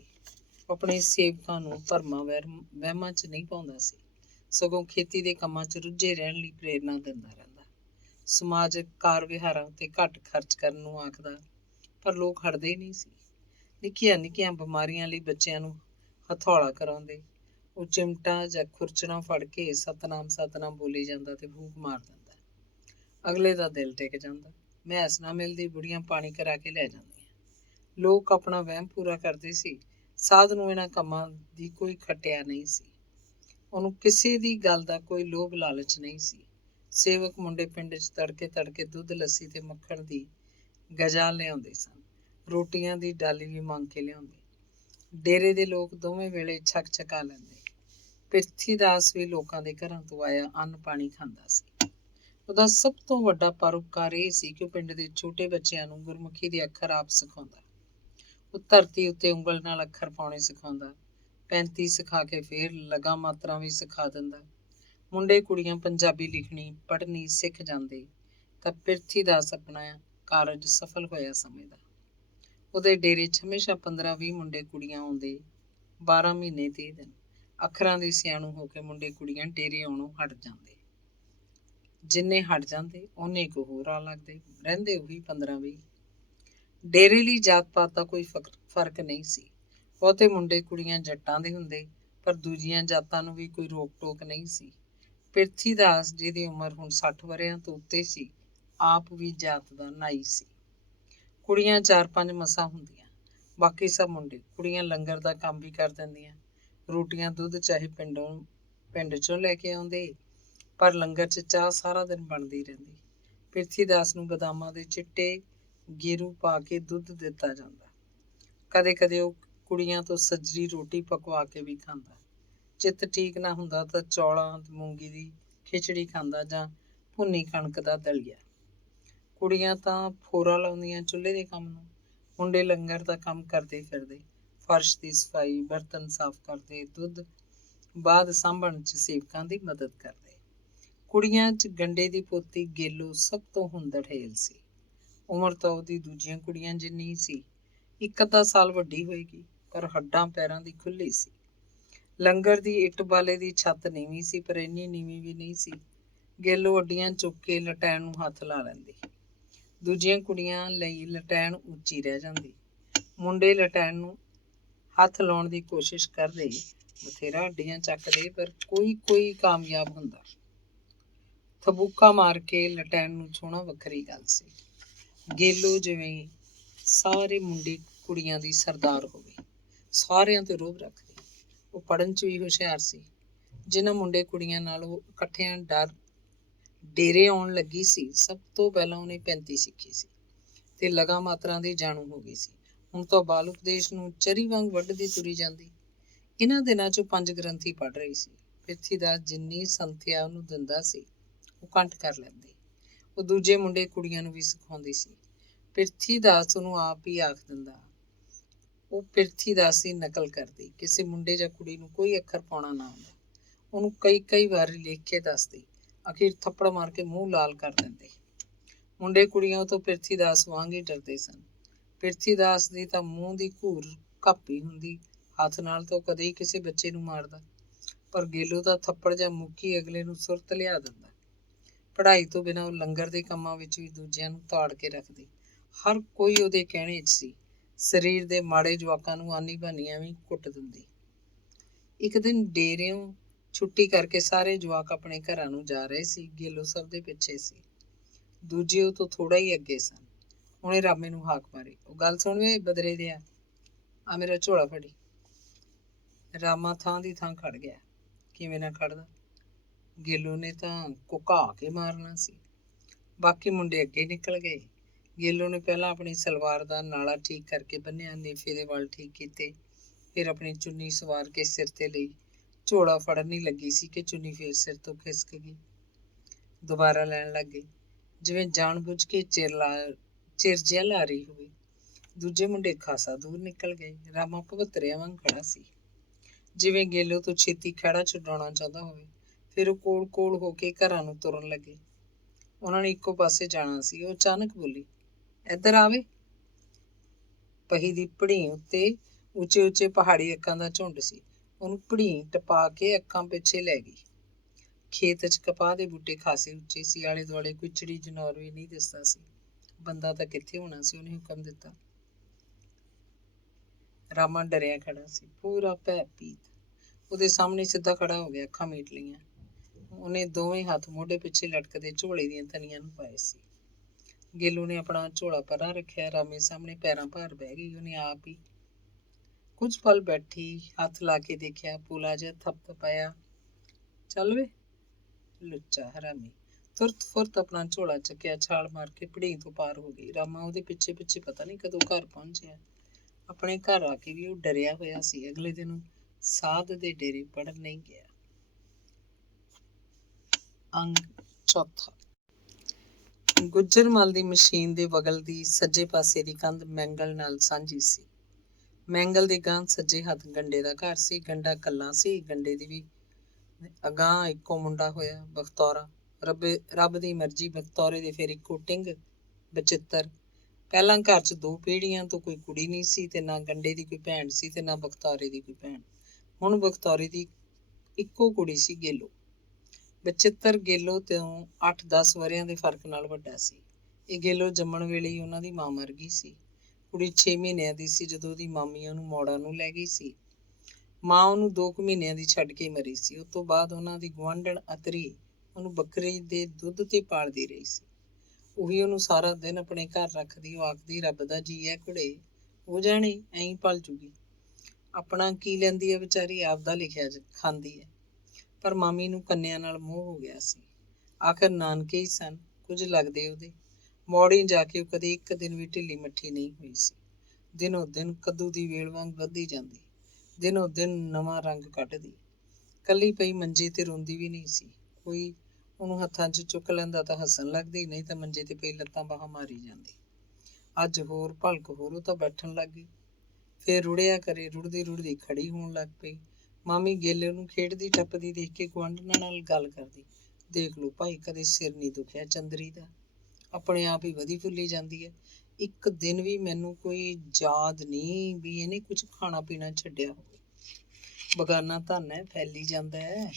ਆਪਣੇ ਸੇਵਕਾਂ ਨੂੰ ਭਰਮਾਂ ਵਹਿਮਾਂ 'ਚ ਨਹੀਂ ਪਾਉਂਦਾ ਸੀ, ਸਗੋਂ ਖੇਤੀ ਦੇ ਕੰਮਾਂ 'ਚ ਰੁੱਝੇ ਰਹਿਣ ਲਈ ਪ੍ਰੇਰਨਾ ਦਿੰਦਾ ਰਹਿੰਦਾ। ਸਮਾਜਿਕ ਕਾਰ ਵਿਹਾਰਾਂ ਉੱਤੇ ਘੱਟ ਖਰਚ ਕਰਨ ਨੂੰ ਆਖਦਾ, ਪਰ ਲੋਕ ਹਟਦੇ ਹੀ ਨਹੀਂ ਸੀ। ਨਿੱਕੀਆਂ ਬਿਮਾਰੀਆਂ ਲਈ ਬੱਚਿਆਂ ਨੂੰ ਹਥੌਲਾ ਕਰਾਉਂਦੇ। ਉਹ ਚਿਮਟਾ ਜਾਂ ਖੁਰਚਣਾ ਫੜ ਕੇ ਸਤਨਾਮ ਬੋਲੀ ਜਾਂਦਾ ਤੇ ਫੂਕ ਮਾਰ ਦਿੰਦਾ। ਅਗਲੇ ਦਾ ਦਿਲ ਟਿਕ ਜਾਂਦਾ। ਮੈਸ ਨਾ ਮਿਲਦੀ, ਬੁੜੀਆਂ ਪਾਣੀ ਕਰਾ ਕੇ ਲੈ ਜਾਂਦੀਆਂ। ਲੋਕ ਆਪਣਾ ਵਹਿਮ ਪੂਰਾ ਕਰਦੇ ਸੀ। ਸਾਧ ਨੂੰ ਇਹਨਾਂ ਕੰਮਾਂ ਦੀ ਕੋਈ ਖਟਿਆ ਨਹੀਂ ਸੀ। ਉਹਨੂੰ ਕਿਸੇ ਦੀ ਗੱਲ ਦਾ ਕੋਈ ਲੋਭ ਲਾਲਚ ਨਹੀਂ ਸੀ। ਸੇਵਕ ਮੁੰਡੇ ਪਿੰਡ 'ਚ ਤੜਕੇ ਦੁੱਧ, ਲੱਸੀ ਤੇ ਮੱਖਣ ਦੀ ਗਜਾ ਲਿਆਉਂਦੇ ਸਨ। ਰੋਟੀਆਂ ਦੀ ਡਾਲੀ ਵੀ ਮੰਗ ਕੇ ਲਿਆਉਂਦੇ। ਡੇਰੇ ਦੇ ਲੋਕ ਦੋਵੇਂ ਵੇਲੇ ਛਕਾ ਲੈਂਦੇ। ਪਿਰਥੀਦਾਸ ਵੀ ਲੋਕਾਂ ਦੇ ਘਰਾਂ ਤੋਂ ਆਇਆ ਅੰਨ ਪਾਣੀ ਖਾਂਦਾ ਸੀ। ਉਹਦਾ ਸਭ ਤੋਂ ਵੱਡਾ ਪਰਉਪਕਾਰ ਇਹ ਸੀ ਕਿ ਉਹ ਪਿੰਡ ਦੇ ਛੋਟੇ ਬੱਚਿਆਂ ਨੂੰ ਗੁਰਮੁਖੀ ਦੇ ਅੱਖਰ ਆਪ ਸਿਖਾਉਂਦਾ। ਉਹ ਧਰਤੀ ਉੱਤੇ ਉਂਗਲ ਨਾਲ ਅੱਖਰ ਪਾਉਣੇ ਸਿਖਾਉਂਦਾ। 35 ਸਿਖਾ ਕੇ ਫੇਰ ਲਗਾ ਮਾਤਰਾ ਵੀ ਸਿਖਾ ਦਿੰਦਾ। ਮੁੰਡੇ ਕੁੜੀਆਂ ਪੰਜਾਬੀ ਲਿਖਣੀ ਪੜ੍ਹਨੀ ਸਿੱਖ ਜਾਂਦੇ ਤਾਂ ਪਿਰਥੀਦਾਸ ਆਪਣਾ ਕਾਰਜ ਸਫਲ ਹੋਇਆ ਸਮਝਦਾ। ਉਹਦੇ ਡੇਰੇ 'ਚ ਹਮੇਸ਼ਾ 15-20 ਮੁੰਡੇ ਕੁੜੀਆਂ ਆਉਂਦੇ। 12 ਮਹੀਨੇ 30 ਦਿਨ। ਅੱਖਰਾਂ ਦੇ ਸਿਆਣੂ ਹੋ ਕੇ ਮੁੰਡੇ ਕੁੜੀਆਂ ਡੇਰੇ ਆਉਣੋਂ ਹਟ ਜਾਂਦੇ। ਜਿੰਨੇ ਹਟ ਜਾਂਦੇ ਓਨੇ ਕੁ ਹੋਰ ਆ ਲੱਗਦੇ। ਰਹਿੰਦੇ ਉਹੀ 15-20। ਡੇਰੇ ਲਈ ਜਾਤ ਪਾਤ ਦਾ ਕੋਈ ਫਰਕ ਨਹੀਂ ਸੀ। ਬਹੁਤੇ ਮੁੰਡੇ ਕੁੜੀਆਂ ਜੱਟਾਂ ਦੇ ਹੁੰਦੇ, ਪਰ ਦੂਜੀਆਂ ਜਾਤਾਂ ਨੂੰ ਵੀ ਕੋਈ ਰੋਕ ਟੋਕ ਨਹੀਂ ਸੀ। ਪਿਰਥੀਦਾਸ, ਜਿਹਦੀ ਉਮਰ ਹੁਣ 60 ਵਰ੍ਹਿਆਂ ਤੋਂ ਉੱਤੇ ਸੀ, ਆਪ ਵੀ ਜਾਤ ਦਾ ਨਾਈ ਸੀ। ਕੁੜੀਆਂ 4-5 ਮਸਾਂ ਹੁੰਦੀਆਂ, ਬਾਕੀ ਸਭ ਮੁੰਡੇ। ਕੁੜੀਆਂ ਲੰਗਰ ਦਾ ਕੰਮ ਵੀ ਕਰ ਦਿੰਦੀਆਂ। ਰੋਟੀਆਂ ਦੁੱਧ ਚਾਹੇ ਪਿੰਡ 'ਚੋਂ ਲੈ ਕੇ ਆਉਂਦੇ, ਪਰ ਲੰਗਰ 'ਚ ਚਾਹ ਸਾਰਾ ਦਿਨ ਬਣਦੀ ਰਹਿੰਦੀ। ਪਿਰਥੀਦਾਸ ਨੂੰ ਬਦਾਮਾਂ ਦੇ ਚਿੱਟੇ ਗੇਰੂ ਪਾ ਕੇ ਦੁੱਧ ਦਿੱਤਾ ਜਾਂਦਾ। ਕਦੇ ਉਹ ਕੁੜੀਆਂ ਤੋਂ ਸੱਜਰੀ ਰੋਟੀ ਪਕਵਾ ਕੇ ਵੀ ਖਾਂਦਾ। ਚਿੱਤ ਠੀਕ ਨਾ ਹੁੰਦਾ ਤਾਂ ਚੌਲਾਂ ਮੂੰਗੀ ਦੀ ਖਿਚੜੀ ਖਾਂਦਾ ਜਾਂ ਭੁੰਨੀ ਕਣਕ ਦਾ ਦਲੀਆ। ਕੁੜੀਆਂ ਤਾਂ ਫੋਰਾ ਲਾਉਂਦੀਆਂ ਚੁੱਲ੍ਹੇ ਦੇ ਕੰਮ ਨੂੰ। ਮੁੰਡੇ ਲੰਗਰ ਦਾ ਕੰਮ ਕਰਦੇ ਫਿਰਦੇ, ਫਰਸ਼ ਦੀ ਸਫਾਈ, ਬਰਤਨ ਸਾਫ਼ ਕਰਦੇ, ਦੁੱਧ ਬਾਅਦ ਸਾਂਭਣ 'ਚ ਸੇਵਕਾਂ ਦੀ ਮਦਦ ਕਰਦੇ। ਕੁੜੀਆਂ 'ਚ ਗੰਡੇ ਦੀ ਪੋਤੀ ਗੇਲੋ ਸਭ ਤੋਂ ਹੁੰਦੜਹੇਲ ਸੀ। ਉਮਰ ਤਾਂ ਉਹਦੀ ਦੂਜੀਆਂ ਕੁੜੀਆਂ ਜਿੰਨੀ ਸੀ। ਇੱਕ ਅੱਧਾ ਸਾਲ ਵੱਡੀ ਹੋਏਗੀ, ਪਰ ਹੱਡਾਂ ਪੈਰਾਂ ਦੀ ਖੁੱਲੀ ਸੀ। ਲੰਗਰ ਦੀ ਇੱਟ ਬਾਲੇ ਦੀ ਛੱਤ ਨੀਵੀਂ ਸੀ, ਪਰ ਇੰਨੀ ਨੀਵੀਂ ਵੀ ਨਹੀਂ ਸੀ। ਗੇਲੋ ਅੱਡੀਆਂ ਚੁੱਕ ਕੇ ਲਟੈਣ ਨੂੰ ਹੱਥ ਲਾ ਲੈਂਦੀ। ਦੂਜੀਆਂ ਕੁੜੀਆਂ ਲਈ ਲਟੈਣ ਉੱਚੀ ਰਹਿ ਜਾਂਦੀ। ਮੁੰਡੇ ਲਟੈਣ ਨੂੰ ਹੱਥ ਲਾਉਣ ਦੀ ਕੋਸ਼ਿਸ਼ ਕਰਦੇ, ਬਥੇਰਾ ਅੱਡੀਆਂ ਚੱਕਦੇ, ਪਰ ਕੋਈ ਕਾਮਯਾਬ ਹੁੰਦਾ। ਥਬੂਕਾ ਮਾਰ ਕੇ ਲਟੈਣ ਨੂੰ ਛੂਹਣਾ ਵੱਖਰੀ ਗੱਲ ਸੀ। ਗੇਲੋ ਜਿਵੇਂ ਸਾਰੇ ਮੁੰਡੇ ਕੁੜੀਆਂ ਦੀ ਸਰਦਾਰ ਹੋਵੇ, ਸਾਰਿਆਂ ਤੇ ਰੋਹਬ ਰੱਖਦੀ। ਉਹ ਪੜ੍ਹਨ 'ਚ ਵੀ ਹੁਸ਼ਿਆਰ ਸੀ। ਜਿਨ੍ਹਾਂ ਮੁੰਡੇ ਕੁੜੀਆਂ ਨਾਲ ਉਹ ਇਕੱਠਿਆਂ ਡੇਰੇ ਆਉਣ ਲੱਗੀ ਸੀ, ਸਭ ਤੋਂ ਪਹਿਲਾਂ ਉਹਨੇ 35 ਸਿੱਖੀ ਸੀ ਤੇ ਲਗਾ ਮਾਤਰਾਂ ਦੀ ਜਾਣੂ ਹੋ ਗਈ ਸੀ। ਹੁਣ ਤਾਂ ਬਾਲ ਉਪਦੇਸ਼ ਨੂੰ ਚਰੀ ਵਾਂਗ ਵੱਢਦੀ ਤੁਰੀ ਜਾਂਦੀ। ਇਹਨਾਂ ਦਿਨਾਂ 'ਚੋਂ 5 ਗ੍ਰੰਥੀ ਪੜ੍ਹ ਰਹੀ ਸੀ। ਪ੍ਰਿਥੀਦਾਸ ਜਿੰਨੀ ਸੰਥਿਆ ਉਹਨੂੰ ਦਿੰਦਾ ਸੀ, ਉਹ ਕੰਠ ਕਰ ਲੈਂਦੀ। ਉਹ ਦੂਜੇ ਮੁੰਡੇ ਕੁੜੀਆਂ ਨੂੰ ਵੀ ਸਿਖਾਉਂਦੀ ਸੀ। ਪ੍ਰਿਥੀਦਾਸ ਉਹਨੂੰ ਆਪ ਹੀ ਆਖ ਦਿੰਦਾ। ਉਹ ਪ੍ਰਿਥੀਦਾਸ ਦੀ ਨਕਲ ਕਰਦੀ। ਕਿਸੇ ਮੁੰਡੇ ਜਾਂ ਕੁੜੀ ਨੂੰ ਕੋਈ ਅੱਖਰ ਪਾਉਣਾ ਨਾ ਆਉਂਦਾ, ਉਹਨੂੰ ਕਈ ਵਾਰੀ ਲਿਖ ਕੇ ਦੱਸਦੀ। ਅਖੀਰ ਥੱਪੜ ਮਾਰ ਕੇ ਮੂੰਹ ਲਾਲ ਕਰ ਦਿੰਦੇ। ਮੁੰਡੇ ਕੁੜੀਆਂ ਉਹ ਤੋਂ ਪ੍ਰਿਥੀਦਾਸ ਵਾਂਗ ਹੀ ਡਰਦੇ ਸਨ। ਪ੍ਰਿਥੀਦਾਸ ਦੀ ਤਾਂ ਮੂੰਹ ਦੀ ਘੂਰ ਕਾਪੀ ਹੁੰਦੀ। ਹੱਥ ਨਾਲ ਤਾਂ ਕਦੇ ਹੀ ਕਿਸੇ ਬੱਚੇ ਨੂੰ ਮਾਰਦਾ, ਪਰ ਗੇਲੋ ਦਾ ਥੱਪੜ ਜਾਂ ਮੁੱਕੀ ਅਗਲੇ ਨੂੰ ਸੁਰਤ ਲਿਆ ਦਿੰਦਾ। ਪੜ੍ਹਾਈ ਤੋਂ ਬਿਨਾਂ ਉਹ ਲੰਗਰ ਦੇ ਕੰਮਾਂ ਵਿੱਚ ਵੀ ਦੂਜਿਆਂ ਨੂੰ ਤਾੜ ਕੇ ਰੱਖਦੀ। ਹਰ ਕੋਈ ਉਹਦੇ ਕਹਿਣੇ 'ਚ ਸੀ। ਸਰੀਰ ਦੇ ਮਾੜੇ ਜਵਾਕਾਂ ਨੂੰ ਆਨੀ ਬਾਨੀਆਂ ਵੀ ਕੁੱਟ ਦਿੰਦੀ। ਇੱਕ ਦਿਨ ਡੇਰਿਓਂ ਛੁੱਟੀ ਕਰਕੇ ਸਾਰੇ ਜਵਾਕ ਆਪਣੇ ਘਰਾਂ ਨੂੰ ਜਾ ਰਹੇ ਸੀ। ਗੇਲੋ ਸਭ ਦੇ ਪਿੱਛੇ ਸੀ। ਦੂਜੇ ਉਹ ਤੋਂ ਥੋੜਾ ਹੀ ਅੱਗੇ ਸਨ। ਉਹਨੇ ਰਾਮੇ ਨੂੰ ਹਾਕ ਮਾਰੀ, ਉਹ ਗੱਲ ਸੁਣ ਵੇ ਬਦਰੇ ਦਿਆ, ਆ ਮੇਰਾ ਝੋਲਾ ਫੜੀ। ਰਾਮਾ ਥਾਂ ਦੀ ਥਾਂ ਖੜ ਗਿਆ। ਕਿਵੇਂ ਨਾ ਖੜਦਾ, ਗੇਲੋ ਨੇ ਤਾਂ ਕੁਕਾ ਕੇ ਮਾਰਨਾ ਸੀ। ਬਾਕੀ ਮੁੰਡੇ ਅੱਗੇ ਨਿਕਲ ਗਏ। ਗੇਲੋ ਨੇ ਪਹਿਲਾਂ ਆਪਣੀ ਸਲਵਾਰ ਦਾ ਨਾਲਾ ਠੀਕ ਕਰਕੇ ਬੰਨਿਆ, ਨੇਫੇ ਦੇ ਵਾਲ ਠੀਕ ਕੀਤੇ, ਫਿਰ ਆਪਣੀ ਚੁੰਨੀ ਸਵਾਰ ਕੇ ਸਿਰ ਤੇ ਲਈ। ਝੋਲਾ ਫੜਨ ਹੀ ਲੱਗੀ ਸੀ ਕਿ ਚੁੰਨੀ ਫੇਰ ਸਿਰ ਤੋਂ ਖਿਸਕ ਗਈ। ਦੁਬਾਰਾ ਲੈਣ ਲੱਗ ਗਈ, ਜਿਵੇਂ ਜਾਣ ਬੁੱਝ ਕੇ ਚਿਰ ਜਿਹਾ ਲਾ ਰਹੀ ਹੋਵੇ। ਦੂਜੇ ਮੁੰਡੇ ਖਾਸਾ ਦੂਰ ਨਿਕਲ ਗਏ। ਰਾਮਾ ਭਵਤਰਿਆਂ ਵਾਂਗ ਖੜਾ ਸੀ, ਜਿਵੇਂ ਗੇਲੋ ਤੋਂ ਛੇਤੀ ਖਹਿੜਾ ਛੁਡਾਉਣਾ ਚਾਹੁੰਦਾ ਹੋਵੇ। ਫਿਰ ਉਹ ਕੋਲ ਹੋ ਕੇ ਘਰਾਂ ਨੂੰ ਤੁਰਨ ਲੱਗੇ। ਉਹਨਾਂ ਨੇ ਇੱਕੋ ਪਾਸੇ ਜਾਣਾ ਸੀ। ਉਹ ਅਚਾਨਕ ਬੋਲੀ, ਇੱਧਰ ਆਵੇ। ਪਹੀ ਦੀ ਭੜੀ ਉੱਤੇ ਉੱਚੇ ਪਹਾੜੀ ਅੱਖਾਂ ਦਾ ਝੁੰਡ ਸੀ। ਉਹਨੂੰ ਭੜੀ ਟਪਾ ਕੇ ਅੱਖਾਂ ਪਿੱਛੇ ਲੈ ਗਈ। ਖੇਤ 'ਚ ਕਪਾਹ ਦੇ ਬੂਟੇ ਖਾਸੇ ਉੱਚੇ ਸੀ। ਆਲੇ ਦੁਆਲੇ ਕੋਈ ਚਿੜੀ ਜਨੌਰ ਵੀ ਨਹੀਂ ਦਿਸਦਾ ਸੀ। ਬੰਦਾ ਤਾਂ ਕਿੱਥੇ ਹੋਣਾ ਸੀ। ਉਹਨੇ ਹੁਕਮ ਦਿੱਤਾ। ਰਾਮਾ ਡਰਿਆ ਖੜਾ ਸੀ, ਪੂਰਾ ਭੈ-ਭੀਤ। ਉਹਦੇ ਸਾਹਮਣੇ ਸਿੱਧਾ ਖੜਾ ਹੋ ਗਿਆ, ਅੱਖਾਂ ਮੀਟ ਲਈਆਂ। ਉਹਨੇ ਦੋਵੇਂ ਹੱਥ ਮੋਢੇ ਪਿੱਛੇ ਲਟਕਦੇ ਝੋਲੇ ਦੀਆਂ ਤਨੀਆਂ ਨੂੰ ਪਾਏ ਸੀ। ਗੇਲੂ ਨੇ ਆਪਣਾ ਝੋਲਾ ਪਰਾਂ ਰੱਖਿਆ। ਰਾਮੇ ਸਾਹਮਣੇ ਪੈਰਾਂ ਭਾਰ ਬਹਿ ਗਈ। ਉਹਨੇ ਆਪ ਹੀ ਕੁਝ ਪਲ ਬੈਠੀ, ਹੱਥ ਲਾ ਕੇ ਦੇਖਿਆ, ਪੋਲਾ ਜਿਹਾ ਥਪਥਪਾਇਆ। ਚੱਲ ਵੇ ਲੁੱਚਾ ਹਰਾਮੀ। ਤੁਰਤ ਫੁਰਤ ਆਪਣਾ ਝੋਲਾ ਚੱਕਿਆ, ਛਾਲ ਮਾਰ ਕੇ ਭੜੀ ਤੋਂ ਪਾਰ ਹੋ ਗਈ। ਰਾਮਾ ਉਹਦੇ ਪਿੱਛੇ ਪਤਾ ਨਹੀਂ ਕਦੋਂ ਘਰ ਪਹੁੰਚਿਆ। ਆਪਣੇ ਘਰ ਆ ਕੇ ਵੀ ਉਹ ਡਰਿਆ ਹੋਇਆ ਸੀ। ਅਗਲੇ ਦਿਨ ਸਾਧ ਦੇ ਡੇਰੇ ਪੜ੍ਹਨ ਨਹੀਂ ਗਿਆ। ਅੰਗ ਚੌਥਾ। ਗੁੱਜਰਮਲ ਦੀ ਮਸ਼ੀਨ ਦੇ ਬਗਲ ਦੀ ਸੱਜੇ ਪਾਸੇ ਦੀ ਕੰਧ ਮੈਂਗਲ ਨਾਲ ਸਾਂਝੀ ਸੀ। ਮੈਂਗਲ ਦੇ ਗਾਂਹ ਸੱਜੇ ਹੱਥ ਗੰਡੇ ਦਾ ਘਰ ਸੀ। ਗੰਡਾ ਕੱਲਾ ਸੀ। ਗੰਡੇ ਦੀ ਵੀ ਅਗਾਂਹ ਇੱਕੋ ਮੁੰਡਾ ਹੋਇਆ, ਬਖਤੌਰਾ। ਰੱਬ ਦੀ ਮਰਜ਼ੀ, ਬਖਤੌਰੇ ਦੇ ਫਿਰ ਇੱਕੋ ਟਿੰਗ, ਬਚਿੱਤਰ। ਪਹਿਲਾਂ ਘਰ 'ਚ 2 ਪੀੜ੍ਹੀਆਂ ਤੋਂ ਕੋਈ ਕੁੜੀ ਨਹੀਂ ਸੀ, ਤੇ ਨਾ ਗੰਡੇ ਦੀ ਕੋਈ ਭੈਣ ਸੀ ਤੇ ਨਾ ਬਖਤੌਰੇ ਦੀ ਕੋਈ ਭੈਣ। ਹੁਣ ਬਖਤੌਰੇ ਦੀ ਇੱਕੋ ਕੁੜੀ ਸੀ, ਗੇਲੋ। ਬਚਿੱਤਰ ਗੇਲੋ ਤੋਂ 8-10 ਵਰ੍ਹਿਆਂ ਦੇ ਫਰਕ ਨਾਲ ਵੱਡਾ ਸੀ। ਇਹ ਗੇਲੋ ਜੰਮਣ ਵੇਲੇ ਹੀ ਉਹਨਾਂ ਦੀ ਮਾਂ ਮਰ ਗਈ ਸੀ। ਕੁੜੀ 6 ਮਹੀਨਿਆਂ ਦੀ ਸੀ ਜਦੋਂ ਉਹਦੀ ਮਾਮੀ ਉਹਨੂੰ ਮੌੜਾਂ ਨੂੰ ਲੈ ਗਈ ਸੀ। ਮਾਂ ਉਹਨੂੰ 2 ਕੁ ਮਹੀਨਿਆਂ ਦੀ ਛੱਡ ਕੇ ਮਰੀ ਸੀ। ਉਸ ਤੋਂ ਬਾਅਦ ਉਹਨਾਂ ਦੀ ਗੁਆਂਢਣ ਅਤਰੀ ਉਹਨੂੰ ਬੱਕਰੀ ਦੇ ਦੁੱਧ ਤੇ ਪਾਲਦੀ ਰਹੀ ਸੀ। ਉਹੀ ਉਹਨੂੰ ਸਾਰਾ ਦਿਨ ਆਪਣੇ ਘਰ ਰੱਖਦੀ। ਉਹ ਆਖਦੀ, ਰੱਬ ਦਾ ਜੀ ਹੈ ਕੁੜੇ, ਉਹ ਜਾਣੇ ਐਂ ਪਲ ਜੂਗੀ। ਆਪਣਾ ਕੀ ਲੈਂਦੀ ਹੈ ਵਿਚਾਰੀ, ਆਪਦਾ ਲਿਖਿਆ ਖਾਂਦੀ ਹੈ। ਪਰ ਮਾਮੀ ਨੂੰ ਕੰਨਿਆਂ ਨਾਲ ਮੋਹ ਹੋ ਗਿਆ ਸੀ। ਆਖਰ ਨਾਨਕੇ ਹੀ ਸਨ, ਕੁਝ ਲੱਗਦੇ ਉਹਦੇ। ਮੌੜੀ ਜਾ ਕੇ ਉਹ ਕਦੇ ਇੱਕ ਦਿਨ ਵੀ ਢਿੱਲੀ ਮੱਠੀ ਨਹੀਂ ਹੋਈ ਸੀ। ਦਿਨੋਂ ਦਿਨ ਕੱਦੂ ਦੀ ਵੇਲ ਵਾਂਗ ਵੱਧਦੀ ਜਾਂਦੀ, ਦਿਨੋਂ ਦਿਨ ਨਵਾਂ ਰੰਗ ਕੱਢਦੀ। ਕੱਲੀ ਪਈ ਮੰਜੇ ਤੇ ਰੋਂਦੀ ਵੀ ਨਹੀਂ ਸੀ। ਕੋਈ ਉਹਨੂੰ ਹੱਥਾਂ 'ਚ ਚੁੱਕ ਲੈਂਦਾ ਤਾਂ ਹੱਸਣ ਲੱਗਦੀ, ਨਹੀਂ ਤਾਂ ਮੰਜੇ ਤੇ ਪਈ ਲੱਤਾਂ ਬਾਹਾਂ ਮਾਰੀ ਜਾਂਦੀ। ਅੱਜ ਹੋਰ ਭਲਕ ਹੋਰ, ਉਹ ਤਾਂ ਬੈਠਣ ਲੱਗ ਗਈ। ਫਿਰ ਰੁੜਿਆ ਕਰੇ, ਰੁੜਦੀ ਖੜੀ ਹੋਣ ਲੱਗ ਪਈ। ਮਾਮੀ ਗੇਲੇ ਨੂੰ ਖੇਡਦੀ ਟੱਪਦੀ ਦੇਖ ਕੇ ਗੁਆਂਢਣਾਂ ਨਾਲ ਗੱਲ ਕਰਦੀ, ਦੇਖ ਲਓ ਭਾਈ, ਕਦੇ ਸਿਰ ਨਹੀਂ ਦੁਖਿਆ ਚੰਦਰੀ ਦਾ, ਆਪਣੇ ਆਪ ਹੀ ਵਧੀ ਫੁੱਲੀ ਜਾਂਦੀ ਹੈ। ਇੱਕ ਦਿਨ ਵੀ ਮੈਨੂੰ ਕੋਈ ਯਾਦ ਨਹੀਂ ਵੀ ਇਹਨੇ ਕੁਝ ਖਾਣਾ ਪੀਣਾ ਛੱਡਿਆ ਹੋਵੇ। ਬਗਾਨਾ ਧਨ ਹੈ, ਫੈਲੀ ਜਾਂਦਾ ਹੈ।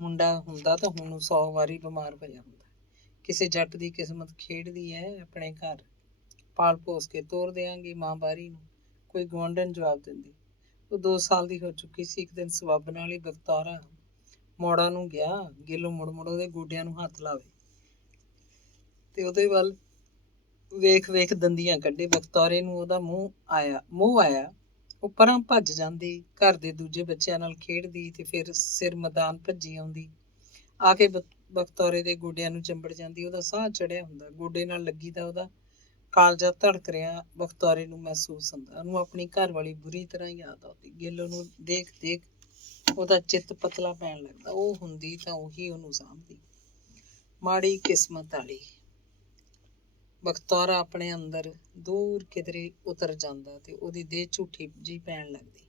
ਮੁੰਡਾ ਹੁੰਦਾ ਤਾਂ ਹੁਣ 100 ਵਾਰੀ ਬਿਮਾਰ ਪਿਆ ਹੁੰਦਾ। ਕਿਸੇ ਜੱਟ ਦੀ ਕਿਸਮਤ ਖੇਡਦੀ ਹੈ ਆਪਣੇ ਘਰ, ਪਾਲ ਪੋਸ ਕੇ ਤੋਰ ਦਿਆਂਗੀ ਮਾਂ ਬਾਰੀ ਨੂੰ, ਕੋਈ ਗੁਆਂਢਣ ਜਵਾਬ ਦਿੰਦੀ। ਉਹ 2 ਸਾਲ ਦੀ ਹੋ ਚੁੱਕੀ ਸੀ। ਇੱਕ ਦਿਨ ਸਬੱਬ ਨਾਲ ਹੀ ਬਖਤੌਰਾ ਮੋੜਾ ਨੂੰ ਗਿਆ। ਗਿੱਲੋ ਮੁੜ ਮੁੜ ਉਹਦੇ ਗੋਡਿਆਂ ਨੂੰ ਹੱਥ ਲਾਵੇ ਤੇ ਉਹਦੇ ਵੱਲ ਵੇਖ ਵੇਖ ਦੰਦੀਆਂ ਕੱਢੇ। ਬਖਤੌਰੇ ਨੂੰ ਉਹਦਾ ਮੋਹ ਆਇਆ। ਉਹ ਪਰਾਂ ਭੱਜ ਜਾਂਦੀ, ਘਰ ਦੇ ਦੂਜੇ ਬੱਚਿਆਂ ਨਾਲ ਖੇਡਦੀ ਤੇ ਫਿਰ ਸਿਰ ਮੈਦਾਨ ਭੱਜੀ ਆਉਂਦੀ। ਆ ਕੇ ਬਖਤੌਰੇ ਦੇ ਗੋਡਿਆਂ ਨੂੰ ਚੰਬੜ ਜਾਂਦੀ। ਉਹਦਾ ਸਾਹ ਚੜਿਆ ਹੁੰਦਾ, ਗੋਡੇ ਨਾਲ ਲੱਗੀ ਤਾਂ ਉਹਦਾ ਕਾਲਜਾ ਧੜਕ ਰਿਹਾ ਬਖਤੌਰੇ ਨੂੰ ਮਹਿਸੂਸ ਹੁੰਦਾ। ਉਹਨੂੰ ਆਪਣੀ ਘਰ ਵਾਲੀ ਬੁਰੀ ਤਰ੍ਹਾਂ ਯਾਦ ਆਉਂਦੀ। ਗਿੱਲ ਨੂੰ ਦੇਖ ਦੇਖ ਉਹਦਾ ਚਿੱਤ ਪਤਲਾ ਪੈਣ ਲੱਗਦਾ। ਉਹ ਹੁੰਦੀ ਤਾਂ ਉਹੀ ਉਹਨੂੰ ਸਾਂਭਦੀ। ਮਾੜੀ ਕਿਸਮਤ ਵਾਲੀ। ਬਖਤੌਰਾ ਆਪਣੇ ਅੰਦਰ ਦੂਰ ਕਿਧਰੇ ਉਤਰ ਜਾਂਦਾ ਤੇ ਉਹਦੀ ਦੇਹ ਝੂਠੀ ਜਿਹੀ ਪੈਣ ਲੱਗਦੀ।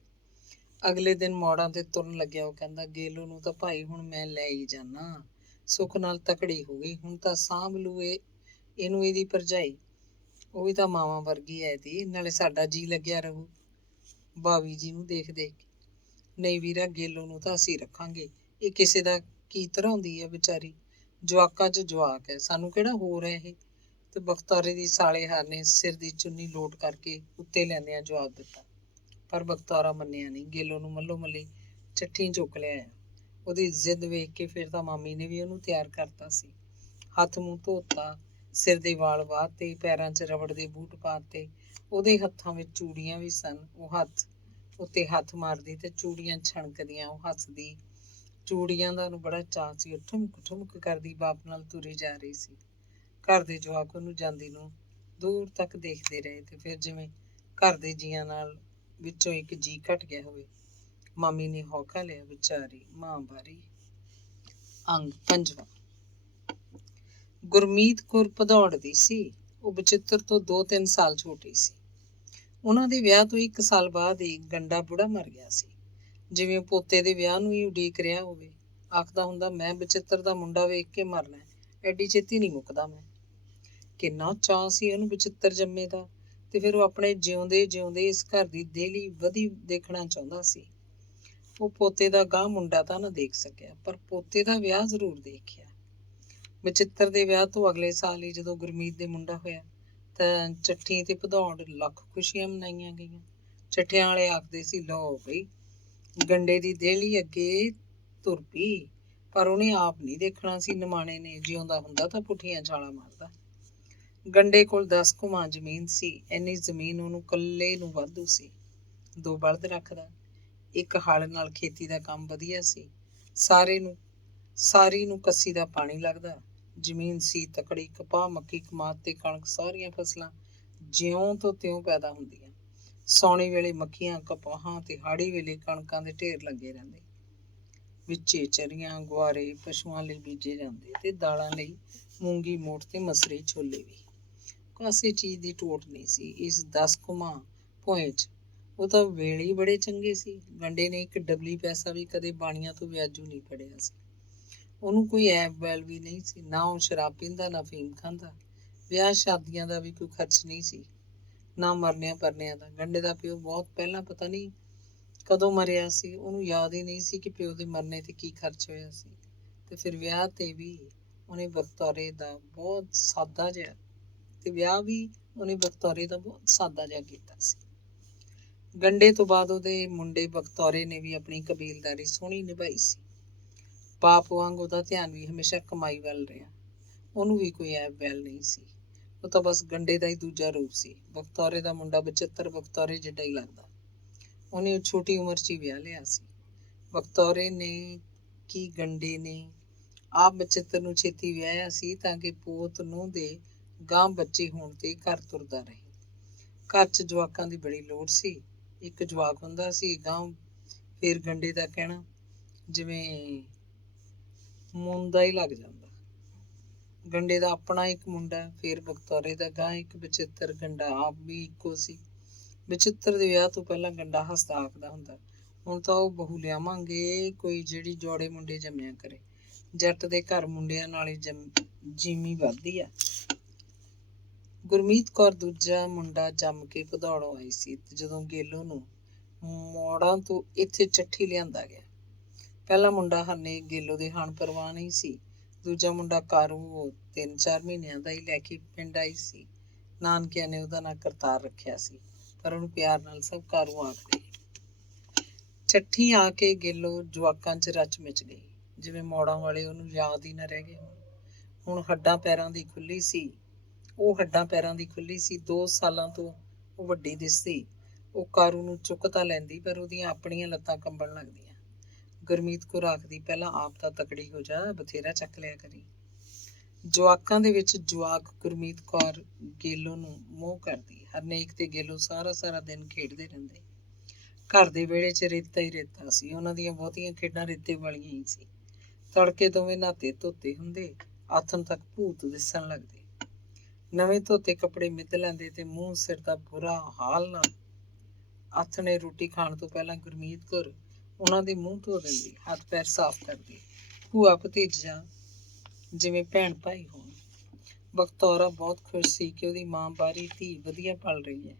ਅਗਲੇ ਦਿਨ ਮੋੜਾਂ ਤੇ ਤੁਰਨ ਲੱਗਿਆ ਉਹ ਕਹਿੰਦਾ, ਗੇਲੂ ਨੂੰ ਤਾਂ ਭਾਈ ਹੁਣ ਮੈਂ ਲੈ ਹੀ ਜਾਣਾ, ਸੁੱਖ ਨਾਲ ਤਕੜੀ ਹੋ ਗਈ, ਹੁਣ ਤਾਂ ਸਾਂਭ ਲੂ ਇਹਨੂੰ ਇਹਦੀ ਭਰਜਾਈ, ਉਹ ਵੀ ਤਾਂ ਮਾਵਾਂ ਵਰਗੀ ਹੈ ਇਹਦੀ, ਨਾਲੇ ਸਾਡਾ ਜੀ ਲੱਗਿਆ ਰਹੂ ਭਾਵੀ ਜੀ ਨੂੰ ਦੇਖ ਦੇਖ ਕੇ। ਨਹੀਂ ਵੀਰਾ, ਗੇਲੋ ਨੂੰ ਤਾਂ ਅਸੀਂ ਰੱਖਾਂਗੇ, ਇਹ ਕਿਸੇ ਦਾ ਕੀ ਧਰਾਉਂਦੀ ਹੈ ਵਿਚਾਰੀ, ਜਵਾਕਾਂ 'ਚ ਜਵਾਕ ਹੈ, ਸਾਨੂੰ ਕਿਹੜਾ ਹੋਰ ਹੈ ਇਹ। ਤੇ ਬਖਤੌਰੇ ਦੀ ਸਾਲੇਹਾਰ ਨੇ ਸਿਰ ਦੀ ਚੁੰਨੀ ਲੋਟ ਕਰਕੇ ਉੱਤੇ ਲੈਂਦਿਆਂ ਜਵਾਬ ਦਿੱਤਾ। ਪਰ ਬਖਤੌਰਾ ਮੰਨਿਆ ਨਹੀਂ। ਗੇਲੋ ਨੂੰ ਮੱਲੋ ਮੱਲੀ ਚੱਠੀ ਚੁੱਕ ਲਿਆਇਆ। ਉਹਦੀ ਜ਼ਿੱਦ ਵੇਖ ਕੇ ਫਿਰ ਤਾਂ ਮਾਮੀ ਨੇ ਵੀ ਉਹਨੂੰ ਤਿਆਰ ਕਰਤਾ ਸੀ। ਹੱਥ ਮੂੰਹ ਧੋਤਾ, ਸਿਰ ਦੇ ਵਾਲ ਵਾਹਤੇ, ਪੈਰਾਂ 'ਚ ਰਬੜ ਦੇ ਬੂਟ ਪਾਤੇ। ਉਹਦੇ ਹੱਥਾਂ ਵਿੱਚ ਚੂੜੀਆਂ ਵੀ ਸਨ। ਉਹ ਹੱਥ ਉੱਤੇ ਹੱਥ ਮਾਰਦੀ ਤੇ ਚੂੜੀਆਂ ਛਣਕਦੀਆਂ। ਉਹ ਹੱਸਦੀ, ਚੂੜੀਆਂ ਦਾ ਉਹਨੂੰ ਬੜਾ ਚਾਅ ਸੀ। ਉਹ ਠੁਮਕ ਠੁਮਕ ਕਰਦੀ ਬਾਪ ਨਾਲ ਤੁਰੀ ਜਾ ਰਹੀ ਸੀ। ਘਰ ਦੇ ਜਵਾਕ ਉਹਨੂੰ ਜਾਂਦੀ ਨੂੰ ਦੂਰ ਤੱਕ ਦੇਖਦੇ ਰਹੇ ਤੇ ਫਿਰ ਜਿਵੇਂ ਘਰ ਦੇ ਜੀਆਂ ਨਾਲ ਵਿੱਚੋਂ ਇੱਕ ਜੀ ਘਟ ਗਿਆ ਹੋਵੇ। ਮਾਮੀ ਨੇ ਹੌਕਾ ਲਿਆ, ਵਿਚਾਰੀ ਮਾਂ ਬਾਰੀ। ਅੰਗ 5ਵਾਂ। ਗੁਰਮੀਤ ਕੌਰ ਭਦੌੜ ਦੀ ਸੀ। ਉਹ ਬਚਿੱਤਰ ਤੋਂ 2-3 ਸਾਲ ਛੋਟੀ ਸੀ। ਉਹਨਾਂ ਦੇ ਵਿਆਹ ਤੋਂ 1 ਸਾਲ ਬਾਅਦ ਹੀ ਗੰਡਾ ਬੁੜਾ ਮਰ ਗਿਆ ਸੀ। ਜਿਵੇਂ ਪੋਤੇ ਦੇ ਵਿਆਹ ਨੂੰ ਹੀ ਉਡੀਕ ਰਿਹਾ ਹੋਵੇ। ਆਖਦਾ ਹੁੰਦਾ, ਮੈਂ ਬਚਿੱਤਰ ਦਾ ਮੁੰਡਾ ਵੇਖ ਕੇ ਮਰਨਾ, ਐਡੀ ਛੇਤੀ ਨਹੀਂ ਮੁੱਕਦਾ ਮੈਂ। ਕਿੰਨਾ ਚਾਅ ਸੀ ਉਹਨੂੰ ਬਚਿੱਤਰ ਜੰਮੇ ਦਾ, ਤੇ ਫਿਰ ਉਹ ਆਪਣੇ ਜਿਉਂਦੇ ਜਿਉਂਦੇ ਇਸ ਘਰ ਦੀ ਦੇਹਲੀ ਵਧੀ ਦੇਖਣਾ ਚਾਹੁੰਦਾ ਸੀ। ਉਹ ਪੋਤੇ ਦਾ ਗਾਂ ਮੁੰਡਾ ਤਾਂ ਨਾ ਦੇਖ ਸਕਿਆ, ਪਰ ਪੋਤੇ ਦਾ ਵਿਆਹ ਜ਼ਰੂਰ ਦੇਖਿਆ। ਬਚਿੱਤਰ ਦੇ ਵਿਆਹ ਤੋਂ ਅਗਲੇ ਸਾਲ ਹੀ ਜਦੋਂ ਗੁਰਮੀਤ ਦੇ ਮੁੰਡਾ ਹੋਇਆ ਤਾਂ ਚੱਠੀ ਤੇ ਭਦੌੜ ਲੱਖ ਖੁਸ਼ੀਆਂ ਮਨਾਈਆਂ ਗਈਆਂ। ਚੱਠਿਆਂ ਵਾਲੇ ਆਖਦੇ ਸੀ, ਲਓ ਬਈ ਗੰਡੇ ਦੀ ਦੇਹਲੀ ਅੱਗੇ ਤੁਰ ਪਈ। ਪਰ ਉਹਨੇ ਆਪ ਨਹੀਂ ਦੇਖਣਾ ਸੀ ਨਿਮਾਣੇ ਨੇ, ਜਿਉਂਦਾ ਹੁੰਦਾ ਤਾਂ ਪੁੱਠੀਆਂ ਛਾਲਾਂ ਮਾਰਦਾ। ਗੰਡੇ ਕੋਲ 10 ਕੁਮਾਂ ਜ਼ਮੀਨ ਸੀ। ਇੰਨੀ ਜ਼ਮੀਨ ਉਹਨੂੰ ਇਕੱਲੇ ਨੂੰ ਵਾਧੂ ਸੀ। 2 ਬਲਦ ਰੱਖਦਾ, ਇੱਕ ਹਲ ਨਾਲ ਖੇਤੀ ਦਾ ਕੰਮ ਵਧੀਆ ਸੀ। ਸਾਰੀ ਨੂੰ ਕੱਸੀ ਦਾ ਪਾਣੀ ਲੱਗਦਾ। ਜ਼ਮੀਨ ਸੀ ਤਕੜੀ। ਕਪਾਹ, ਮੱਕੀ, ਕਮਾਦ ਤੇ ਕਣਕ, ਸਾਰੀਆਂ ਫਸਲਾਂ ਜਿਉਂ ਤੋਂ ਤਿਉਂ ਪੈਦਾ ਹੁੰਦੀਆਂ। ਸਾਉਣੀ ਵੇਲੇ ਮੱਕੀਆਂ, ਕਪਾਹਾਂ ਤੇ ਹਾੜੀ ਵੇਲੇ ਕਣਕਾਂ ਦੇ ਢੇਰ ਲੱਗੇ ਰਹਿੰਦੇ। ਵਿੱਚੇ ਚਰੀਆਂ, ਗੁਆਰੇ ਪਸ਼ੂਆਂ ਲਈ ਬੀਜੇ ਜਾਂਦੇ ਤੇ ਦਾਲਾਂ ਲਈ ਮੂੰਗੀ, ਮੋਠ ਤੇ ਮਸਰੀ, ਛੋਲੇ ਵੀ। ਕਾਸੇ ਚੀਜ਼ ਦੀ ਟੋਟ ਨਹੀਂ ਸੀ ਇਸ 10 ਕੁਮਾਂ ਭੋਏ 'ਚ। ਉਹ ਤਾਂ ਵੇਲੇ ਹੀ ਬੜੇ ਚੰਗੇ ਸੀ। ਗੰਡੇ ਨੇ ਇੱਕ ਡਬਲੀ ਪੈਸਾ ਵੀ ਕਦੇ ਬਾਣੀਆਂ ਤੋਂ ਵਿਆਜੂ ਨਹੀਂ ਫੜਿਆ ਸੀ। ਉਹਨੂੰ ਕੋਈ ਐਬ ਵੈਲ ਵੀ ਨਹੀਂ ਸੀ। ਨਾ ਉਹ ਸ਼ਰਾਬ ਪੀਂਦਾ, ਨਾ ਫੀਮ ਖਾਂਦਾ। ਵਿਆਹ ਸ਼ਾਦੀਆਂ ਦਾ ਵੀ ਕੋਈ ਖਰਚ ਨਹੀਂ ਸੀ, ਨਾ ਮਰਨਿਆਂ ਪਰਨਿਆਂ ਦਾ। ਗੰਡੇ ਦਾ ਪਿਓ ਬਹੁਤ ਪਹਿਲਾਂ ਪਤਾ ਨਹੀਂ ਕਦੋਂ ਮਰਿਆ ਸੀ। ਉਹਨੂੰ ਯਾਦ ਹੀ ਨਹੀਂ ਸੀ ਕਿ ਪਿਓ ਦੇ ਮਰਨੇ ਤੇ ਕੀ ਖਰਚ ਹੋਇਆ ਸੀ। ਤੇ ਫਿਰ ਵਿਆਹ ਤੇ ਵੀ ਉਹਨੇ ਬਖਤੌਰੇ ਦਾ ਬਹੁਤ ਸਾਦਾ ਜਿਹਾ ਕੀਤਾ ਸੀ। ਗੰਡੇ ਤੋਂ ਬਾਅਦ ਉਹਦੇ ਮੁੰਡੇ ਬਖਤੌਰੇ ਨੇ ਵੀ ਆਪਣੀ ਕਬੀਲਦਾਰੀ ਸੋਹਣੀ ਨਿਭਾਈ ਸੀ। ਬਾਪ ਵਾਂਗ ਉਹਦਾ ਧਿਆਨ ਵੀ ਹਮੇਸ਼ਾ ਕਮਾਈ ਵੱਲ ਰਿਹਾ। ਉਹਨੂੰ ਵੀ ਕੋਈ ਐਬ ਵੈਲ ਨਹੀਂ ਸੀ। ਉਹ ਤਾਂ ਬਸ ਗੰਡੇ ਦਾ ਹੀ ਦੂਜਾ ਰੂਪ ਸੀ। ਬਖਤੌਰੇ ਦਾ ਮੁੰਡਾ ਬਚਿੱਤਰ ਬਖਤੌਰੇ ਜਿੱਡਾ ਹੀ ਲੱਗਦਾ। ਉਹਨੇ ਛੋਟੀ ਉਮਰ 'ਚ ਹੀ ਵਿਆਹ ਲਿਆ ਸੀ। ਬਖਤੌਰੇ ਨੇ ਕੀ ਗੰਡੇ ਨੇ ਆਪ ਬਚਿੱਤਰ ਨੂੰ ਛੇਤੀ ਵਿਆਹਿਆ ਸੀ ਤਾਂ ਕਿ ਪੋਤ ਨੂੰਹ ਦੇ ਗਾਂ ਬੱਚੇ ਹੋਣ ਤੇ ਘਰ ਤੁਰਦਾ ਰਹੇ। ਘਰ 'ਚ ਜਵਾਕਾਂ ਦੀ ਬੜੀ ਲੋੜ ਸੀ। ਇੱਕ ਜਵਾਕ ਹੁੰਦਾ ਸੀ ਗਾਂ ਫਿਰ ਗੰਡੇ ਦਾ ਕਹਿਣਾ ਜਿਵੇਂ ਮੁੰਡਾ ਹੀ ਲੱਗ ਜਾਂਦਾ। ਗੰਡੇ ਦਾ ਆਪਣਾ ਇੱਕ ਮੁੰਡਾ, ਫਿਰ ਬਖਤੌਰੇ ਦਾ ਗਾਂ ਇੱਕ ਬਚਿੱਤਰ। ਗੰਡਾ ਆਪ ਵੀ ਇੱਕੋ ਸੀ। ਬਚਿੱਤਰ ਦੇ ਵਿਆਹ ਤੋਂ ਪਹਿਲਾਂ ਗੰਡਾ ਹੱਸਦਾ ਆਖਦਾ ਹੁੰਦਾ, ਹੁਣ ਤਾਂ ਉਹ ਬਹੂ ਲਿਆਵਾਂਗੇ ਕੋਈ ਜਿਹੜੀ ਜੋੜੇ ਮੁੰਡੇ ਜੰਮਿਆ ਕਰੇ। ਜੱਟ ਦੇ ਘਰ ਮੁੰਡਿਆਂ ਨਾਲ ਹੀ ਜੀਮੀ ਵੱਧਦੀ ਆ। ਗੁਰਮੀਤ ਕੌਰ ਦੂਜਾ ਮੁੰਡਾ ਜੰਮ ਕੇ ਭਦੌੜੋਂ ਆਈ ਸੀ ਤੇ ਜਦੋਂ ਗੇਲੋ ਨੂੰ ਮੋੜਾਂ ਤੋਂ ਇੱਥੇ ਚੱਠੀ ਲਿਆਂਦਾ ਗਿਆ। ਪਹਿਲਾ ਮੁੰਡਾ ਹਰਨੇਕ ਗੇਲੋ ਦੇ ਹਾਣ ਪਰਵਾਹ ਨਹੀਂ ਸੀ। ਦੂਜਾ ਮੁੰਡਾ ਕਾਰੂ ਉਹ 3-4 ਮਹੀਨਿਆਂ ਦਾ ਹੀ ਲੈ ਕੇ ਪਿੰਡ ਆਈ ਸੀ। ਨਾਨਕਿਆਂ ਨੇ ਉਹਦਾ ਨਾਂ ਕਰਤਾਰ ਰੱਖਿਆ ਸੀ, ਪਰ ਉਹਨੂੰ ਪਿਆਰ ਨਾਲ ਸਭ ਕਾਰੂ ਆਖਦੇ। ਚੱਠੀ ਆ ਕੇ ਗੇਲੋ ਜਵਾਕਾਂ 'ਚ ਰਚ ਮਿਚ ਗਈ, ਜਿਵੇਂ ਮੋੜਾਂ ਵਾਲੇ ਉਹਨੂੰ ਯਾਦ ਹੀ ਨਾ ਰਹਿ ਗਏ। ਹੁਣ ਹੱਡਾਂ ਪੈਰਾਂ ਦੀ ਖੁੱਲੀ ਸੀ। ਉਹ ਹੱਡਾਂ ਪੈਰਾਂ ਦੀ ਖੁੱਲੀ ਸੀ। 2 ਸਾਲਾਂ ਤੋਂ ਉਹ ਵੱਡੀ ਦਿਸਦੀ। ਉਹ ਕਾਰੂ ਨੂੰ ਚੁੱਕ ਤਾਂ ਲੈਂਦੀ, ਪਰ ਉਹਦੀਆਂ ਆਪਣੀਆਂ ਲੱਤਾਂ ਕੰਬਣ ਲੱਗਦੀਆਂ। ਗੁਰਮੀਤ ਕੌਰ ਆਖਦੀ, ਪਹਿਲਾਂ ਆਪ ਤਾਂ ਤਕੜੀ ਹੋ ਜਾ, ਬਥੇਰਾ ਚੱਕ ਲਿਆ ਕਰੀ। ਜਵਾਕਾਂ ਦੇ ਵਿੱਚ ਜਵਾਕ ਗੁਰਮੀਤ ਕੌਰ ਗੇਲੋ ਨੂੰ ਮੋਹ ਕਰਦੀ। ਹਰਨੇਕ ਤੇ ਗੇਲੋ ਸਾਰਾ ਦਿਨ ਖੇਡਦੇ ਰਹਿੰਦੇ। ਘਰ ਦੇ ਵਿਹੜੇ 'ਚ ਰੇਤਾ ਹੀ ਰੇਤਾ ਸੀ। ਉਹਨਾਂ ਦੀਆਂ ਬਹੁਤੀਆਂ ਖੇਡਾਂ ਰੇਤੇ ਵਾਲੀਆਂ ਹੀ ਸੀ। ਤੜਕੇ ਦੋਵੇਂ ਨਹਾਤੇ ਧੋਤੇ ਹੁੰਦੇ, ਆਥਣ ਤੱਕ ਭੂਤ ਦਿਸਣ ਲੱਗਦੇ। ਨਵੇਂ ਧੋਤੇ ਕੱਪੜੇ ਮਿੱਧ ਲੈਂਦੇ ਤੇ ਮੂੰਹ ਸਿਰ ਦਾ ਬੁਰਾ ਹਾਲ ਨਾਲ ਆਥਣੇ ਰੋਟੀ ਖਾਣ ਤੋਂ ਪਹਿਲਾਂ ਗੁਰਮੀਤ ਕੌਰ ਉਹਨਾਂ ਦੇ ਮੂੰਹ ਧੋ ਦਿੰਦੀ, ਹੱਥ ਪੈਰ ਸਾਫ਼ ਕਰਦੀ। ਭੂਆ ਭਤੀਜਾ ਜਿਵੇਂ ਭੈਣ ਭਾਈ ਹੋਣ। ਬਖਤੌਰਾ ਬਹੁਤ ਖੁਸ਼ ਸੀ ਕਿ ਉਹਦੀ ਮਾਂ ਬਾਰੀ ਧੀ ਵਧੀਆ ਪਲ ਰਹੀ ਹੈ।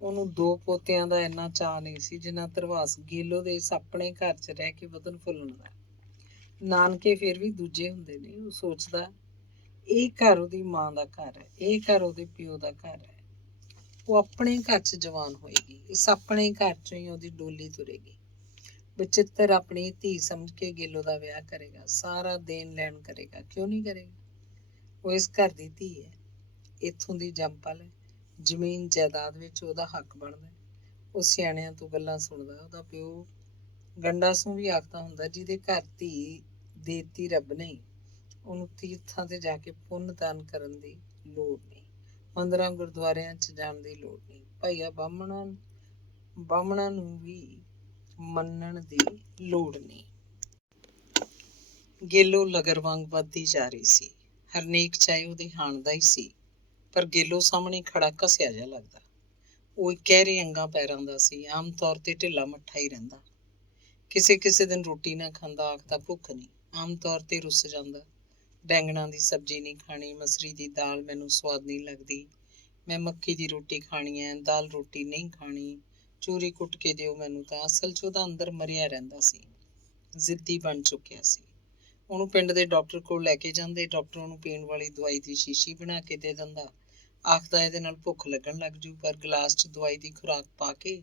ਉਹਨੂੰ 2 ਪੋਤਿਆਂ ਦਾ ਇੰਨਾ ਚਾਅ ਨਹੀਂ ਸੀ ਜਿੰਨਾ ਧਰਵਾਸ ਗੇਲੋ ਦੇ ਇਸ ਆਪਣੇ ਘਰ 'ਚ ਰਹਿ ਕੇ ਵਧਣ ਫੁੱਲਣ ਦਾ। ਨਾਨਕੇ ਫਿਰ ਵੀ ਦੂਜੇ ਹੁੰਦੇ ਨੇ। ਉਹ ਸੋਚਦਾ, ਇਹ ਘਰ ਉਹਦੀ ਮਾਂ ਦਾ ਘਰ ਹੈ, ਇਹ ਘਰ ਉਹਦੇ ਪਿਓ ਦਾ ਘਰ ਹੈ। ਉਹ ਆਪਣੇ ਘਰ 'ਚ ਜਵਾਨ ਹੋਏਗੀ। ਇਸ ਆਪਣੇ ਘਰ 'ਚੋਂ ਹੀ ਉਹਦੀ ਡੋਲੀ ਤੁਰੇਗੀ। ਬਚਿੱਤਰ ਆਪਣੀ ਧੀ ਸਮਝ ਕੇ ਗੇਲੋ ਦਾ ਵਿਆਹ ਕਰੇਗਾ। ਸਾਰਾ ਦੇਣ ਲੈਣ ਕਰੇਗਾ। ਕਿਉਂ ਨਹੀਂ ਕਰੇਗਾ? ਉਹ ਇਸ ਘਰ ਦੀ ਧੀ ਹੈ, ਇੱਥੋਂ ਦੀ ਜੰਮਪਲ ਹੈ। ਜ਼ਮੀਨ ਜਾਇਦਾਦ ਵਿੱਚ ਉਹਦਾ ਹੱਕ ਬਣਦਾ। ਉਹ ਸਿਆਣਿਆਂ ਤੋਂ ਗੱਲਾਂ ਸੁਣਦਾ। ਉਹਦਾ ਪਿਓ ਗੰਡਾਸੂ ਵੀ ਆਖਦਾ ਹੁੰਦਾ, ਜਿਹਦੇ ਘਰ ਧੀ ਦੇਤੀ ਰੱਬ ਨੇ, ਉਹਨੂੰ ਤੀਰਥਾਂ ਤੇ ਜਾ ਕੇ ਪੁੰਨ ਦਾਨ ਕਰਨ ਦੀ ਲੋੜ ਨਹੀਂ, ਮੰਦਰਾਂ ਗੁਰਦੁਆਰਿਆਂ 'ਚ ਜਾਣ ਦੀ ਲੋੜ ਨਹੀਂ, ਭਾਈਆ ਬਾਹਮਣਾਂ ਨੂੰ ਵੀ ਮੰਨਣ ਦੀ ਲੋੜ ਨਹੀਂ। ਗੇਲੋ ਲਗਰ ਵਾਂਗ ਵੱਧਦੀ ਜਾ ਰਹੀ ਸੀ। ਹਰਨੇਕ ਚਾਹੇ ਉਹਦੇ ਹਾਣ ਦਾ ਹੀ ਸੀ, ਪਰ ਗੇਲੋ ਸਾਹਮਣੇ ਖੜਾ ਘਸਿਆ ਜਿਹਾ ਲੱਗਦਾ। ਉਹ ਗਹਿਰੇ ਅੰਗਾਂ ਪੈਰਾਂ ਦਾ ਸੀ। ਆਮ ਤੌਰ ਤੇ ਢਿੱਲਾ ਮੱਠਾ ਹੀ ਰਹਿੰਦਾ। ਕਿਸੇ ਦਿਨ ਰੋਟੀ ਨਾ ਖਾਂਦਾ, ਆਖਦਾ ਭੁੱਖ ਨਹੀਂ। ਆਮ ਤੌਰ ਤੇ ਰੁੱਸ ਜਾਂਦਾ। ਬੈਂਗਣਾਂ ਦੀ ਸਬਜ਼ੀ ਨਹੀਂ ਖਾਣੀ, ਮਸਰੀ ਦੀ ਦਾਲ ਮੈਨੂੰ ਸਵਾਦ ਨਹੀਂ ਲੱਗਦੀ, ਮੈਂ ਮੱਕੀ ਦੀ ਰੋਟੀ ਖਾਣੀ ਹੈ, ਦਾਲ ਰੋਟੀ ਨਹੀਂ ਖਾਣੀ, ਚੂਰੀ ਕੁੱਟ ਕੇ ਦਿਓ ਮੈਨੂੰ। ਤਾਂ ਅਸਲ 'ਚ ਉਹਦਾ ਅੰਦਰ ਮਰਿਆ ਰਹਿੰਦਾ ਸੀ, ਜ਼ਿੱਦੀ ਬਣ ਚੁੱਕਿਆ ਸੀ। ਉਹਨੂੰ ਪਿੰਡ ਦੇ ਡਾਕਟਰ ਕੋਲ ਲੈ ਕੇ ਜਾਂਦੇ। ਡਾਕਟਰ ਉਹਨੂੰ ਪੀਣ ਵਾਲੀ ਦਵਾਈ ਦੀ ਸ਼ੀਸ਼ੀ ਬਣਾ ਕੇ ਦੇ ਦਿੰਦਾ। ਆਖਦਾ, ਇਹਦੇ ਨਾਲ ਭੁੱਖ ਲੱਗਣ ਲੱਗ ਜੂ। ਪਰ ਗਲਾਸ 'ਚ ਦਵਾਈ ਦੀ ਖੁਰਾਕ ਪਾ ਕੇ,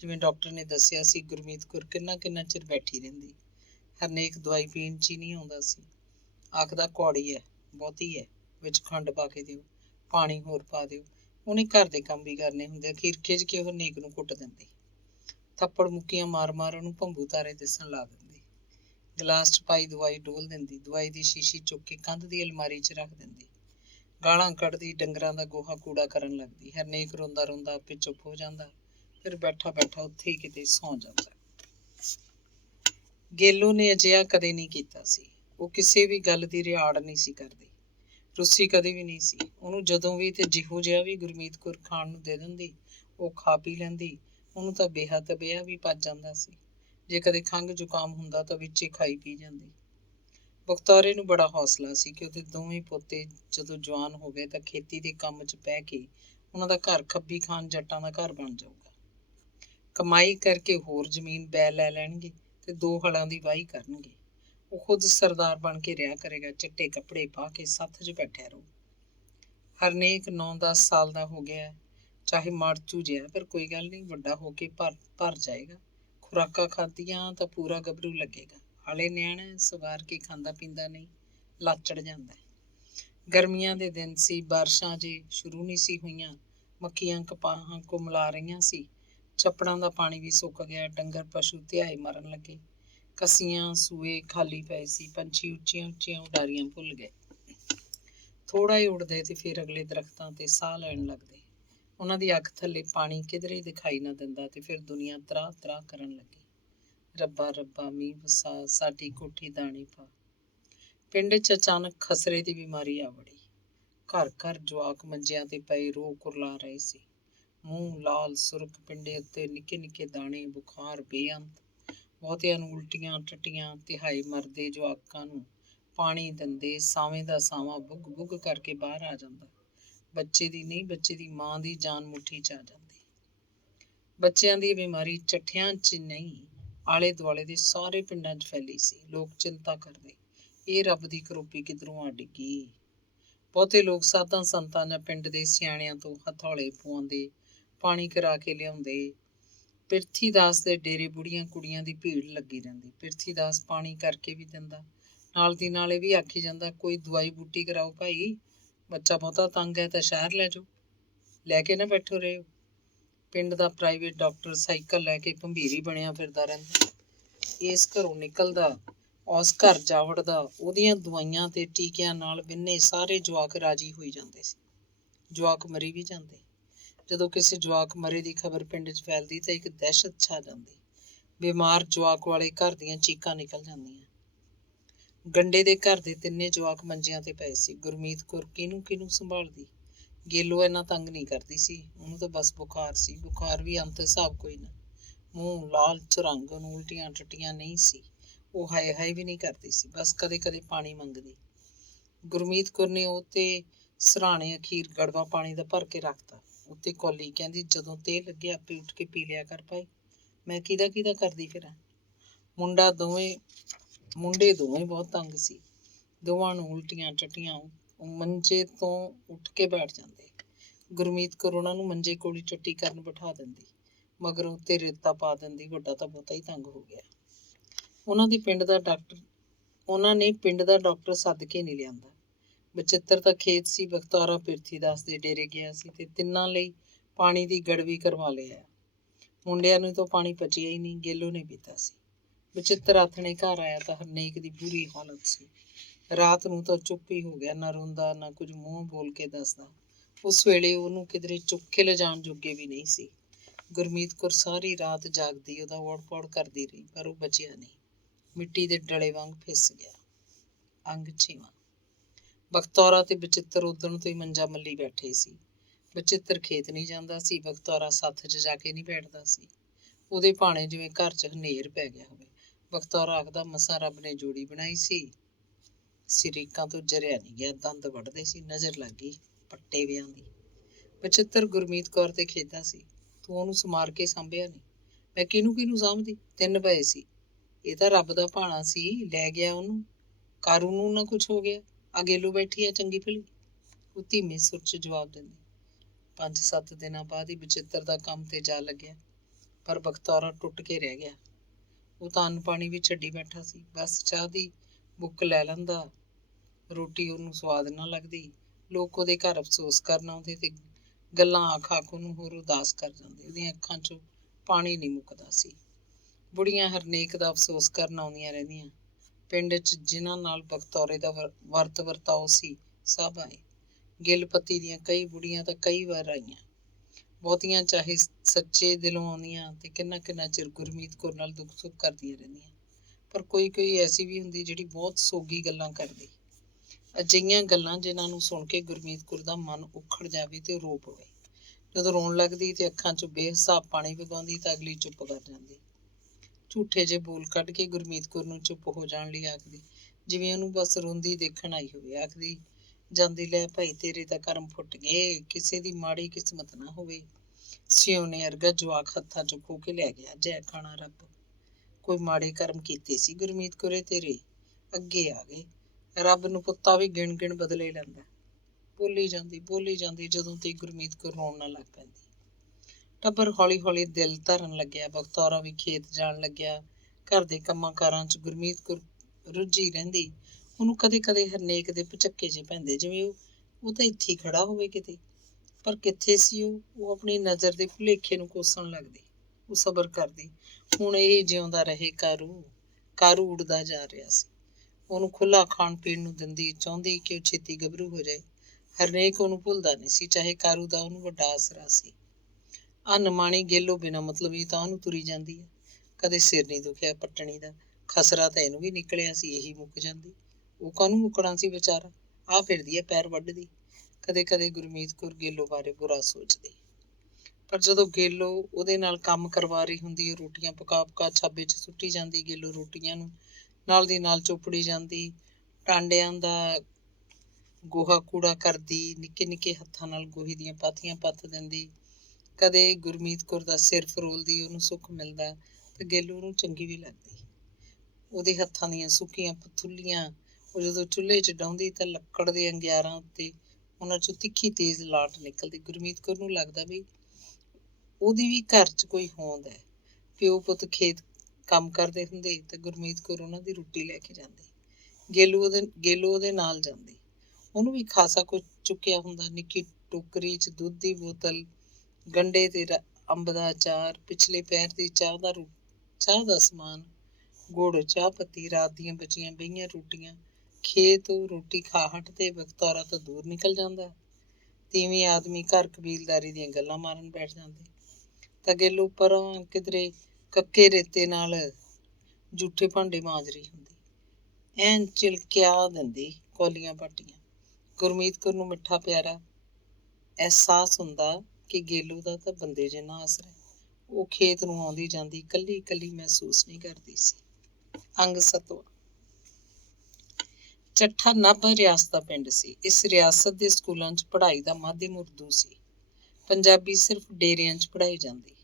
ਜਿਵੇਂ ਡਾਕਟਰ ਨੇ ਦੱਸਿਆ ਸੀ, ਗੁਰਮੀਤ ਕੌਰ ਕਿੰਨਾ ਚਿਰ ਬੈਠੀ ਰਹਿੰਦੀ। ਹਰਨੇਕ ਦਵਾਈ ਪੀਣ 'ਚ ਹੀ ਨਹੀਂ ਆਉਂਦਾ ਸੀ। ਆਖਦਾ, ਕੌੜੀ ਹੈ, ਬਹੁਤੀ ਹੈ, ਵਿੱਚ ਖੰਡ ਪਾ ਕੇ ਦਿਓ, ਪਾਣੀ ਹੋਰ ਪਾ ਦਿਓ। ਉਹਨੇ ਘਰ ਦੇ ਕੰਮ ਵੀ ਕਰਨੇ ਹੁੰਦੇ। ਅਖੀਰ ਖਿੱਝ ਕੇ ਉਹ ਹਰਨੇਕ ਨੂੰ ਕੁੱਟ ਦਿੰਦੀ। ਥੱਪੜ ਮੁੱਕੀਆਂ ਮਾਰ ਉਹਨੂੰ ਭੰਬੂ ਤਾਰੇ ਦਿਸਣ ਲਾ ਦਿੰਦੀ। ਗਲਾਸ 'ਚ ਪਾਈ ਦਵਾਈ ਡੋਲ ਦਿੰਦੀ। ਦਵਾਈ ਦੀ ਸ਼ੀਸ਼ੀ ਚੁੱਕ ਕੇ ਕੰਧ ਦੀ ਅਲਮਾਰੀ 'ਚ ਰੱਖ ਦਿੰਦੀ। ਗਾਲਾਂ ਕੱਢਦੀ, ਡੰਗਰਾਂ ਦਾ ਗੋਹਾ ਕੂੜਾ ਕਰਨ ਲੱਗਦੀ। ਹਰਨੇਕ ਰੋਂਦਾ ਆਪੇ ਚੁੱਪ ਹੋ ਜਾਂਦਾ, ਫਿਰ ਬੈਠਾ ਉੱਥੇ ਹੀ ਕਿਤੇ ਸੌਂ ਜਾਂਦਾ। ਗੇਲੋ ਨੇ ਅਜਿਹਾ ਕਦੇ ਨਹੀਂ ਕੀਤਾ ਸੀ। ਉਹ ਕਿਸੇ ਵੀ ਗੱਲ ਦੀ ਰਿਆੜ ਨਹੀਂ ਸੀ ਕਰਦੀ। ਰੁੱਸੀ ਕਦੇ ਵੀ ਨਹੀਂ ਸੀ। ਉਹਨੂੰ ਜਦੋਂ ਵੀ ਤੇ ਜਿਹੋ ਜਿਹਾ ਵੀ ਗੁਰਮੀਤ ਕੌਰ ਖਾਣ ਨੂੰ ਦੇ ਦਿੰਦੀ, ਉਹ ਖਾ ਪੀ ਲੈਂਦੀ। ਉਹਨੂੰ ਤਾਂ ਬੇਹਾ ਵੀ ਪਚ ਜਾਂਦਾ ਸੀ। ਜੇ ਕਦੇ ਖੰਘ ਜ਼ੁਕਾਮ ਹੁੰਦਾ ਤਾਂ ਵਿੱਚੇ ਖਾਈ ਪੀ ਜਾਂਦੀ। ਬਖਤੌਰੇ ਨੂੰ ਬੜਾ ਹੌਸਲਾ ਸੀ ਕਿ ਉਹਦੇ ਦੋਵੇਂ ਪੋਤੇ ਜਦੋਂ ਜਵਾਨ ਹੋ ਗਏ ਤਾਂ ਖੇਤੀ ਦੇ ਕੰਮ 'ਚ ਪੈ ਕੇ ਉਹਨਾਂ ਦਾ ਘਰ ਖੱਬੀ ਖਾਨ ਜੱਟਾਂ ਦਾ ਘਰ ਬਣ ਜਾਊਗਾ। ਕਮਾਈ ਕਰਕੇ ਹੋਰ ਜ਼ਮੀਨ ਬੈ ਲੈ ਲੈਣਗੇ ਤੇ 2 ਹਲਾਂ ਦੀ ਵਾਹੀ ਕਰਨਗੇ। ਉਹ ਖੁਦ ਸਰਦਾਰ ਬਣ ਕੇ ਰਿਹਾ ਕਰੇਗਾ। ਚਿੱਟੇ ਕੱਪੜੇ ਪਾ ਕੇ ਸੱਥ 'ਚ ਬੈਠਿਆ ਰਹੂ। ਹਰਨੇਕ 9-10 ਸਾਲ ਦਾ ਹੋ ਗਿਆ, ਚਾਹੇ ਮਾੜਚੂ ਜਿਹਾ, ਪਰ ਕੋਈ ਗੱਲ ਨਹੀਂ, ਵੱਡਾ ਹੋ ਕੇ ਭਰ ਜਾਏਗਾ। ਖੁਰਾਕਾਂ ਖਾਧੀਆਂ ਤਾਂ ਪੂਰਾ ਗੱਭਰੂ ਲੱਗੇਗਾ। ਹਾਲੇ ਨਿਆਣਾ, ਸਵਾਰ ਕੇ ਖਾਂਦਾ ਪੀਂਦਾ ਨਹੀਂ, ਲੱਚੜ ਜਾਂਦਾ। ਗਰਮੀਆਂ ਦੇ ਦਿਨ ਸੀ, ਬਾਰਿਸ਼ਾਂ ਜੇ ਸ਼ੁਰੂ ਨਹੀਂ ਸੀ ਹੋਈਆਂ। ਮੱਖੀਆਂ ਕਪਾਹਾਂ ਕੁਮਲਾ ਰਹੀਆਂ ਸੀ। ਛੱਪੜਾਂ ਦਾ ਪਾਣੀ ਵੀ ਸੁੱਕ ਗਿਆ। ਡੰਗਰ ਪਸ਼ੂ ਧਿਆਏ ਮਰਨ ਲੱਗੇ। ਕੱਸੀਆਂ ਸੂਏ ਖਾਲੀ ਪਏ ਸੀ। ਪੰਛੀ ਉੱਚੀਆਂ ਉਡਾਰੀਆਂ ਭੁੱਲ ਗਏ। ਥੋੜ੍ਹਾ ਹੀ ਉੱਡਦੇ ਤੇ ਫਿਰ ਅਗਲੇ ਦਰਖਤਾਂ ਤੇ ਸਾਹ ਲੈਣ ਲੱਗਦੇ। ਉਹਨਾਂ ਦੀ ਅੱਖ ਥੱਲੇ ਪਾਣੀ ਕਿਧਰੇ ਦਿਖਾਈ ਨਾ ਦਿੰਦਾ ਤੇ ਫਿਰ ਦੁਨੀਆ ਤਰਾਹ ਕਰਨ ਲੱਗੀ। ਰੱਬਾ ਮੀਂਹ ਵਸਾ, ਸਾਡੀ ਕੋਠੀ ਦਾਣੇ ਪਾ। ਪਿੰਡ 'ਚ ਅਚਾਨਕ ਖਸਰੇ ਦੀ ਬਿਮਾਰੀ ਆ ਵੜੀ। ਘਰ ਜਵਾਕ ਮੰਜਿਆਂ ਤੇ ਪਏ ਰੋ ਕੁਰਲਾ ਰਹੇ ਸੀ। ਮੂੰਹ ਲਾਲ ਸੁਰਖ, ਪਿੰਡੇ ਉੱਤੇ ਨਿੱਕੇ ਦਾਣੇ, ਬੁਖਾਰ ਬੇਅੰਤ। ਬਹੁਤਿਆਂ ਨੂੰ ਉਲਟੀਆਂ ਟੱਟੀਆਂ, ਤਿਹਾਈ ਮਰਦੇ ਜਵਾਕਾਂ ਨੂੰ ਪਾਣੀ ਦਿੰਦੇ ਸਾਵੇਂ ਦਾ ਸਾਵਾਂ ਬੁੱਗ ਬੁੱਗ ਕਰਕੇ ਬਾਹਰ ਆ ਜਾਂਦਾ। ਬੱਚੇ ਦੀ ਨਹੀਂ, ਬੱਚੇ ਦੀ ਮਾਂ ਦੀ ਜਾਨ ਮੁੱਠੀ 'ਚ ਆ ਜਾਂਦੀ। ਬੱਚਿਆਂ ਦੀ ਬਿਮਾਰੀ ਚੱਠਿਆਂ 'ਚ ਨਹੀਂ, ਆਲੇ ਦੁਆਲੇ ਦੇ ਸਾਰੇ ਪਿੰਡਾਂ 'ਚ ਫੈਲੀ ਸੀ। ਲੋਕ ਚਿੰਤਾ ਕਰਦੇ, ਇਹ ਰੱਬ ਦੀ ਕਰੋਪੀ ਕਿੱਧਰੋਂ ਆ ਡਿੱਗੀ। ਬਹੁਤੇ ਲੋਕ ਸਾਧਾਂ ਸੰਤਾਂ ਜਾਂ ਪਿੰਡ ਦੇ ਸਿਆਣਿਆਂ ਤੋਂ ਹਥੌਲੇ ਪਵਾਉਂਦੇ, ਪਾਣੀ ਕਰਾ ਕੇ ਲਿਆਉਂਦੇ। ਪਿਰਥੀਦਾਸ ਦੇ ਡੇਰੇ ਬੁੜੀਆਂ ਕੁੜੀਆਂ ਦੀ ਭੀੜ ਲੱਗੀ ਰਹਿੰਦੀ। ਪਿਰਥੀਦਾਸ ਪਾਣੀ ਕਰਕੇ ਵੀ ਦਿੰਦਾ, ਨਾਲ ਦੀ ਨਾਲ ਇਹ ਵੀ ਆਖੀ ਜਾਂਦਾ, ਕੋਈ ਦਵਾਈ ਬੂਟੀ ਕਰਾਓ ਭਾਈ, ਬੱਚਾ ਬਹੁਤਾ ਤੰਗ ਹੈ ਤਾਂ ਸ਼ਹਿਰ ਲੈ ਜਾਓ, ਲੈ ਕੇ ਨਾ ਬੈਠੋ ਰਹੇ। ਪਿੰਡ ਦਾ ਪ੍ਰਾਈਵੇਟ ਡਾਕਟਰ ਸਾਈਕਲ ਲੈ ਕੇ ਭੰਬੀਰੀ ਬਣਿਆ ਫਿਰਦਾ ਰਹਿੰਦਾ। ਇਸ ਘਰੋਂ ਨਿਕਲਦਾ, ਉਸ ਘਰ ਜਾ ਵੜਦਾ, ਉਹਦੀਆਂ ਦਵਾਈਆਂ ਤੇ ਟੀਕਿਆਂ ਨਾਲ ਬਿੰਨੇ ਸਾਰੇ ਜਵਾਕ ਰਾਜੀ ਹੋਈ ਜਾਂਦੇ ਸੀ। ਜਵਾਕ ਮਰੀ ਵੀ ਜਾਂਦੇ। ਜਦੋਂ ਕਿਸੇ ਜਵਾਕ ਮਰੇ ਦੀ ਖਬਰ ਪਿੰਡ 'ਚ ਫੈਲਦੀ ਤਾਂ ਇੱਕ ਦਹਿਸ਼ਤ ਛਾ ਜਾਂਦੀ। ਬਿਮਾਰ ਜਵਾਕ ਵਾਲੇ ਘਰ ਦੀਆਂ ਚੀਕਾਂ ਨਿਕਲ ਜਾਂਦੀਆਂ। ਗੰਡੇ ਦੇ ਘਰ ਦੇ ਤਿੰਨੇ ਜਵਾਕ ਮੰਜਿਆਂ ਤੇ ਪਏ ਸੀ। ਗੁਰਮੀਤ ਕੌਰ ਕਿਹਨੂੰ ਸੰਭਾਲਦੀ। ਗੇਲੋ ਇੰਨਾ ਤੰਗ ਨਹੀਂ ਕਰਦੀ ਸੀ, ਉਹਨੂੰ ਤਾਂ ਬਸ ਬੁਖਾਰ ਸੀ। ਬੁਖਾਰ ਵੀ ਅੰਤ ਹਿਸਾਬ ਕੋਈ ਨਾ, ਮੂੰਹ ਲਾਲ ਚੁਰੰਗ, ਉਹਨੂੰ ਉਲਟੀਆਂ ਟੱਟੀਆਂ ਨਹੀਂ ਸੀ। ਉਹ ਹਾਏ ਹਾਏ ਵੀ ਨਹੀਂ ਕਰਦੀ ਸੀ, ਬਸ ਕਦੇ ਕਦੇ ਪਾਣੀ ਮੰਗਦੀ। ਗੁਰਮੀਤ ਕੌਰ ਨੇ ਉਹ ਤੇ ਸਰਾਣੇ ਅਖੀਰ ਗੜਵਾ ਪਾਣੀ ਦਾ ਭਰ ਕੇ ਰੱਖਤਾ। ਉੱਤੇ ਕੌਲੀ, ਕਹਿੰਦੀ ਜਦੋਂ ਤੇ ਲੱਗੇ ਆਪੇ ਉੱਠ ਕੇ ਪੀ ਲਿਆ ਕਰ ਭਾਈ, ਮੈਂ ਕਿਹਦਾ ਕਰਦੀ ਫਿਰਾਂ। ਮੁੰਡੇ ਦੋਵੇਂ ਬਹੁਤ ਤੰਗ ਸੀ। ਦੋਵਾਂ ਨੂੰ ਉਲਟੀਆਂ ਟੱਟੀਆਂ, ਮੰਜੇ ਤੋਂ ਉੱਠ ਕੇ ਬੈਠ ਜਾਂਦੇ। ਗੁਰਮੀਤ ਕੌਰ ਉਹਨਾਂ ਨੂੰ ਮੰਜੇ ਕੋਲ ਟੱਟੀ ਕਰਨ ਬਿਠਾ ਦਿੰਦੀ, ਮਗਰੋਂ ਉੱਤੇ ਰੇਤਾ ਪਾ ਦਿੰਦੀ। ਵੱਡਾ ਤਾਂ ਬਹੁਤਾ ਹੀ ਤੰਗ ਹੋ ਗਿਆ। ਉਹਨਾਂ ਨੇ ਪਿੰਡ ਦਾ ਡਾਕਟਰ ਸੱਦ ਕੇ ਨਹੀਂ ਲਿਆਂਦਾ। ਬਚਿੱਤਰ ਤਾਂ ਖੇਤ ਸੀ, ਬਖਤੌਰਾ ਪਿਰਥੀਦਾਸ ਦੇ ਡੇਰੇ ਗਿਆ ਸੀ ਤੇ ਤਿੰਨਾਂ ਲਈ ਪਾਣੀ ਦੀ ਗੜਵੀ ਕਰਵਾ ਲਿਆ। ਮੁੰਡਿਆਂ ਨੂੰ ਤਾਂ ਪਾਣੀ ਪਚਿਆ ਹੀ ਨਹੀਂ, ਗੇਲੋ ਨੇ ਪੀਤਾ ਸੀ। ਬਚਿੱਤਰ ਆਥਣੇ ਘਰ ਆਇਆ ਤਾਂ ਹਰਨੇਕ ਦੀ ਬੁਰੀ ਹਾਲਤ ਸੀ। ਰਾਤ ਨੂੰ ਤਾਂ ਚੁੱਪ ਹੀ ਹੋ ਗਿਆ, ਨਾ ਰੋਂਦਾ ਨਾ ਕੁਝ ਮੂੰਹ ਬੋਲ ਕੇ ਦੱਸਦਾ। ਉਸ ਵੇਲੇ ਉਹਨੂੰ ਕਿਧਰੇ ਚੁੱਕ ਕੇ ਲਿਜਾਣ ਜੋਗੇ ਵੀ ਨਹੀਂ ਸੀ। ਗੁਰਮੀਤ ਕੌਰ ਸਾਰੀ ਰਾਤ ਜਾਗਦੀ ਉਹਦਾ ਵੜ ਕਰਦੀ ਰਹੀ, ਪਰ ਉਹ ਬਚਿਆ ਨਹੀਂ, ਮਿੱਟੀ ਦੇ ਡਲੇ ਵਾਂਗ ਫਿਸ ਗਿਆ। ਅੰਗ 6ਵਾਂ। ਬਖਤੌਰਾ ਤੇ ਬਚਿੱਤਰ ਉਦਣ ਤੋਂ ਹੀ ਮੰਜਾ ਮੱਲੀ ਬੈਠੇ ਸੀ। ਬਚਿੱਤਰ ਖੇਤ ਨਹੀਂ ਜਾਂਦਾ ਸੀ, ਬਖਤੌਰਾ ਸੱਥ 'ਚ ਜਾ ਕੇ ਨਹੀਂ ਬੈਠਦਾ ਸੀ। ਉਹਦੇ ਭਾਣੇ ਜਿਵੇਂ ਘਰ 'ਚ ਹਨੇਰ ਪੈ ਗਿਆ ਹੋਵੇ। ਬਖਤੌਰਾ ਆਖਦਾ, ਮਸਾਂ ਰੱਬ ਨੇ ਜੋੜੀ ਬਣਾਈ ਸੀ, ਸਿਰੀਕਾਂ ਤੋਂ ਜਰਿਆ ਨਹੀਂ ਗਿਆ, ਦੰਦ ਵੱਢਦੇ ਸੀ, ਨਜ਼ਰ ਲੱਗ ਗਈ ਪੱਟੇ ਵਿਆਂ ਦੀ। ਬਚਿੱਤਰ ਗੁਰਮੀਤ ਕੌਰ ਤੇ ਖੇਦਾ ਸੀ, ਤੂੰ ਉਹਨੂੰ ਸਮਾਰ ਕੇ ਸਾਂਭਿਆ ਨਹੀਂ। ਮੈਂ ਕਿਹਨੂੰ ਸਾਂਭਦੀ, 3 ਪਏ ਸੀ, ਇਹ ਤਾਂ ਰੱਬ ਦਾ ਭਾਣਾ ਸੀ, ਲੈ ਗਿਆ ਉਹਨੂੰ। ਕਾਰੂ ਨੂੰ ਨਾ ਕੁਛ ਹੋ ਗਿਆ, ਆ ਗੇਲੋ ਬੈਠੀ ਆ ਚੰਗੀ ਭਲੀ, ਉਹ ਧੀਮੇ ਸੁਰ 'ਚ ਜਵਾਬ ਦਿੰਦੀ। 5-7 ਦਿਨਾਂ ਬਾਅਦ ਹੀ ਬਚਿੱਤਰ ਦਾ ਕੰਮ ਤੇ ਜਾ ਲੱਗਿਆ, ਪਰ ਬਖਤੌਰਾ ਟੁੱਟ ਕੇ ਰਹਿ ਗਿਆ। ਉਹ ਤਾਂ ਅੰਨ ਪਾਣੀ ਵੀ ਛੱਡੀ ਬੈਠਾ ਸੀ, ਬਸ ਚਾਹ ਦੀ ਬੁੱਕ ਲੈ ਲੈਂਦਾ। ਰੋਟੀ ਉਹਨੂੰ ਸਵਾਦ ਨਾ ਲੱਗਦੀ। ਲੋਕ ਉਹਦੇ ਘਰ ਅਫਸੋਸ ਕਰਨ ਆਉਂਦੇ ਤੇ ਗੱਲਾਂ ਆਖ ਉਹਨੂੰ ਹੋਰ ਉਦਾਸ ਕਰ ਜਾਂਦੇ। ਉਹਦੀਆਂ ਅੱਖਾਂ 'ਚੋਂ ਪਾਣੀ ਨਹੀਂ ਮੁੱਕਦਾ ਸੀ। ਬੁੜੀਆਂ ਹਰਨੇਕ ਦਾ ਅਫਸੋਸ ਕਰਨ ਆਉਂਦੀਆਂ ਰਹਿੰਦੀਆਂ। ਪਿੰਡ 'ਚ ਜਿਨ੍ਹਾਂ ਨਾਲ ਬਖਤੌਰੇ ਦਾ ਵਰਤ ਵਰਤਾਓ ਸੀ, ਸਭ ਆਏ। ਗਿੱਲਪੱਤੀ ਦੀਆਂ ਕਈ ਬੁੜੀਆਂ ਤਾਂ ਕਈ ਵਾਰ ਆਈਆਂ। ਬਹੁਤੀਆਂ ਚਾਹੇ ਸੱਚੇ ਦਿਲੋਂ ਆਉਂਦੀਆਂ ਤੇ ਕਿੰਨਾ ਚਿਰ ਗੁਰਮੀਤ ਕੌਰ ਨਾਲ ਦੁੱਖ ਸੁੱਖ ਕਰਦੀਆਂ ਰਹਿੰਦੀਆਂ, ਪਰ ਕੋਈ ਐਸੀ ਵੀ ਹੁੰਦੀ ਜਿਹੜੀ ਬਹੁਤ ਸੋਗੀ ਗੱਲਾਂ ਕਰਦੀ। ਅਜਿਹੀਆਂ ਗੱਲਾਂ ਜਿਨ੍ਹਾਂ ਨੂੰ ਸੁਣ ਕੇ ਗੁਰਮੀਤ ਕੌਰ ਦਾ ਮਨ ਉਖੜ ਜਾਵੇ ਤੇ ਉਹ ਰੋ ਪਵੇ। ਜਦੋਂ ਰੋਣ ਲੱਗਦੀ ਤੇ ਅੱਖਾਂ 'ਚੋਂ ਬੇਹਿਸਾਬ ਪਾਣੀ ਵਗਾਉਂਦੀ ਤਾਂ ਅਗਲੀ ਚੁੱਪ ਕਰ ਜਾਂਦੀ। ਝੂਠੇ ਜਿਹੇ ਬੋਲ ਕੱਢ ਕੇ ਗੁਰਮੀਤ ਕੌਰ ਨੂੰ ਚੁੱਪ ਹੋ ਜਾਣ ਲਈ ਆਖਦੀ, ਜਿਵੇਂ ਉਹਨੂੰ ਬਸ ਰੋਂਦੀ ਦੇਖਣ ਆਈ ਹੋਵੇ। ਆਖਦੀ ਜਾਂਦੀ, ਲੈ ਭਾਈ ਤੇਰੇ ਤਾਂ ਕਰਮ ਫੁੱਟ ਗਏ, ਕਿਸੇ ਦੀ ਮਾੜੀ ਕਿਸਮਤ ਨਾ ਹੋਵੇ। ਸਿਉਨੇ ਅਰਗਾ ਜਵਾਕ ਹੱਥਾਂ 'ਚੋਂ ਖੋਹ ਕੇ ਲੈ ਗਿਆ, ਜੈ ਖਾਣਾ ਰੱਬ। ਕੋਈ ਮਾੜੇ ਕਰਮ ਕੀਤੇ ਸੀ ਗੁਰਮੀਤ ਕੌਰੇ ਤੇਰੇ, ਅੱਗੇ ਆ ਗਏ। ਰੱਬ ਨੂੰ ਕੁੱਤਾ ਵੀ ਗਿਣ ਬਦਲੇ ਲੈਂਦਾ। ਬੋਲੀ ਜਾਂਦੀ ਜਦੋਂ ਤੇ ਗੁਰਮੀਤ ਕੌਰ ਰੋਣ ਨਾ ਲੱਗ ਪੈਂਦੀ। ਟੱਬਰ ਹੌਲੀ ਦਿਲ ਧਰਨ ਲੱਗਿਆ। ਬਖਤੌਰਾ ਵੀ ਖੇਤ ਜਾਣ ਲੱਗਿਆ। ਘਰ ਦੇ ਕੰਮਾਂ ਕਾਰਾਂ 'ਚ ਗੁਰਮੀਤ ਕੌਰ ਰੁੱਝੀ ਰਹਿੰਦੀ। ਉਹਨੂੰ ਕਦੇ ਹਰਨੇਕ ਦੇ ਭੁਚੱਕੇ ਜਿਹੇ ਪੈਂਦੇ, ਜਿਵੇਂ ਉਹ ਤਾਂ ਇੱਥੇ ਖੜਾ ਹੋਵੇ ਕਿਤੇ, ਪਰ ਕਿੱਥੇ ਸੀ ਉਹ ਆਪਣੀ ਨਜ਼ਰ ਦੇ ਭੁਲੇਖੇ ਨੂੰ ਕੋਸਣ ਲੱਗਦੀ। ਉਹ ਸਬਰ ਕਰਦੀ, ਹੁਣ ਇਹ ਜਿਉਂਦਾ ਰਹੇ। ਕਾਰੂ ਉੱਡਦਾ ਜਾ ਰਿਹਾ ਸੀ। ਉਹਨੂੰ ਖੁੱਲ੍ਹਾ ਖਾਣ ਪੀਣ ਨੂੰ ਦਿੰਦੀ, ਚਾਹੁੰਦੀ ਕਿ ਉਹ ਛੇਤੀ ਗੱਭਰੂ ਹੋ ਜਾਏ। ਹਰਨੇਕ ਉਹਨੂੰ ਭੁੱਲਦਾ ਨਹੀਂ ਸੀ, ਚਾਹੇ ਕਾਰੂ ਦਾ ਉਹਨੂੰ ਵੱਡਾ ਆਸਰਾ ਸੀ। ਅਨਮਾਣੀ ਗੇਲੋ ਬਿਨਾਂ ਮਤਲਬ ਹੀ ਤਾਂ ਉਹਨੂੰ ਤੁਰੀ ਜਾਂਦੀ ਹੈ। ਕਦੇ ਸਿਰ ਨਹੀਂ ਦੁਖਿਆ ਪੱਟਣੀ ਦਾ, ਖਸਰਾ ਤਾਂ ਇਹਨੂੰ ਵੀ ਨਿਕਲਿਆ ਸੀ, ਇਹੀ ਮੁੱਕ ਜਾਂਦੀ। ਉਹ ਕਾਹਨੂੰ ਮੁੱਕਣਾ ਸੀ ਵਿਚਾਰਾ, ਆ ਫਿਰਦੀ ਹੈ ਪੈਰ ਵੱਢਦੀ। ਕਦੇ ਗੁਰਮੀਤ ਕੌਰ ਗੇਲੋ ਬਾਰੇ ਬੁਰਾ ਸੋਚਦੀ। ਪਰ ਜਦੋਂ ਗੇਲੋ ਉਹਦੇ ਨਾਲ ਕੰਮ ਕਰਵਾ ਰਹੀ ਹੁੰਦੀ ਹੈ, ਰੋਟੀਆਂ ਪਕਾ ਪਕਾ ਛਾਬੇ 'ਚ ਸੁੱਟੀ ਜਾਂਦੀ, ਗੇਲੋ ਰੋਟੀਆਂ ਨੂੰ ਨਾਲ ਦੀ ਨਾਲ ਚੋਪੜੀ ਜਾਂਦੀ, ਟਾਂਡਿਆਂ ਦਾ ਗੋਹਾ ਕੂੜਾ ਕਰਦੀ, ਨਿੱਕੇ ਨਿੱਕੇ ਹੱਥਾਂ ਨਾਲ ਗੋਹੇ ਦੀਆਂ ਪਾਥੀਆਂ ਪੱਥ ਦਿੰਦੀ। ਕਦੇ ਗੁਰਮੀਤ ਕੌਰ ਦਾ ਸਿਰ ਫਰੋਲਦੀ, ਉਹਨੂੰ ਸੁੱਖ ਮਿਲਦਾ ਤੇ ਗੇਲੂ ਨੂੰ ਚੰਗੀ ਵੀ ਲੱਗਦੀ। ਉਹਦੇ ਹੱਥਾਂ ਦੀਆਂ ਸੁੱਕੀਆਂ ਪਥੁੱਲੀਆਂ ਉਹ ਜਦੋਂ ਚੁੱਲ੍ਹੇ 'ਚ ਡਾਉਂਦੀ ਤਾਂ ਲੱਕੜ ਦੇ ਅੰਗਿਆਰਾਂ ਉੱਤੇ ਉਹਨਾਂ 'ਚੋਂ ਤਿੱਖੀ ਤੇਜ਼ ਲਾਟ ਨਿਕਲਦੀ। ਗੁਰਮੀਤ ਕੌਰ ਨੂੰ ਲੱਗਦਾ ਵੀ ਉਹਦੀ ਵੀ ਘਰ 'ਚ ਕੋਈ ਹੋਂਦ ਹੈ। ਪਿਓ ਪੁੱਤ ਖੇਤ ਕੰਮ ਕਰਦੇ ਹੁੰਦੇ ਤੇ ਗੁਰਮੀਤ ਕੌਰ ਉਹਨਾਂ ਦੀ ਰੋਟੀ ਲੈ ਕੇ ਜਾਂਦੀ। ਗੇਲੂ ਉਹਦੇ ਨਾਲ ਜਾਂਦੀ। ਉਹਨੂੰ ਵੀ ਖਾਸਾ ਕੁਝ ਚੁੱਕਿਆ ਹੁੰਦਾ, ਨਿੱਕੀ ਟੋਕਰੀ 'ਚ ਦੁੱਧ ਦੀ ਬੋਤਲ, ਗੰਢੇ ਤੇ ਅੰਬ ਦਾ ਅਚਾਰ, ਪਿਛਲੇ ਪਹਿਰ ਦੀ ਚਾਹ ਦਾ ਸਮਾਨ, ਗੁੜ, ਚਾਹ ਪੱਤੀ, ਰਾਤ ਦੀਆਂ ਬਚੀਆਂ ਬਹੀਆਂ ਰੋਟੀਆਂ। ਖੇਤ ਰੋਟੀ ਖਾ ਹਟਦੇ ਬਖਤੌਰਾ ਤੋਂ ਦੂਰ ਨਿਕਲ ਜਾਂਦਾ। ਤੀਵੀਂ ਆਦਮੀ ਘਰ ਕਬੀਲਦਾਰੀ ਦੀਆਂ ਗੱਲਾਂ ਮਾਰਨ ਬੈਠ ਜਾਂਦੇ ਤਾਂ ਗੇਲੂ ਪਰਾਂ ਕਿਧਰੇ ਕੱਕੇ ਰੇਤੇ ਨਾਲ ਜੂਠੇ ਭਾਂਡੇ ਮਾਂਜ ਰਹੀ ਹੁੰਦੀ। ਐਨ ਚਿਲਕਿਆ ਦਿੰਦੀ ਕੌਲੀਆਂ ਬਾਟੀਆਂ। ਗੁਰਮੀਤ ਕੌਰ ਨੂੰ ਮਿੱਠਾ ਪਿਆਰਾ ਅਹਿਸਾਸ ਹੁੰਦਾ ਕਿ ਗੇਲੂ ਦਾ ਤਾਂ ਬੰਦੇ ਜਿੰਨਾ ਆਸਰਾ। ਉਹ ਖੇਤ ਨੂੰ ਆਉਂਦੀ ਜਾਂਦੀ ਇਕੱਲੀ ਇਕੱਲੀ ਮਹਿਸੂਸ ਨਹੀਂ ਕਰਦੀ ਸੀ। ਅੰਗ ਸਤਵਾ। ਚੱਠਾ ਨਾਭਾ ਰਿਆਸਤ ਦਾ ਪਿੰਡ ਸੀ। ਇਸ ਰਿਆਸਤ ਦੇ ਸਕੂਲਾਂ 'ਚ ਪੜ੍ਹਾਈ ਦਾ ਮਾਧਿਅਮ ਉਰਦੂ ਸੀ। ਪੰਜਾਬੀ ਸਿਰਫ ਡੇਰਿਆਂ 'ਚ ਪੜ੍ਹਾਈ ਜਾਂਦੀ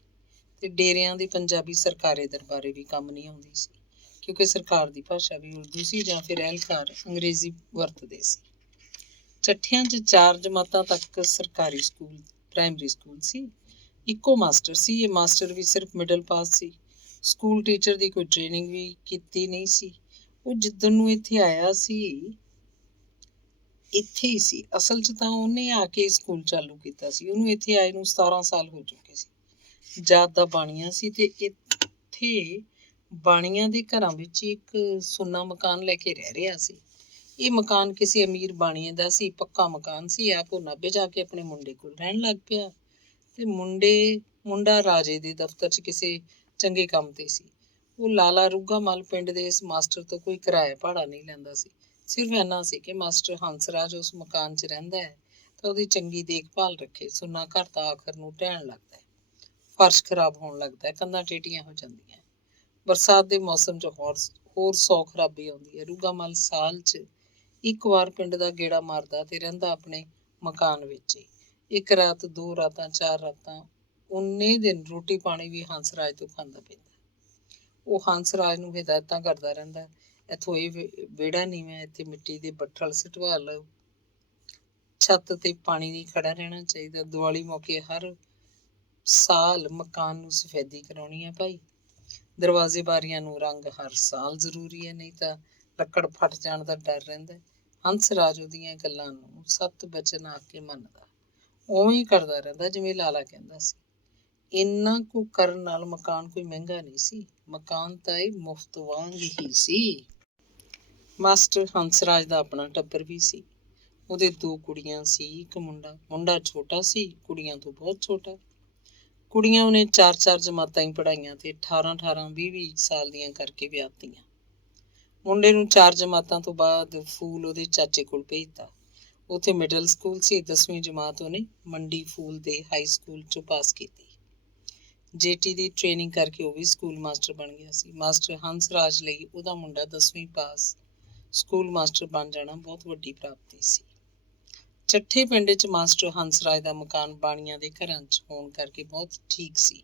ਤੇ ਡੇਰਿਆਂ ਦੀ ਪੰਜਾਬੀ ਸਰਕਾਰੀ ਦਰਬਾਰੇ ਵੀ ਕੰਮ ਨਹੀਂ ਆਉਂਦੀ ਸੀ, ਕਿਉਂਕਿ ਸਰਕਾਰ ਦੀ ਭਾਸ਼ਾ ਵੀ ਉਰਦੂ ਸੀ ਜਾਂ ਫਿਰ ਅਹਿਲਕਾਰ ਅੰਗਰੇਜ਼ੀ ਵਰਤਦੇ ਸੀ। ਚੱਠਿਆਂ 'ਚ 4 ਜਮਾਤਾਂ ਤੱਕ ਸਰਕਾਰੀ ਸਕੂਲ, ਪ੍ਰਾਇਮਰੀ ਸਕੂਲ ਸੀ। ਇੱਕੋ ਮਾਸਟਰ ਸੀ। ਇਹ ਮਾਸਟਰ ਵੀ ਸਿਰਫ ਮਿਡਲ ਪਾਸ ਸੀ। ਸਕੂਲ ਟੀਚਰ ਦੀ ਕੋਈ ਟ੍ਰੇਨਿੰਗ ਵੀ ਕੀਤੀ ਨਹੀਂ ਸੀ। ਉਹ ਜਿੱਦਣ ਨੂੰ ਇੱਥੇ ਆਇਆ ਸੀ ਇੱਥੇ ਹੀ ਸੀ। ਅਸਲ 'ਚ ਤਾਂ ਉਹਨੇ ਆ ਕੇ ਸਕੂਲ ਚਾਲੂ ਕੀਤਾ ਸੀ। ਉਹਨੂੰ ਇੱਥੇ ਆਏ ਨੂੰ 17 ਸਾਲ ਹੋ ਚੁੱਕੇ ਸੀ। ਜਾਤ ਦਾ ਬਾਣੀਆ ਸੀ ਤੇ ਇੱਥੇ ਬਾਣੀਆਂ ਦੇ ਘਰਾਂ ਵਿੱਚ ਇੱਕ ਸੁੰਨਾ ਮਕਾਨ ਲੈ ਕੇ ਰਹਿ ਰਿਹਾ ਸੀ। ਇਹ ਮਕਾਨ ਕਿਸੇ ਅਮੀਰ ਬਾਣੀਏ ਦਾ ਸੀ, ਪੱਕਾ ਮਕਾਨ ਸੀ। ਆਪ ਉਹ ਨਾਭੇ ਜਾ ਕੇ ਆਪਣੇ ਮੁੰਡੇ ਕੋਲ ਰਹਿਣ ਲੱਗ ਪਿਆ ਤੇ ਮੁੰਡਾ ਰਾਜੇ ਦੇ ਦਫ਼ਤਰ 'ਚ ਕਿਸੇ ਚੰਗੇ ਕੰਮ ਤੇ ਸੀ। ਉਹ ਲਾਲਾ ਰੁੱਗਾ ਮੱਲ ਪਿੰਡ ਦੇ ਇਸ ਮਾਸਟਰ ਤੋਂ ਕੋਈ ਕਿਰਾਇਆ ਭਾੜਾ ਨਹੀਂ ਲੈਂਦਾ ਸੀ। ਸਿਰਫ ਇੰਨਾ ਸੀ ਕਿ ਮਾਸਟਰ ਹੰਸਰਾਜ ਉਸ ਮਕਾਨ 'ਚ ਰਹਿੰਦਾ ਹੈ ਤਾਂ ਉਹਦੀ ਚੰਗੀ ਦੇਖਭਾਲ ਰੱਖੇ। ਸੁੰਨਾ ਘਰ ਤਾਂ ਆਖਰ ਨੂੰ ਢਹਿਣ ਲੱਗਦਾ ਹੈ, ਫਰਸ਼ ਖਰਾਬ ਹੋਣ ਲੱਗਦਾ ਹੈ, ਕੰਧਾਂ ਟੇਢੀਆਂ ਹੋ ਜਾਂਦੀਆਂ। ਬਰਸਾਤ ਦੇ ਮੌਸਮ 'ਚ ਹੋਰ 100 ਖਰਾਬੀ ਆਉਂਦੀ ਹੈ। ਰੁੱਗਾ ਮੱਲ ਸਾਲ 'ਚ ਇੱਕ ਵਾਰ ਪਿੰਡ ਦਾ ਗੇੜਾ ਮਾਰਦਾ ਤੇ ਰਹਿੰਦਾ ਆਪਣੇ ਮਕਾਨ ਵਿੱਚ ਹੀ। 1 ਰਾਤ, 2 ਰਾਤਾਂ, 4 ਰਾਤਾਂ, ਉਨੇ ਦਿਨ ਰੋਟੀ ਪਾਣੀ ਵੀ ਹੰਸਰਾਜ ਤੋਂ ਖਾਂਦਾ ਪੀਂਦਾ। ਉਹ ਹੰਸਰਾਜ ਨੂੰ ਹਿਦਾਇਤਾਂ ਕਰਦਾ ਰਹਿੰਦਾ, ਇੱਥੋਂ ਇਹ ਵਿਹੜਾ ਨੀਵਾਂ, ਇੱਥੇ ਮਿੱਟੀ ਦੇ ਬੱਠਲ ਸਿਟਵਾ ਲਓ, ਛੱਤ ਤੇ ਪਾਣੀ ਨਹੀਂ ਖੜਾ ਰਹਿਣਾ ਚਾਹੀਦਾ। ਦੀਵਾਲੀ ਮੌਕੇ ਹਰ ਸਾਲ ਮਕਾਨ ਨੂੰ ਸਫੈਦੀ ਕਰਾਉਣੀ ਹੈ ਭਾਈ। ਦਰਵਾਜ਼ੇ ਬਾਰੀਆਂ ਨੂੰ ਰੰਗ ਹਰ ਸਾਲ ਜ਼ਰੂਰੀ ਹੈ, ਨਹੀਂ ਤਾਂ ਲੱਕੜ ਫਟ ਜਾਣ ਦਾ ਡਰ ਰਹਿੰਦਾ। ਹੰਸਰਾਜ ਉਹਦੀਆਂ ਗੱਲਾਂ ਨੂੰ ਸੱਤ ਬਚਨ ਆ ਕੇ ਮੰਨਦਾ, ਉਵੇਂ ਹੀ ਕਰਦਾ ਰਹਿੰਦਾ ਜਿਵੇਂ ਲਾਲਾ ਕਹਿੰਦਾ ਸੀ। ਇੰਨਾ ਕੁ ਕਰਨ ਨਾਲ ਮਕਾਨ ਕੋਈ ਮਹਿੰਗਾ ਨਹੀਂ ਸੀ। ਮਕਾਨ ਤਾਂ ਇਹ ਮੁਫਤ ਵਾਂਗ ਹੀ ਸੀ। ਮਾਸਟਰ ਹੰਸਰਾਜ ਦਾ ਆਪਣਾ ਟੱਬਰ ਵੀ ਸੀ। ਉਹਦੇ 2 ਕੁੜੀਆਂ ਸੀ, ਇੱਕ ਮੁੰਡਾ। ਮੁੰਡਾ ਛੋਟਾ ਸੀ, ਕੁੜੀਆਂ ਤੋਂ ਬਹੁਤ ਛੋਟਾ। ਕੁੜੀਆਂ ਉਹਨੇ 4-4 ਜਮਾਤਾਂ ਹੀ ਪੜ੍ਹਾਈਆਂ ਤੇ 18-18, 20-20 ਸਾਲ ਦੀਆਂ ਕਰਕੇ ਵਿਆਹਤੀਆਂ। ਮੁੰਡੇ ਨੂੰ 4 ਜਮਾਤਾਂ ਤੋਂ ਬਾਅਦ ਫੂਲ ਉਹਦੇ ਚਾਚੇ ਕੋਲ ਭੇਜਤਾ। ਉੱਥੇ ਮਿਡਲ ਸਕੂਲ ਸੀ। 10ਵੀਂ ਜਮਾਤ ਉਹਨੇ ਮੰਡੀ ਫੂਲ ਦੇ ਹਾਈ ਸਕੂਲ 'ਚੋਂ ਪਾਸ ਕੀਤੀ। ਜੇਟੀ ਦੀ ਟ੍ਰੇਨਿੰਗ ਕਰਕੇ ਉਹ ਵੀ ਸਕੂਲ ਮਾਸਟਰ ਬਣ ਗਿਆ ਸੀ। ਮਾਸਟਰ ਹੰਸਰਾਜ ਲਈ ਉਹਦਾ ਮੁੰਡਾ 10ਵੀਂ ਪਾਸ ਸਕੂਲ ਮਾਸਟਰ ਬਣ ਜਾਣਾ ਬਹੁਤ ਵੱਡੀ ਪ੍ਰਾਪਤੀ ਸੀ। ਚੱਠੇ ਪਿੰਡ 'ਚ ਮਾਸਟਰ ਹੰਸਰਾਜ ਦਾ ਮਕਾਨ ਬਾਣੀਆਂ ਦੇ ਘਰਾਂ 'ਚ ਹੋਣ ਕਰਕੇ ਬਹੁਤ ਠੀਕ ਸੀ।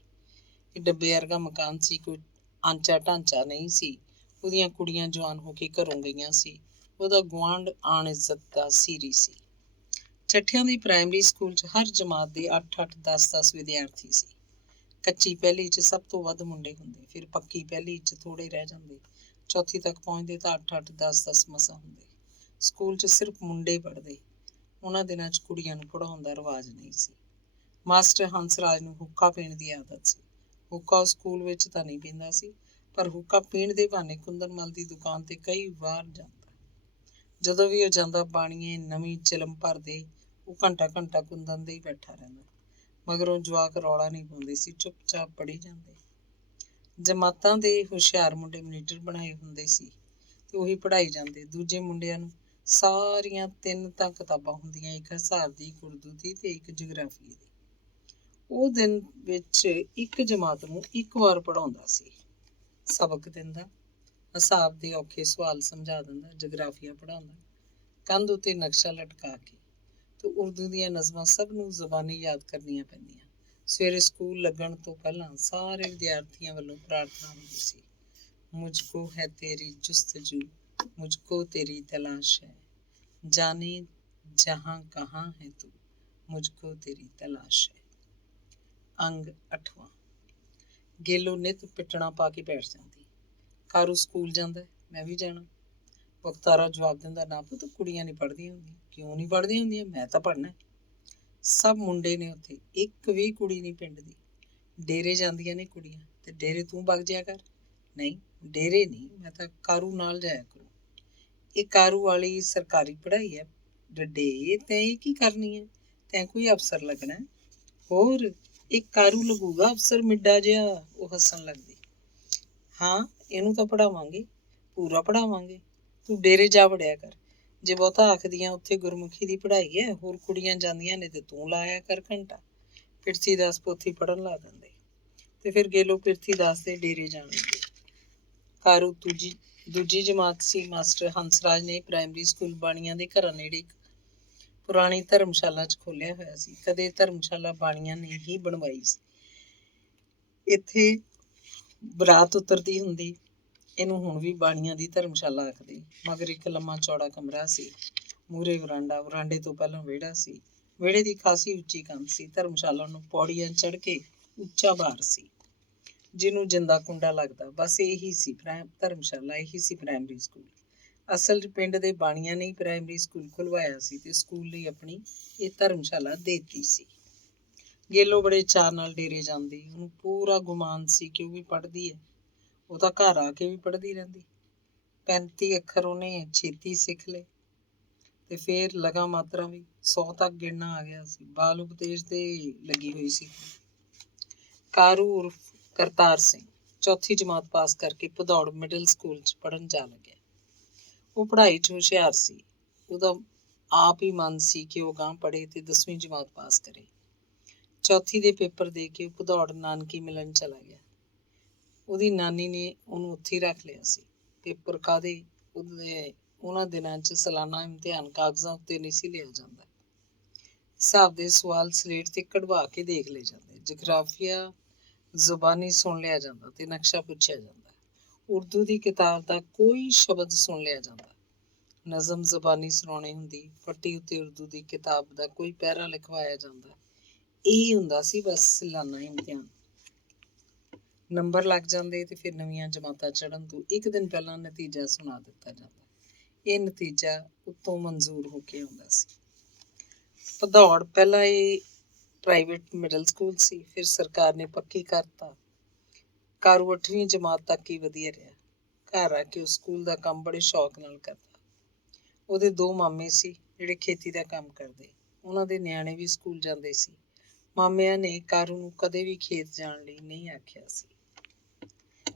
ਇਹ ਡੱਬੇ ਵਰਗਾ ਮਕਾਨ ਸੀ, ਕੋਈ ਆਂਚਾ ਢਾਂਚਾ ਨਹੀਂ ਸੀ। ਉਹਦੀਆਂ ਕੁੜੀਆਂ ਜਵਾਨ ਹੋ ਕੇ ਘਰੋਂ ਗਈਆਂ ਸੀ। ਉਹਦਾ ਗੁਆਂਢ ਆਣ ਇੱਜ਼ਤ ਦਾ ਸੀਰੀ ਸੀ। ਚੱਠਿਆਂ ਦੀ ਪ੍ਰਾਇਮਰੀ ਸਕੂਲ 'ਚ ਹਰ ਜਮਾਤ ਦੇ 8-8, 10-10 ਵਿਦਿਆਰਥੀ ਸੀ। ਕੱਚੀ ਪਹਿਲੀ 'ਚ ਸਭ ਤੋਂ ਵੱਧ ਮੁੰਡੇ ਹੁੰਦੇ, ਫਿਰ ਪੱਕੀ ਪਹਿਲੀ 'ਚ ਥੋੜ੍ਹੇ ਰਹਿ ਜਾਂਦੇ, ਚੌਥੀ ਤੱਕ ਪਹੁੰਚਦੇ ਤਾਂ 8-8, 10-10 ਮਸਾਂ ਹੁੰਦੇ। ਸਕੂਲ 'ਚ ਸਿਰਫ ਮੁੰਡੇ ਪੜ੍ਹਦੇ। ਉਹਨਾਂ ਦਿਨਾਂ 'ਚ ਕੁੜੀਆਂ ਨੂੰ ਪੜ੍ਹਾਉਣ ਦਾ ਰਿਵਾਜ਼ ਨਹੀਂ ਸੀ। ਮਾਸਟਰ ਹੰਸਰਾਜ ਨੂੰ ਹੁੱਕਾ ਪੀਣ ਦੀ ਆਦਤ ਸੀ। ਹੁੱਕਾ ਸਕੂਲ ਵਿੱਚ ਤਾਂ ਨਹੀਂ ਪੀਂਦਾ ਸੀ, ਪਰ ਹੁੱਕਾ ਪੀਣ ਦੇ ਬਹਾਨੇ ਕੁੰਦਨ ਮੱਲ ਦੀ ਦੁਕਾਨ ਤੇ ਕਈ ਵਾਰ ਜਾਂਦਾ। ਜਦੋਂ ਵੀ ਉਹ ਜਾਂਦਾ, ਬਾਣੀਏ ਨਵੀਂ ਚਿਲਮ ਭਰਦੇ, ਉਹ ਘੰਟਾ ਕੁੰਦਨ ਦੇ ਹੀ ਬੈਠਾ ਰਹਿੰਦਾ। ਮਗਰੋਂ ਜਵਾਕ ਰੌਲਾ ਨਹੀਂ ਪਾਉਂਦੇ ਸੀ, ਚੁੱਪਚਾਪ ਪੜ੍ਹੀ ਜਾਂਦੇ। ਜਮਾਤਾਂ ਦੇ ਹੁਸ਼ਿਆਰ ਮੁੰਡੇ ਮਨੀਟਰ ਬਣਾਏ ਹੁੰਦੇ ਸੀ ਤੇ ਉਹੀ ਪੜ੍ਹਾਈ ਜਾਂਦੇ। ਦੂਜੇ ਮੁੰਡਿਆਂ ਨੂੰ ਸਾਰੀਆਂ 3 ਤਾਂ ਕਿਤਾਬਾਂ ਹੁੰਦੀਆਂ, ਇੱਕ ਹਿਸਾਬ ਦੀ, ਇੱਕ ਉਰਦੂ ਦੀ ਤੇ ਇੱਕ ਜਿਓਗ੍ਰਾਫੀ ਦੀ। ਉਹ ਦਿਨ ਵਿੱਚ ਇੱਕ ਜਮਾਤ ਨੂੰ ਇੱਕ ਵਾਰ ਪੜ੍ਹਾਉਂਦਾ ਸੀ। ਸਬਕ ਦਿੰਦਾ, ਹਿਸਾਬ ਦੇ ਔਖੇ ਸਵਾਲ ਸਮਝਾ ਦਿੰਦਾ, ਜਗਰਾਫੀਆ ਪੜ੍ਹਾਉਂਦਾ, ਕੰਧ ਉੱਤੇ ਨਕਸ਼ਾ ਲਟਕਾ ਕੇ। ਤੇ ਉਰਦੂ ਦੀਆਂ ਨਜ਼ਮਾਂ ਸਭ ਨੂੰ ਜ਼ਬਾਨੀ ਯਾਦ ਕਰਨੀਆਂ ਪੈਂਦੀਆਂ। ਸਵੇਰੇ ਸਕੂਲ ਲੱਗਣ ਤੋਂ ਪਹਿਲਾਂ ਸਾਰੇ ਵਿਦਿਆਰਥੀਆਂ ਵੱਲੋਂ ਪ੍ਰਾਰਥਨਾ ਹੁੰਦੀ ਸੀ, ਮੁਝਕੋ ਹੈ ਤੇਰੀ ਜੁਸਤਜੂ, ਮੁਝਕੋ ਤੇਰੀ ਤਲਾਸ਼ ਹੈ, ਜਾਨੇ ਜਹਾਂ ਕਹਾਂ ਹੈ ਤੂੰ, ਮੁਝਕੋ ਤੇਰੀ ਤਲਾਸ਼ ਹੈ। ਅੰਗ 8ਵਾਂ। ਗੇਲੋ ਨਿੱਤ ਪਿੱਟਣਾ ਪਾ ਕੇ ਬੈਠ ਜਾਂਦੀ। ਕਾਰੂ ਸਕੂਲ ਜਾਂਦਾ, ਮੈਂ ਵੀ ਜਾਣਾ। ਬਖਤਾਰਾ ਜਵਾਬ ਦਿੰਦਾ, ਨਾ ਪੁੱਤ, ਕੁੜੀਆਂ ਨਹੀਂ ਪੜ੍ਹਦੀਆਂ ਹੁੰਦੀਆਂ। ਕਿਉਂ ਨਹੀਂ ਪੜ੍ਹਦੀਆਂ ਹੁੰਦੀਆਂ? ਮੈਂ ਤਾਂ ਪੜ੍ਹਨਾ। ਸਭ ਮੁੰਡੇ ਨੇ ਉੱਥੇ, ਇੱਕ ਵੀ ਕੁੜੀ ਨਹੀਂ ਪਿੰਡ ਦੀ। ਡੇਰੇ ਜਾਂਦੀਆਂ ਨੇ ਕੁੜੀਆਂ, ਤੇ ਡੇਰੇ ਤੂੰ ਵਗ ਜਾਇਆ ਕਰ। ਨਹੀਂ, ਡੇਰੇ ਨਹੀਂ, ਮੈਂ ਤਾਂ ਕਾਰੂ ਨਾਲ ਜਾਇਆ ਕਰੂ। ਇਹ ਕਾਰੂ ਵਾਲੀ ਸਰਕਾਰੀ ਪੜ੍ਹਾਈ ਹੈ। ਡੱਡੇ, ਤੈਂ ਇਹ ਕੀ ਕਰਨੀ ਹੈ? ਤੈਂ ਕੋਈ ਅਫਸਰ ਲੱਗਣਾ? ਹੋਰ, ਇੱਕ ਕਾਰੂ ਲੱਗੂਗਾ ਅਫਸਰ, ਮਿੱਡਾ ਜਿਹਾ। ਉਹ ਹੱਸਣ ਲੱਗਦੀ। ਹਾਂ, ਇਹਨੂੰ ਤਾਂ ਪੜ੍ਹਾਵਾਂਗੇ, ਪੂਰਾ ਪੜ੍ਹਾਵਾਂਗੇ। ਤੂੰ ਡੇਰੇ ਜਾ ਵੜਿਆ ਕਰ। ਜੇ ਬਹੁਤਾ ਆਖਦੀਆਂ ਉੱਥੇ ਗੁਰਮੁਖੀ ਦੀ ਪੜ੍ਹਾਈ ਹੈ, ਹੋਰ ਕੁੜੀਆਂ ਜਾਂਦੀਆਂ ਨੇ, ਤੇ ਤੂੰ ਲਾਇਆ ਕਰ ਘੰਟਾ। ਪਿਰਥੀਦਾਸ ਪੋਥੀ ਪੜ੍ਹਨ ਲਾ ਦਿੰਦੇ, ਤੇ ਫਿਰ ਗੇਲੋ ਪਿਰਥੀਦਾਸ ਦੇ ਡੇਰੇ ਜਾਣ ਲੱਗੇ। ਕਾਰੂ ਦੂਜੀ ਜਮਾਤ ਸੀ। ਮਾਸਟਰ ਹੰਸਰਾਜ ਨੇ ਪ੍ਰਾਇਮਰੀ ਸਕੂਲ ਬਾਣੀਆਂ ਦੇ ਘਰਾਂ ਨੇੜੇ ਇੱਕ ਪੁਰਾਣੀ ਧਰਮਸ਼ਾਲਾ 'ਚ ਖੋਲ੍ਹਿਆ ਹੋਇਆ ਸੀ। ਕਦੇ ਧਰਮਸ਼ਾਲਾ ਬਾਣੀਆਂ ਨੇ ਹੀ ਬਣਵਾਈ ਸੀ। ਇੱਥੇ ਬਰਾਤ ਉਤਰਦੀ ਹੁੰਦੀ। ਇਹਨੂੰ ਹੁਣ ਵੀ ਬਾਣੀਆਂ ਦੀ ਧਰਮਸ਼ਾਲਾ ਆਖਦੇ। ਮਗਰ ਇੱਕ ਲੰਮਾ ਚੌੜਾ ਕਮਰਾ ਸੀ, ਮੂਹਰੇ ਵਰਾਂਡਾ, ਵਰਾਂਡੇ ਤੋਂ ਪਹਿਲਾਂ ਵਿਹੜਾ ਸੀ। ਵਿਹੜੇ ਦੀ ਖਾਸੀ ਉੱਚੀ ਕੰਧ ਸੀ। ਧਰਮਸ਼ਾਲਾ ਨੂੰ ਪੌੜੀਆਂ ਚੜ੍ਹ ਕੇ ਉੱਚਾ ਬਾਰ ਸੀ, ਜਿਹਨੂੰ ਜਿੰਦਾ ਕੁੰਡਾ ਲੱਗਦਾ। ਬਸ ਇਹੀ ਸੀ ਧਰਮਸ਼ਾਲਾ, ਇਹੀ ਸੀ ਪ੍ਰਾਇਮਰੀ ਸਕੂਲ। ਅਸਲ 'ਚ ਪਿੰਡ ਦੇ ਬਾਣੀਆਂ ਨੇ ਪ੍ਰਾਇਮਰੀ ਸਕੂਲ ਖੁਲਵਾਇਆ ਸੀ, ਤੇ ਸਕੂਲ ਲਈ ਆਪਣੀ ਇਹ ਧਰਮਸ਼ਾਲਾ ਦੇ ਦਿੱਤੀ ਸੀ। ਗੇਲੋ ਬੜੇ ਚਾਅ ਨਾਲ ਡੇਰੇ ਜਾਂਦੀ। ਉਹਨੂੰ ਪੂਰਾ ਗੁਮਾਨ ਸੀ ਕਿ ਉਹ ਵੀ ਪੜ੍ਹਦੀ ਹੈ। ਉਹ ਤਾਂ ਘਰ ਆ ਕੇ ਵੀ ਪੜ੍ਹਦੀ ਰਹਿੰਦੀ। 35 ਅੱਖਰ ਉਹਨੇ ਛੇਤੀ ਸਿੱਖ ਲਏ, ਤੇ ਫਿਰ ਲਗਾ ਮਾਤਰਾ ਵੀ 100 ਤੱਕ ਗਿਣਨਾ ਆ ਗਿਆ ਸੀ। ਬਾਲ ਉਪਦੇਸ਼ ਤੇ ਲੱਗੀ ਹੋਈ ਸੀ। ਕਾਰੂ ਉਰਫ ਕਰਤਾਰ ਸਿੰਘ ਚੌਥੀ ਜਮਾਤ ਪਾਸ ਕਰਕੇ ਭਦੌੜ ਮਿਡਲ ਸਕੂਲ 'ਚ ਪੜ੍ਹਨ ਜਾ ਲੱਗਿਆ। ਉਹ ਪੜ੍ਹਾਈ 'ਚ ਹੁਸ਼ਿਆਰ ਸੀ। ਉਹਦਾ ਆਪ ਹੀ ਮਨ ਸੀ ਕਿ ਉਹ ਅਗਾਂਹ ਪੜ੍ਹੇ ਤੇ 10ਵੀਂ ਜਮਾਤ ਪਾਸ ਕਰੇ। ਚੌਥੀ ਦੇ ਪੇਪਰ ਦੇ ਕੇ ਉਹ ਭਦੌੜ ਨਾਨਕੀ ਮਿਲਣ ਚਲਾ ਗਿਆ। ਉਹਦੀ ਨਾਨੀ ਨੇ ਉਹਨੂੰ ਉੱਥੇ ਹੀ ਰੱਖ ਲਿਆ ਸੀ। ਪੇਪਰ ਕਾਹਦੇ? ਉਹਨਾਂ ਦਿਨਾਂ 'ਚ ਸਾਲਾਨਾ ਇਮਤਿਹਾਨ ਕਾਗਜ਼ਾਂ ਉੱਤੇ ਨਹੀਂ ਸੀ ਲਿਆ ਜਾਂਦਾ। ਹਿਸਾਬ ਦੇ ਸਵਾਲ ਸਲੇਟ 'ਤੇ ਕਢਵਾ ਕੇ ਦੇਖ ਲਏ ਜਾਂਦੇ। ਜਗਰਾਫੀਆ ਜ਼ੁਬਾਨੀ ਸੁਣ ਲਿਆ ਜਾਂਦਾ ਤੇ ਨਕਸ਼ਾ ਪੁੱਛਿਆ ਜਾਂਦਾ। ਉਰਦੂ ਦੀ ਕਿਤਾਬ ਦਾ ਕੋਈ ਸ਼ਬਦ ਸੁਣ ਲਿਆ ਜਾਂਦਾ। ਨਜ਼ਮ ਜ਼ੁਬਾਨੀ ਸੁਣਾਉਣੀ ਹੁੰਦੀ। ਫੱਟੀ ਉੱਤੇ ਉਰਦੂ ਦੀ ਕਿਤਾਬ ਦਾ ਕੋਈ ਪੈਰਾ ਲਿਖਵਾਇਆ ਜਾਂਦਾ। ਇਹੀ ਹੁੰਦਾ ਸੀ ਬਸ ਸਾਲਾਨਾ ਇਮਤਿਹਾਨ। ਨੰਬਰ ਲੱਗ ਜਾਂਦੇ ਤੇ ਫਿਰ ਨਵੀਆਂ ਜਮਾਤਾਂ ਚੜ੍ਹਨ ਤੋਂ ਇੱਕ ਦਿਨ ਪਹਿਲਾਂ ਨਤੀਜਾ ਸੁਣਾ ਦਿੱਤਾ ਜਾਂਦਾ। ਇਹ ਨਤੀਜਾ ਉੱਤੋਂ ਮਨਜ਼ੂਰ ਹੋ ਕੇ ਆਉਂਦਾ ਸੀ। ਭਦੌੜ ਪਹਿਲਾਂ ਇਹ ਪ੍ਰਾਈਵੇਟ ਮਿਡਲ ਸਕੂਲ ਸੀ, ਫਿਰ ਸਰਕਾਰ ਨੇ ਪੱਕੀ ਕਰਤਾ। ਕਾਰੂ 8ਵੀਂ ਜਮਾਤ ਤੱਕ ਹੀ ਵਧੀਆ ਰਿਹਾ। ਘਰ ਆ ਕੇ ਉਸ ਸਕੂਲ ਦਾ ਕੰਮ ਬੜੇ ਸ਼ੌਕ ਨਾਲ ਕਰਦਾ। ਉਹਦੇ 2 ਮਾਮੇ ਸੀ ਜਿਹੜੇ ਖੇਤੀ ਦਾ ਕੰਮ ਕਰਦੇ। ਉਹਨਾਂ ਦੇ ਨਿਆਣੇ ਵੀ ਸਕੂਲ ਜਾਂਦੇ ਸੀ। ਮਾਮਿਆਂ ਨੇ ਕਾਰੂ ਨੂੰ ਕਦੇ ਵੀ ਖੇਤ ਜਾਣ ਲਈ ਨਹੀਂ ਆਖਿਆ ਸੀ।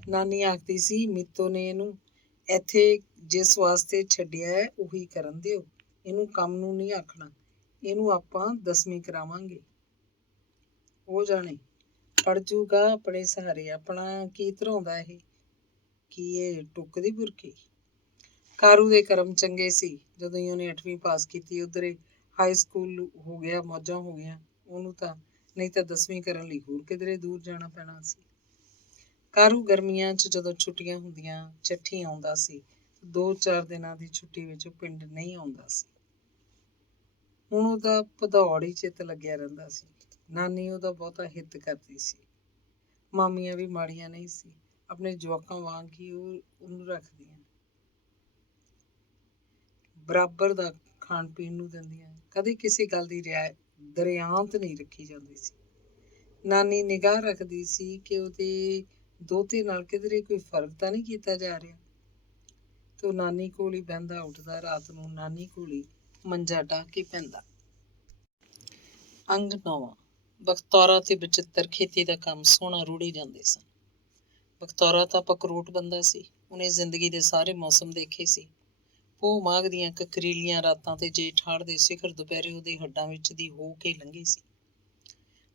ਨਾਨੀ ਆਖਦੀ ਸੀ, ਮੀਤੋ ਨੇ ਇਹਨੂੰ ਇੱਥੇ ਜਿਸ ਵਾਸਤੇ ਛੱਡਿਆ ਹੈ ਉਹੀ ਕਰਨ ਦਿਓ। ਇਹਨੂੰ ਕੰਮ ਨੂੰ ਨਹੀਂ ਆਖਣਾ। ਇਹਨੂੰ ਆਪਾਂ 10ਵੀਂ ਕਰਾਵਾਂਗੇ। ਉਹ ਜਾਣੇ ਪੜ ਜੂਗਾ ਆਪਣੇ ਸਹਾਰੇ। ਆਪਣਾ ਕੀ ਧਰਾਉਂਦਾ ਇਹ? ਕੀ ਇਹ ਟੁੱਕਦੀ ਬੁਰਕੀ? ਕਾਰੂ ਦੇ ਕਰਮ ਚੰਗੇ ਸੀ। ਜਦੋਂ ਹੀ ਉਹਨੇ 8ਵੀਂ ਪਾਸ ਕੀਤੀ, ਉਧਰੇ ਹਾਈ ਸਕੂਲ ਹੋ ਗਿਆ, ਮੌਜਾਂ ਹੋ ਗਈਆਂ ਉਹਨੂੰ ਤਾਂ। ਨਹੀਂ ਤਾਂ 10ਵੀਂ ਕਰਨ ਲਈ ਹੋਰ ਕਿਧਰੇ ਦੂਰ ਜਾਣਾ ਪੈਣਾ ਸੀ। ਕਾਰੂ ਗਰਮੀਆਂ 'ਚ ਜਦੋਂ ਛੁੱਟੀਆਂ ਹੁੰਦੀਆਂ ਚੱਠੀ ਆਉਂਦਾ ਸੀ। 2-4 ਦਿਨਾਂ ਦੀ ਛੁੱਟੀ ਵਿੱਚ ਉਹ ਪਿੰਡ ਨਹੀਂ ਆਉਂਦਾ ਸੀ। ਹੁਣ ਉਹਦਾ ਭਦੌੜ ਹੀ ਚਿੱਤ ਲੱਗਿਆ ਰਹਿੰਦਾ ਸੀ। ਨਾਨੀ ਉਹਦਾ ਬਹੁਤਾ ਹਿੱਤ ਕਰਦੀ ਸੀ। ਮਾਮੀਆਂ ਵੀ ਮਾੜੀਆਂ ਨਹੀਂ ਸੀ। ਆਪਣੇ ਜਵਾਕਾਂ ਵਾਂਗ ਹੀ ਉਹ ਉਹਨੂੰ ਰੱਖਦੀਆਂ, ਬਰਾਬਰ ਦਾ ਖਾਣ ਪੀਣ ਨੂੰ ਦਿੰਦੀਆਂ। ਕਦੇ ਕਿਸੇ ਗੱਲ ਦੀ ਦਰਿਆਂਤ ਨਹੀਂ ਰੱਖੀ ਜਾਂਦੀ ਸੀ। ਨਾਨੀ ਨਿਗਾਹ ਰੱਖਦੀ ਸੀ ਕਿ ਉਹਦੇ ਦੋਤੇ ਨਾਲ ਕਿਧਰੇ ਕੋਈ ਫਰਕ ਤਾਂ ਨਹੀਂ ਕੀਤਾ ਜਾ ਰਿਹਾ। ਤੇ ਉਹ ਨਾਨੀ ਕੋਲ ਹੀ ਬਹਿੰਦਾ, ਉੱਠਦਾ, ਰਾਤ ਨੂੰ ਨਾਨੀ ਕੋਲ ਹੀ ਮੰਜਾ ਢਾਹ ਕੇ ਪੈਂਦਾ। ਅੰਗ 9ਵਾਂ। ਬਖਤੌਰਾ ਤੇ ਬਚਿੱਤਰ ਖੇਤੀ ਦਾ ਕੰਮ ਸੋਹਣਾ ਰੂੜੀ ਜਾਂਦੇ ਸਨ। ਬਖਤੌਰਾ ਤਾਂ ਪਕਰੋਟ ਬੰਦਾ ਸੀ। ਉਹਨੇ ਜ਼ਿੰਦਗੀ ਦੇ ਸਾਰੇ ਮੌਸਮ ਦੇਖੇ ਸੀ। ਪੋਹ ਮਾਘ ਦੀਆਂ ਕਕਰੀਲੀਆਂ ਰਾਤਾਂ ਤੇ ਜੇਠ ਹਾੜ ਦੇ ਸਿਖਰ ਦੁਪਹਿਰੇ ਉਹਦੇ ਹੱਡਾਂ ਵਿੱਚ ਦੀ ਹੋ ਕੇ ਲੰਘੀ ਸੀ।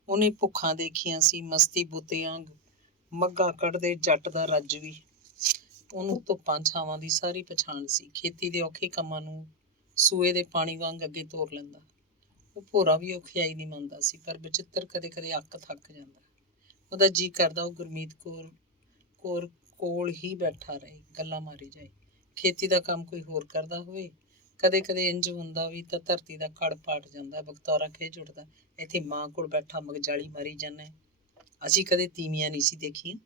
ਉਹਨੇ ਭੁੱਖਾਂ ਦੇਖੀਆਂ ਸੀ, ਮਸਤੀ ਬੁੱਤਿਆਂ ਮੱਘਾਂ ਕੱਢਦੇ ਜੱਟ ਦਾ ਰੱਜ ਵੀ। ਉਹਨੂੰ ਧੁੱਪਾਂ ਛਾਵਾਂ ਦੀ ਸਾਰੀ ਪਛਾਣ ਸੀ। ਖੇਤੀ ਦੇ ਔਖੇ ਕੰਮਾਂ ਨੂੰ ਸੂਏ ਦੇ ਪਾਣੀ ਵਾਂਗ ਅੱਗੇ ਤੋਰ ਲੈਂਦਾ। ਉਹ ਭੋਰਾ ਵੀ ਔਖਿਆਈ ਨਹੀਂ ਮੰਨਦਾ ਸੀ, ਪਰ ਬਚਿੱਤਰ ਕਦੇ ਕਦੇ ਅੱਕ ਥੱਕ ਜਾਂਦਾ। ਉਹਦਾ ਜੀਅ ਕਰਦਾ ਉਹ ਗੁਰਮੀਤ ਕੌਰ ਕੋਲ ਹੀ ਬੈਠਾ ਰਹੇ, ਗੱਲਾਂ ਮਾਰੀ ਜਾਏ। ਖੇਤੀ ਦਾ ਕੰਮ ਕੋਈ ਹੋਰ ਕਰਦਾ ਹੋਵੇ। ਕਦੇ ਕਦੇ ਇੰਝ ਹੁੰਦਾ ਵੀ ਤਾਂ ਧਰਤੀ ਦਾ ਖੜ ਪਾਟ ਜਾਂਦਾ। ਬਖਤੌਰਾ ਖਿਝ ਉੱਠਦਾ, ਇੱਥੇ ਮਾਂ ਕੋਲ ਬੈਠਾ ਮਗਜਾਲੀ ਮਾਰੀ ਜਾਂਦਾ। ਅਸੀਂ ਕਦੇ ਤੀਵੀਆਂ ਨਹੀਂ ਸੀ ਦੇਖੀਆਂ।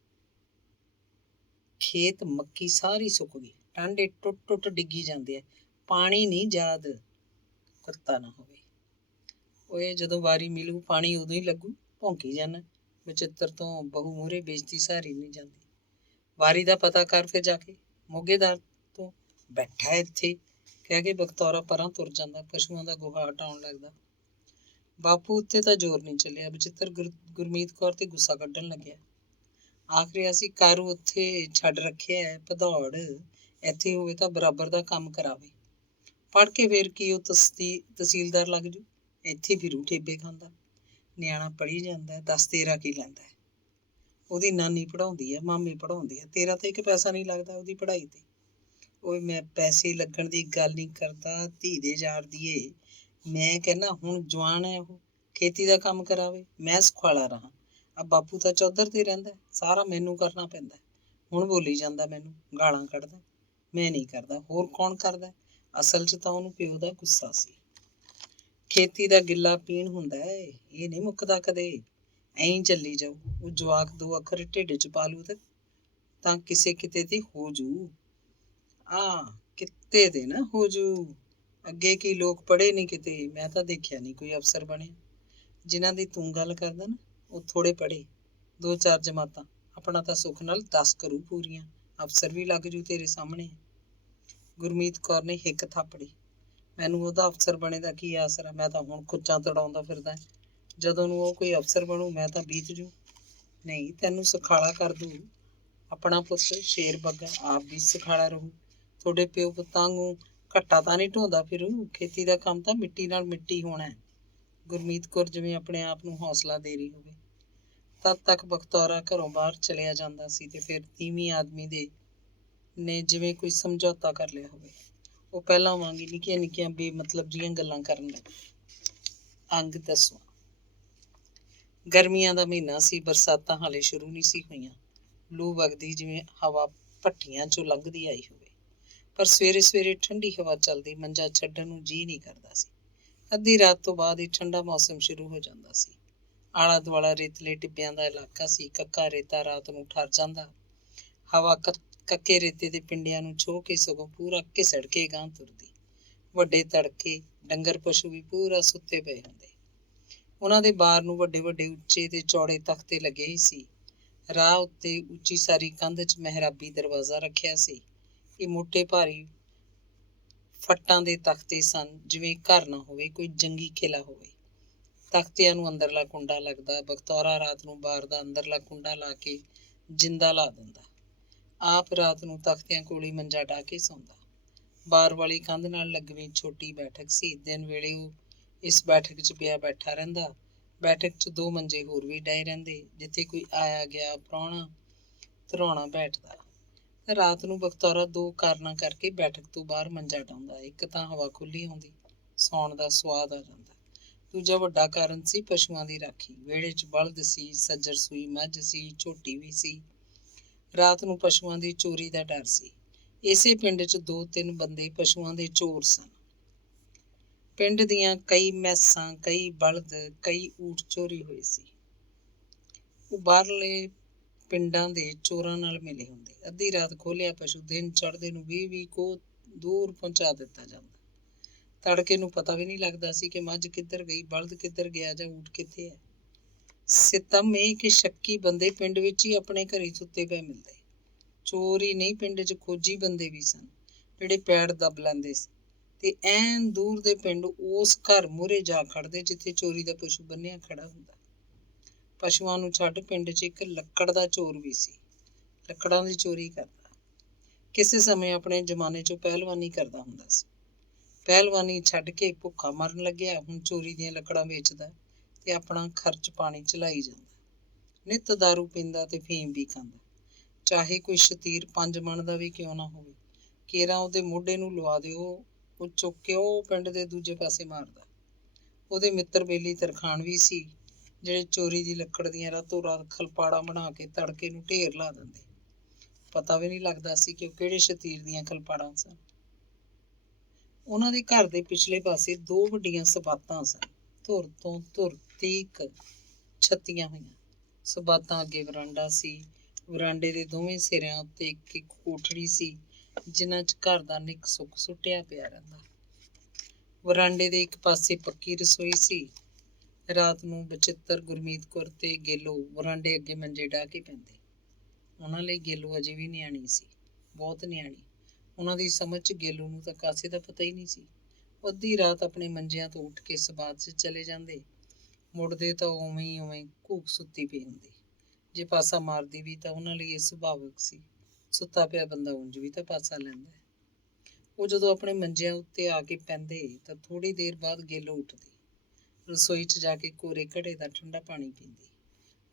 ਖੇਤ ਮੱਕੀ ਸਾਰੀ ਸੁੱਕ ਗਈ, ਟਾਂਡੇ ਟੁੱਟ ਟੁੱਟ ਡਿੱਗੀ ਜਾਂਦੇ ਆ, ਪਾਣੀ ਨਹੀਂ ਯਾਦ ਕੁੱਤਾ ਨਾ ਹੋਵੇ। ਓਏ ਜਦੋਂ ਵਾਰੀ ਮਿਲੂ ਪਾਣੀ ਉਦੋਂ ਹੀ ਲੱਗੂ, ਭੌਂਕੀ ਜਾਣਾ। ਬਚਿੱਤਰ ਤੋਂ ਬਹੂ ਮੂਹਰੇ ਬੇਇੱਜ਼ਤੀ ਸਹਾਰੀ ਨਹੀਂ ਜਾਂਦੀ। ਵਾਰੀ ਦਾ ਪਤਾ ਕਰ ਫਿਰ ਜਾ ਕੇ ਮੋਗੇਦਾਰ ਤੋਂ। ਬੈਠਾ ਇੱਥੇ ਕਹਿ ਕੇ ਬਖਤੌਰਾ ਪਰਾਂ ਤੁਰ ਜਾਂਦਾ। ਪਸ਼ੂਆਂ ਦਾ ਗੋਹਾ ਹਟਾਉਣ ਲੱਗਦਾ। ਬਾਪੂ ਉੱਤੇ ਤਾਂ ਜ਼ੋਰ ਨਹੀਂ ਚੱਲਿਆ। ਬਚਿੱਤਰ ਗੁਰਮੀਤ ਕੌਰ ਤੇ ਗੁੱਸਾ ਕੱਢਣ ਲੱਗਿਆ। ਆਖਰੇ ਅਸੀਂ ਕਾਰੂ ਉੱਥੇ ਛੱਡ ਰੱਖਿਆ, ਭਦੌੜ ਇੱਥੇ ਹੋਵੇ ਤਾਂ ਬਰਾਬਰ ਦਾ ਕੰਮ ਕਰਾਵੇ। ਪੜ੍ਹ ਕੇ ਫੇਰ ਕੀ ਉਹ ਤਹਿਸੀਲਦਾਰ ਲੱਗ ਜੂ। ਇੱਥੇ ਫਿਰੂ ਠੇਬੇ ਖਾਂਦਾ। ਨਿਆਣਾ ਪੜ੍ਹੀ ਜਾਂਦਾ, 10-13 ਕੀ ਲੈਂਦਾ। ਉਹਦੀ ਨਾਨੀ ਪੜ੍ਹਾਉਂਦੀ ਆ, ਮਾਮੀ ਪੜ੍ਹਾਉਂਦੀ ਆ, ਤੇਰਾ ਤਾਂ ਇੱਕ ਪੈਸਾ ਨਹੀਂ ਲੱਗਦਾ ਉਹਦੀ ਪੜ੍ਹਾਈ ਤੇ। ਓਏ ਮੈਂ ਪੈਸੇ ਲੱਗਣ ਦੀ ਗੱਲ ਨਹੀਂ ਕਰਦਾ, ਧੀ ਦੇ ਯਾਰ ਦੀਏ। ਮੈਂ ਕਹਿੰਦਾ ਹੁਣ ਜਵਾਨ ਹੈ ਉਹ, ਖੇਤੀ ਦਾ ਕੰਮ ਕਰਾਵੇ, ਮੈਂ ਸੁਖਾਲਾ ਰਹਾਂ। ਆ ਬਾਪੂ ਤਾਂ ਚੌਧਰ ਤੇ ਰਹਿੰਦਾ, ਸਾਰਾ ਮੈਨੂੰ ਕਰਨਾ ਪੈਂਦਾ। ਹੁਣ ਬੋਲੀ ਜਾਂਦਾ, ਮੈਨੂੰ ਗਾਲਾਂ ਕੱਢਦਾ। ਮੈਂ ਨਹੀਂ ਕਰਦਾ, ਹੋਰ ਕੌਣ ਕਰਦਾ। ਅਸਲ 'ਚ ਤਾਂ ਉਹਨੂੰ ਪਿਓ ਦਾ ਗੁੱਸਾ ਸੀ। ਖੇਤੀ ਦਾ ਗਿੱਲਾ ਪੀਣ ਹੁੰਦਾ ਹੈ, ਇਹ ਨਹੀਂ ਮੁੱਕਦਾ ਕਦੇ। ਐਂ ਚੱਲੀ ਜਾਊ। ਉਹ ਜਵਾਕ 2 ਅੱਖਰ ਢਿੱਡ 'ਚ ਪਾ ਲੂ ਤਾਂ ਕਿਸੇ ਕਿਤੇ ਤੇ ਹੋ ਜੂ। ਕਿਤੇ ਤੇ ਨਾ ਹੋ ਜੂ। ਅੱਗੇ ਕੀ ਲੋਕ ਪੜ੍ਹੇ ਨਹੀਂ ਕਿਤੇ। ਮੈਂ ਤਾਂ ਦੇਖਿਆ ਨਹੀਂ ਕੋਈ ਅਫਸਰ ਬਣਿਆ। ਜਿਨ੍ਹਾਂ ਦੀ ਤੂੰ ਗੱਲ ਕਰਦਾ ਨਾ, ਉਹ ਥੋੜ੍ਹੇ ਪੜ੍ਹੇ, 2-4 ਜਮਾਤਾਂ। ਆਪਣਾ ਤਾਂ ਸੁੱਖ ਨਾਲ 10 ਕਰੂ ਪੂਰੀਆਂ। ਅਫਸਰ ਵੀ ਲੱਗ ਜੂ ਤੇਰੇ ਸਾਹਮਣੇ। ਗੁਰਮੀਤ ਕੌਰ ਨੇ ਹਿੱਕ ਥਾਪੜੀ। ਮੈਨੂੰ ਉਹਦਾ ਅਫਸਰ ਬਣੇ ਦਾ ਕੀ ਆਸਰਾ। ਮੈਂ ਤਾਂ ਹੁਣ ਖੁੱਚਾਂ ਤੜਾਉਂਦਾ ਫਿਰਦਾ। ਜਦੋਂ ਨੂੰ ਉਹ ਕੋਈ ਅਫਸਰ ਬਣੂ ਮੈਂ ਤਾਂ ਬੀਤ ਜੂ। ਨਹੀਂ, ਤੈਨੂੰ ਸੁਖਾਲਾ ਕਰ ਦੂ। ਆਪਣਾ ਪੁੱਤ ਸ਼ੇਰ ਬੱਗਾ ਆਪ ਵੀ ਸੁਖਾਲਾ ਰਹੂ। ਤੁਹਾਡੇ ਪਿਓ ਪੁੱਤਾਂ ਨੂੰ ਘੱਟਾ ਤਾਂ ਨਹੀਂ ਢੋਂਦਾ ਫਿਰੂ। ਖੇਤੀ ਦਾ ਕੰਮ ਤਾਂ ਮਿੱਟੀ ਨਾਲ ਮਿੱਟੀ ਹੋਣਾ। ਗੁਰਮੀਤ ਕੌਰ ਜਿਵੇਂ ਆਪਣੇ ਆਪ ਨੂੰ ਹੌਸਲਾ ਦੇ ਰਹੀ ਹੋਵੇ। ਤਦ ਤੱਕ ਬਖਤੌਰਾ ਘਰੋਂ ਬਾਹਰ ਚਲਿਆ ਜਾਂਦਾ ਸੀ ਤੇ ਫਿਰ ਤੀਵੀਂ ਆਦਮੀ ਨੇ ਜਿਵੇਂ ਕੋਈ ਸਮਝੌਤਾ ਕਰ ਲਿਆ ਹੋਵੇ। ਉਹ ਪਹਿਲਾਂ ਵਾਂਗ ਹੀ ਨਿੱਕੀਆਂ ਨਿੱਕੀਆਂ ਬੇਮਤਲਬ ਜਿਹੀਆਂ ਗੱਲਾਂ ਕਰਨ ਲੱਗ। ਅੰਗ 10ਵਾਂ। ਗਰਮੀਆਂ ਦਾ ਮਹੀਨਾ ਸੀ। ਬਰਸਾਤਾਂ ਹਾਲੇ ਸ਼ੁਰੂ ਨਹੀਂ ਸੀ ਹੋਈਆਂ। ਲੂ ਵਗਦੀ ਜਿਵੇਂ ਹਵਾ ਭੱਠੀਆਂ 'ਚੋਂ ਲੰਘਦੀ ਆਈ ਹੋਵੇ। ਪਰ ਸਵੇਰੇ ਸਵੇਰੇ ਠੰਡੀ ਹਵਾ ਚੱਲਦੀ ਮੰਜਾ ਛੱਡਣ ਨੂੰ ਜੀਅ ਨਹੀਂ ਕਰਦਾ ਸੀ। ਅੱਧੀ ਰਾਤ ਤੋਂ ਬਾਅਦ ਹੀ ਠੰਡਾ ਮੌਸਮ ਸ਼ੁਰੂ ਹੋ ਜਾਂਦਾ ਸੀ। ਆਲਾ ਦੁਆਲਾ ਰੇਤਲੇ ਟਿੱਬਿਆਂ ਦਾ ਇਲਾਕਾ ਸੀ। ਕੱਕਾ ਰੇਤਾ ਰਾਤ ਨੂੰ ਠਰ ਜਾਂਦਾ। ਹਵਾ ਕੱਕੇ ਰੇਤੇ ਦੇ ਪਿੰਡਿਆਂ ਨੂੰ ਛੋਹ ਕੇ ਸਗੋਂ ਪੂਰਾ ਘਿਸੜ ਕੇ ਗਾਂਹ ਤੁਰਦੀ। ਵੱਡੇ ਤੜਕੇ ਡੰਗਰ ਪਸ਼ੂ ਵੀ ਪੂਰਾ ਸੁੱਤੇ ਪਏ ਹੁੰਦੇ। ਉਹਨਾਂ ਦੇ ਬਾਰ ਨੂੰ ਵੱਡੇ ਵੱਡੇ ਉੱਚੇ ਤੇ ਚੌੜੇ ਤਖਤੇ ਲੱਗੇ ਹੀ ਸੀ। ਰਾਹ ਉੱਤੇ ਉੱਚੀ ਸਾਰੀ ਕੰਧ 'ਚ ਮਹਿਰਾਬੀ ਦਰਵਾਜ਼ਾ ਰੱਖਿਆ ਸੀ। ਇਹ ਮੋਟੇ ਭਾਰੀ ਫੱਟਾਂ ਦੇ ਤਖਤੇ ਸਨ, ਜਿਵੇਂ ਘਰ ਨਾ ਹੋਵੇ, ਕੋਈ ਜੰਗੀ ਕਿਲਾ ਹੋਵੇ। ਤਖਤਿਆਂ ਨੂੰ ਅੰਦਰਲਾ ਕੁੰਡਾ ਲੱਗਦਾ। ਬਖਤੌਰਾ ਰਾਤ ਨੂੰ ਬਾਰ ਦਾ ਅੰਦਰਲਾ ਕੁੰਡਾ ਲਾ ਕੇ ਜਿੰਦਾ ਲਾ ਦਿੰਦਾ। ਆਪ ਰਾਤ ਨੂੰ ਤਖਤਿਆਂ ਕੋਲ ਹੀ ਮੰਜਾ ਢਾ ਕੇ ਸੌਂਦਾ। ਬਾਰ ਵਾਲੀ ਕੰਧ ਨਾਲ ਲੱਗਵੀਂ ਛੋਟੀ ਬੈਠਕ ਸੀ। ਦਿਨ ਵੇਲੇ ਉਹ ਇਸ ਬੈਠਕ 'ਚ ਪਿਆ ਬੈਠਾ ਰਹਿੰਦਾ। ਬੈਠਕ 'ਚ 2 ਮੰਜੇ ਹੋਰ ਵੀ ਡਏ ਰਹਿੰਦੇ, ਜਿੱਥੇ ਕੋਈ ਆਇਆ ਗਿਆ ਪ੍ਰਾਹੁਣਾ ਧਰਾਉਣਾ ਬੈਠਦਾ। ਰਾਤ ਨੂੰ ਬਖਤੌਰਾ 2 ਕਾਰਨਾਂ ਕਰਕੇ ਬੈਠਕ ਤੋਂ ਬਾਹਰ ਮੰਜਾ ਡਾਉਂਦਾ। ਇੱਕ ਤਾਂ ਹਵਾ ਖੁੱਲ੍ਹੀ ਆਉਂਦੀ, ਸੌਣ ਦਾ ਸੁਆਦ ਆ ਜਾਂਦਾ। ਦੂਜਾ ਵੱਡਾ ਕਾਰਨ ਸੀ ਪਸ਼ੂਆਂ ਦੀ ਰਾਖੀ। ਵਿਹੜੇ 'ਚ ਬਲਦ ਸੀ, ਸੱਜਰ ਸੂਈ ਮੱਝ ਸੀ, ਝੋਟੀ ਵੀ ਸੀ। ਰਾਤ ਨੂੰ ਪਸ਼ੂਆਂ ਦੀ ਚੋਰੀ ਦਾ ਡਰ ਸੀ। ਇਸੇ ਪਿੰਡ 'ਚ 2-3 ਬੰਦੇ ਪਸ਼ੂਆਂ ਦੇ ਚੋਰ ਸਨ। ਪਿੰਡ ਦੀਆਂ ਕਈ ਮੈਸਾਂ, ਕਈ ਬਲਦ, ਕਈ ਊਠ ਚੋਰੀ ਹੋਏ ਸੀ। ਉਹ ਬਾਹਰਲੇ ਪਿੰਡਾਂ ਦੇ ਚੋਰਾਂ ਨਾਲ ਮਿਲੇ ਹੁੰਦੇ। ਅੱਧੀ ਰਾਤ ਖੋਲਿਆ ਪਸ਼ੂ ਦਿਨ ਚੜ੍ਹਦੇ ਨੂੰ 20-20 ਕੋਹ ਦੂਰ ਪਹੁੰਚਾ ਦਿੱਤਾ ਜਾਂਦਾ। ਤੜਕੇ ਨੂੰ ਪਤਾ ਵੀ ਨਹੀਂ ਲੱਗਦਾ ਸੀ ਕਿ ਮੱਝ ਕਿੱਧਰ ਗਈ, ਬਲਦ ਕਿੱਧਰ ਗਿਆ ਜਾਂ ਊਠ ਕਿੱਥੇ ਹੈ। ਸਿਤਮ ਇਹ ਕਿ ਸ਼ੱਕੀ ਬੰਦੇ ਪਿੰਡ ਵਿੱਚ ਹੀ ਆਪਣੇ ਘਰੇ ਸੁੱਤੇ ਪਏ ਮਿਲਦੇ। ਚੋਰ ਹੀ ਨਹੀਂ, ਪਿੰਡ 'ਚ ਖੋਜੀ ਬੰਦੇ ਵੀ ਸਨ, ਜਿਹੜੇ ਪੈੜ ਦੱਬ ਲੈਂਦੇ ਸੀ ਤੇ ਐਨ ਦੂਰ ਦੇ ਪਿੰਡ ਉਸ ਘਰ ਮੂਹਰੇ ਜਾ ਖੜਦੇ ਜਿੱਥੇ ਚੋਰੀ ਦਾ ਪਸ਼ੂ ਬੰਨਿਆ ਖੜਾ ਹੁੰਦਾ। ਪਸ਼ੂਆਂ ਨੂੰ ਛੱਡ ਪਿੰਡ 'ਚ ਇੱਕ ਲੱਕੜ ਦਾ ਚੋਰ ਵੀ ਸੀ। ਲੱਕੜਾਂ ਦੀ ਚੋਰੀ ਕਰਦਾ। ਕਿਸੇ ਸਮੇਂ ਆਪਣੇ ਜ਼ਮਾਨੇ 'ਚੋਂ ਪਹਿਲਵਾਨੀ ਕਰਦਾ ਹੁੰਦਾ ਸੀ। ਪਹਿਲਵਾਨੀ ਛੱਡ ਕੇ ਭੁੱਖਾ ਮਰਨ ਲੱਗਿਆ। ਹੁਣ ਚੋਰੀ ਦੀਆਂ ਲੱਕੜਾਂ ਵੇਚਦਾ ਤੇ ਆਪਣਾ ਖਰਚ ਪਾਣੀ ਚਲਾਈ ਜਾਂਦਾ। ਨਿੱਤ ਦਾਰੂ ਪੀਂਦਾ ਤੇ ਫੀਮ ਵੀ ਖਾਂਦਾ, ਚਾਹੇ ਕੋਈ ਸ਼ਤੀਰ 5 ਮਣ ਦਾ ਵੀ ਕਿਉਂ ਨਾ ਹੋਵੇ। ਕੇਰਾਂ ਉਹਦੇ ਮੋਢੇ ਨੂੰ ਲਵਾ ਦਿਓ, ਉਹ ਚੁੱਕ ਕੇ ਉਹ ਪਿੰਡ ਦੇ ਦੂਜੇ ਪਾਸੇ ਮਾਰਦਾ। ਉਹਦੇ ਮਿੱਤਰ ਬੇਲੀ ਤਰਖਾਣਵੀ ਸੀ, ਜਿਹੜੇ ਚੋਰੀ ਦੀ ਲੱਕੜ ਦੀਆਂ ਰਾਤੋਂ ਰਾਤ ਖਲਪਾੜਾ ਬਣਾ ਕੇ ਤੜਕੇ ਨੂੰ ਢੇਰ ਲਾ ਦਿੰਦੇ। ਪਤਾ ਵੀ ਨਹੀਂ ਲੱਗਦਾ ਸੀ ਕਿ ਉਹ ਕਿਹੜੇ ਸ਼ਤੀਰ ਦੀਆਂ ਖਲਪਾੜਾਂ ਸਨ। ਉਹਨਾਂ ਦੇ ਘਰ ਦੇ ਪਿਛਲੇ ਪਾਸੇ 2 ਵੱਡੀਆਂ ਸਬਾਤਾਂ ਸਨ, ਧੁਰ ਤੋਂ ਧੁਰ ਤੀਕ ਛੱਤੀਆਂ ਹੋਈਆਂ। ਸਬਾਤਾਂ ਅੱਗੇ ਵਰਾਂਡਾ ਸੀ। ਵਰਾਂਡੇ ਦੇ ਦੋਵੇਂ ਸਿਰਿਆਂ ਉੱਤੇ ਇੱਕ ਇੱਕ ਕੋਠੜੀ ਸੀ, ਜਿਨ੍ਹਾਂ 'ਚ ਘਰ ਦਾ ਨਿੱਕ ਸੁੱਕ ਸੁੱਟਿਆ ਪਿਆ ਰਹਿੰਦਾ। ਵਰਾਂਡੇ ਦੇ ਇੱਕ ਪਾਸੇ ਪੱਕੀ ਰਸੋਈ ਸੀ। ਰਾਤ ਨੂੰ ਬਚਿੱਤਰ, ਗੁਰਮੀਤ ਕੌਰ ਤੇ ਗੇਲੋ ਵਰਾਂਡੇ ਅੱਗੇ ਮੰਜੇ ਡਾਹ ਕੇ ਪੈਂਦੇ। ਉਹਨਾਂ ਲਈ ਗੇਲੋ ਅਜੇ ਵੀ ਨਿਆਣੀ ਸੀ, ਬਹੁਤ ਨਿਆਣੀ। ਉਹਨਾਂ ਦੀ ਸਮਝ 'ਚ ਗੇਲੋ ਨੂੰ ਤਾਂ ਕਾਸੇ ਦਾ ਪਤਾ ਹੀ ਨਹੀਂ ਸੀ। ਅੱਧੀ ਰਾਤ ਆਪਣੇ ਮੰਜਿਆਂ ਤੋਂ ਉੱਠ ਕੇ ਸਬਾਤ 'ਚ ਚਲੇ ਜਾਂਦੇ, ਮੁੜਦੇ ਤਾਂ ਉਵੇਂ ਘੂਕ ਸੁੱਤੀ ਪਈ ਹੁੰਦੀ। ਜੇ ਪਾਸਾ ਮਾਰਦੀ ਵੀ ਤਾਂ ਉਹਨਾਂ ਲਈ ਇਹ ਸੁਭਾਵਿਕ ਸੀ, ਸੁੱਤਾ ਪਿਆ ਬੰਦਾ ਉਂਝ ਵੀ ਤਾਂ ਪਾਸਾ ਲੈਂਦਾ। ਉਹ ਜਦੋਂ ਆਪਣੇ ਮੰਜਿਆਂ ਉੱਤੇ ਆ ਕੇ ਪੈਂਦੇ ਤਾਂ ਥੋੜ੍ਹੀ ਦੇਰ ਬਾਅਦ ਗੇਲੋ ਉੱਠਦੀ, ਰਸੋਈ 'ਚ ਜਾ ਕੇ ਕੋਰੇ ਘੜੇ ਦਾ ਠੰਡਾ ਪਾਣੀ ਪੀਂਦੀ।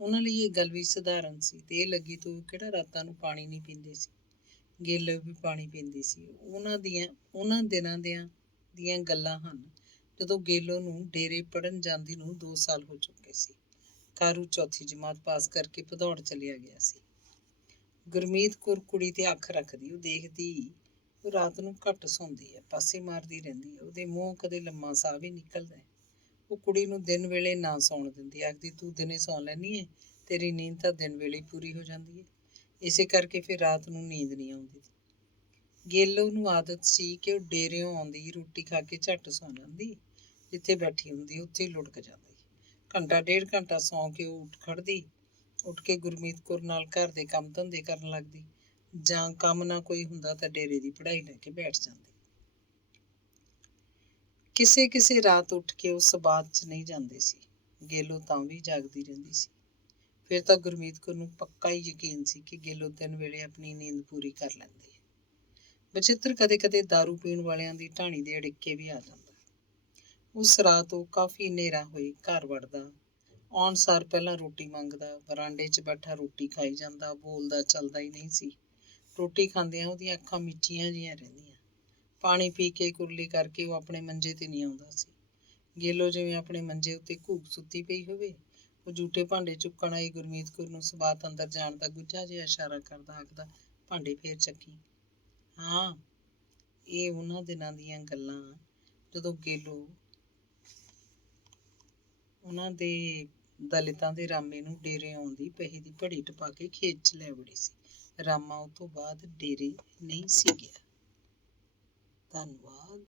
ਉਹਨਾਂ ਲਈ ਇਹ ਗੱਲ ਵੀ ਸਧਾਰਨ ਸੀ ਤੇ ਇਹ ਲੱਗੀ ਤੋਂ ਕਿਹੜਾ ਰਾਤਾਂ ਨੂੰ ਪਾਣੀ ਨਹੀਂ ਪੀਂਦੇ ਸੀ। ਗੇਲੋ ਵੀ ਪਾਣੀ ਪੀਂਦੀ ਸੀ। ਉਹਨਾਂ ਦਿਨਾਂ ਦੀਆਂ ਗੱਲਾਂ ਹਨ ਜਦੋਂ ਗੇਲੋ ਨੂੰ ਡੇਰੇ ਪੜ੍ਹਨ ਜਾਂਦੀ ਨੂੰ 2 ਸਾਲ ਹੋ ਚੁੱਕੇ ਸੀ। ਕਾਰੂ 4ਥੀ ਜਮਾਤ ਪਾਸ ਕਰਕੇ ਭਦੌੜ ਚਲਿਆ ਗਿਆ ਸੀ। ਗੁਰਮੀਤ ਕੌਰ ਕੁੜੀ ਤੇ ਅੱਖ ਰੱਖਦੀ, ਉਹ ਦੇਖਦੀ ਉਹ ਰਾਤ ਨੂੰ ਘੱਟ ਸੌਂਦੀ ਹੈ, ਪਾਸੇ ਮਾਰਦੀ ਰਹਿੰਦੀ ਹੈ। ਉਹਦੇ ਮੂੰਹ ਕਦੇ ਲੰਮਾ ਸਾਹ ਵੀ ਨਿਕਲਦਾ। ਉਹ ਕੁੜੀ ਨੂੰ ਦਿਨ ਵੇਲੇ ਨਾ ਸੌਣ ਦਿੰਦੀ, ਆਖਦੀ ਤੂੰ ਦਿਨੇ ਸੌਂ ਲੈਂਦੀ ਹੈ, ਤੇਰੀ ਨੀਂਦ ਤਾਂ ਦਿਨ ਵੇਲੇ ਪੂਰੀ ਹੋ ਜਾਂਦੀ ਹੈ। ਇਸੇ ਕਰਕੇ ਫਿਰ ਰਾਤ ਨੂੰ ਨੀਂਦ ਨਹੀਂ ਆਉਂਦੀ। ਗੇਲੋ ਨੂੰ ਆਦਤ ਸੀ ਕਿ ਉਹ ਡੇਰਿਓਂ ਆਉਂਦੀ, ਰੋਟੀ ਖਾ ਕੇ ਝੱਟ ਸੌਂ ਜਾਂਦੀ, ਜਿੱਥੇ ਬੈਠੀ ਹੁੰਦੀ ਉੱਥੇ ਹੀ ਲੁੜਕ ਜਾਂਦੀ। ਘੰਟਾ 1.5 ਘੰਟਾ ਸੌਂ ਕੇ ਉਹ ਉੱਠ ਖੜ੍ਹਦੀ, ਉੱਠ ਕੇ ਗੁਰਮੀਤ ਕੌਰ ਨਾਲ ਘਰ ਦੇ ਕੰਮ ਧੰਦੇ ਕਰਨ ਲੱਗਦੀ, ਜਾਂ ਕੰਮ ਨਾ ਕੋਈ ਹੁੰਦਾ ਤਾਂ ਡੇਰੇ ਦੀ ਪੜ੍ਹਾਈ ਲੈ ਕੇ ਬੈਠ ਜਾਂਦੀ। ਕਿਸੇ ਰਾਤ ਉੱਠ ਕੇ ਉਹ ਸਬਾਤ 'ਚ ਨਹੀਂ ਜਾਂਦੇ ਸੀ। ਗੇਲੋ ਤਾਂ ਵੀ ਜਾਗਦੀ ਰਹਿੰਦੀ ਸੀ। ਫਿਰ ਤਾਂ ਗੁਰਮੀਤ ਕੌਰ ਨੂੰ ਪੱਕਾ ਹੀ ਯਕੀਨ ਸੀ ਕਿ ਗੇਲੋ ਦਿਨ ਵੇਲੇ ਆਪਣੀ ਨੀਂਦ ਪੂਰੀ ਕਰ ਲੈਂਦੀ ਹੈ। ਬਚਿੱਤਰ ਕਦੇ ਦਾਰੂ ਪੀਣ ਵਾਲਿਆਂ ਦੀ ਢਾਣੀ ਦੇ ਅੜਿੱਕੇ ਵੀ ਆ ਜਾਂਦਾ। ਉਸ ਰਾਤ ਉਹ ਕਾਫੀ ਹਨੇਰਾ ਹੋਏ ਘਰ ਵੜਦਾ, ਆਉਣ ਸਾਰ ਪਹਿਲਾਂ ਰੋਟੀ ਮੰਗਦਾ, ਵਰਾਂਡੇ 'ਚ ਬੈਠਾ ਰੋਟੀ ਖਾਈ ਜਾਂਦਾ, ਬੋਲਦਾ ਚੱਲਦਾ ਹੀ ਨਹੀਂ ਸੀ। ਰੋਟੀ ਖਾਂਦਿਆਂ ਉਹਦੀਆਂ ਅੱਖਾਂ ਮਿੱਚੀਆਂ ਜਿਹੀਆਂ ਰਹਿੰਦੀਆਂ। ਪਾਣੀ ਪੀ ਕੇ ਕੁਰਲੀ ਕਰਕੇ ਉਹ ਆਪਣੇ ਮੰਜੇ ਤੇ ਨਹੀਂ ਆਉਂਦਾ ਸੀ। ਗੇਲੋ ਜਿਵੇਂ ਆਪਣੇ ਮੰਜੇ ਉੱਤੇ ਘੂਕ ਸੁੱਤੀ ਪਈ ਹੋਵੇ। ਉਹ ਜੂਠੇ ਭਾਂਡੇ ਚੁੱਕਣ ਆਈ ਗੁਰਮੀਤ ਕੌਰ ਨੂੰ ਸਬਾਤ ਅੰਦਰ ਜਾਣ ਦਾ ਗੁੱਝਾ ਜਿਹਾ ਇਸ਼ਾਰਾ ਕਰਦਾ, ਆਖਦਾ ਭਾਂਡੇ ਫੇਰ ਚੱਕੀ। ਹਾਂ, ਇਹ ਉਹਨਾਂ ਦਿਨਾਂ ਦੀਆਂ ਗੱਲਾਂ ਜਦੋਂ ਗੇਲੋ ਉਹਨਾਂ ਦੇ ਦਲਿਤਾਂ ਦੇ ਰਾਮੇ ਨੂੰ ਡੇਰੇ ਆਉਂਦੀ ਪਹੀ ਦੀ ਘੜੀ ਟਪਾ ਕੇ ਖੇਤ 'ਚ ਲੈ ਵੜੀ ਸੀ। ਰਾਮਾ ਉਹ ਤੋਂ ਬਾਅਦ ਡੇਰੇ ਨਹੀਂ ਸੀ ਗਿਆ। ਧੰਨਵਾਦ।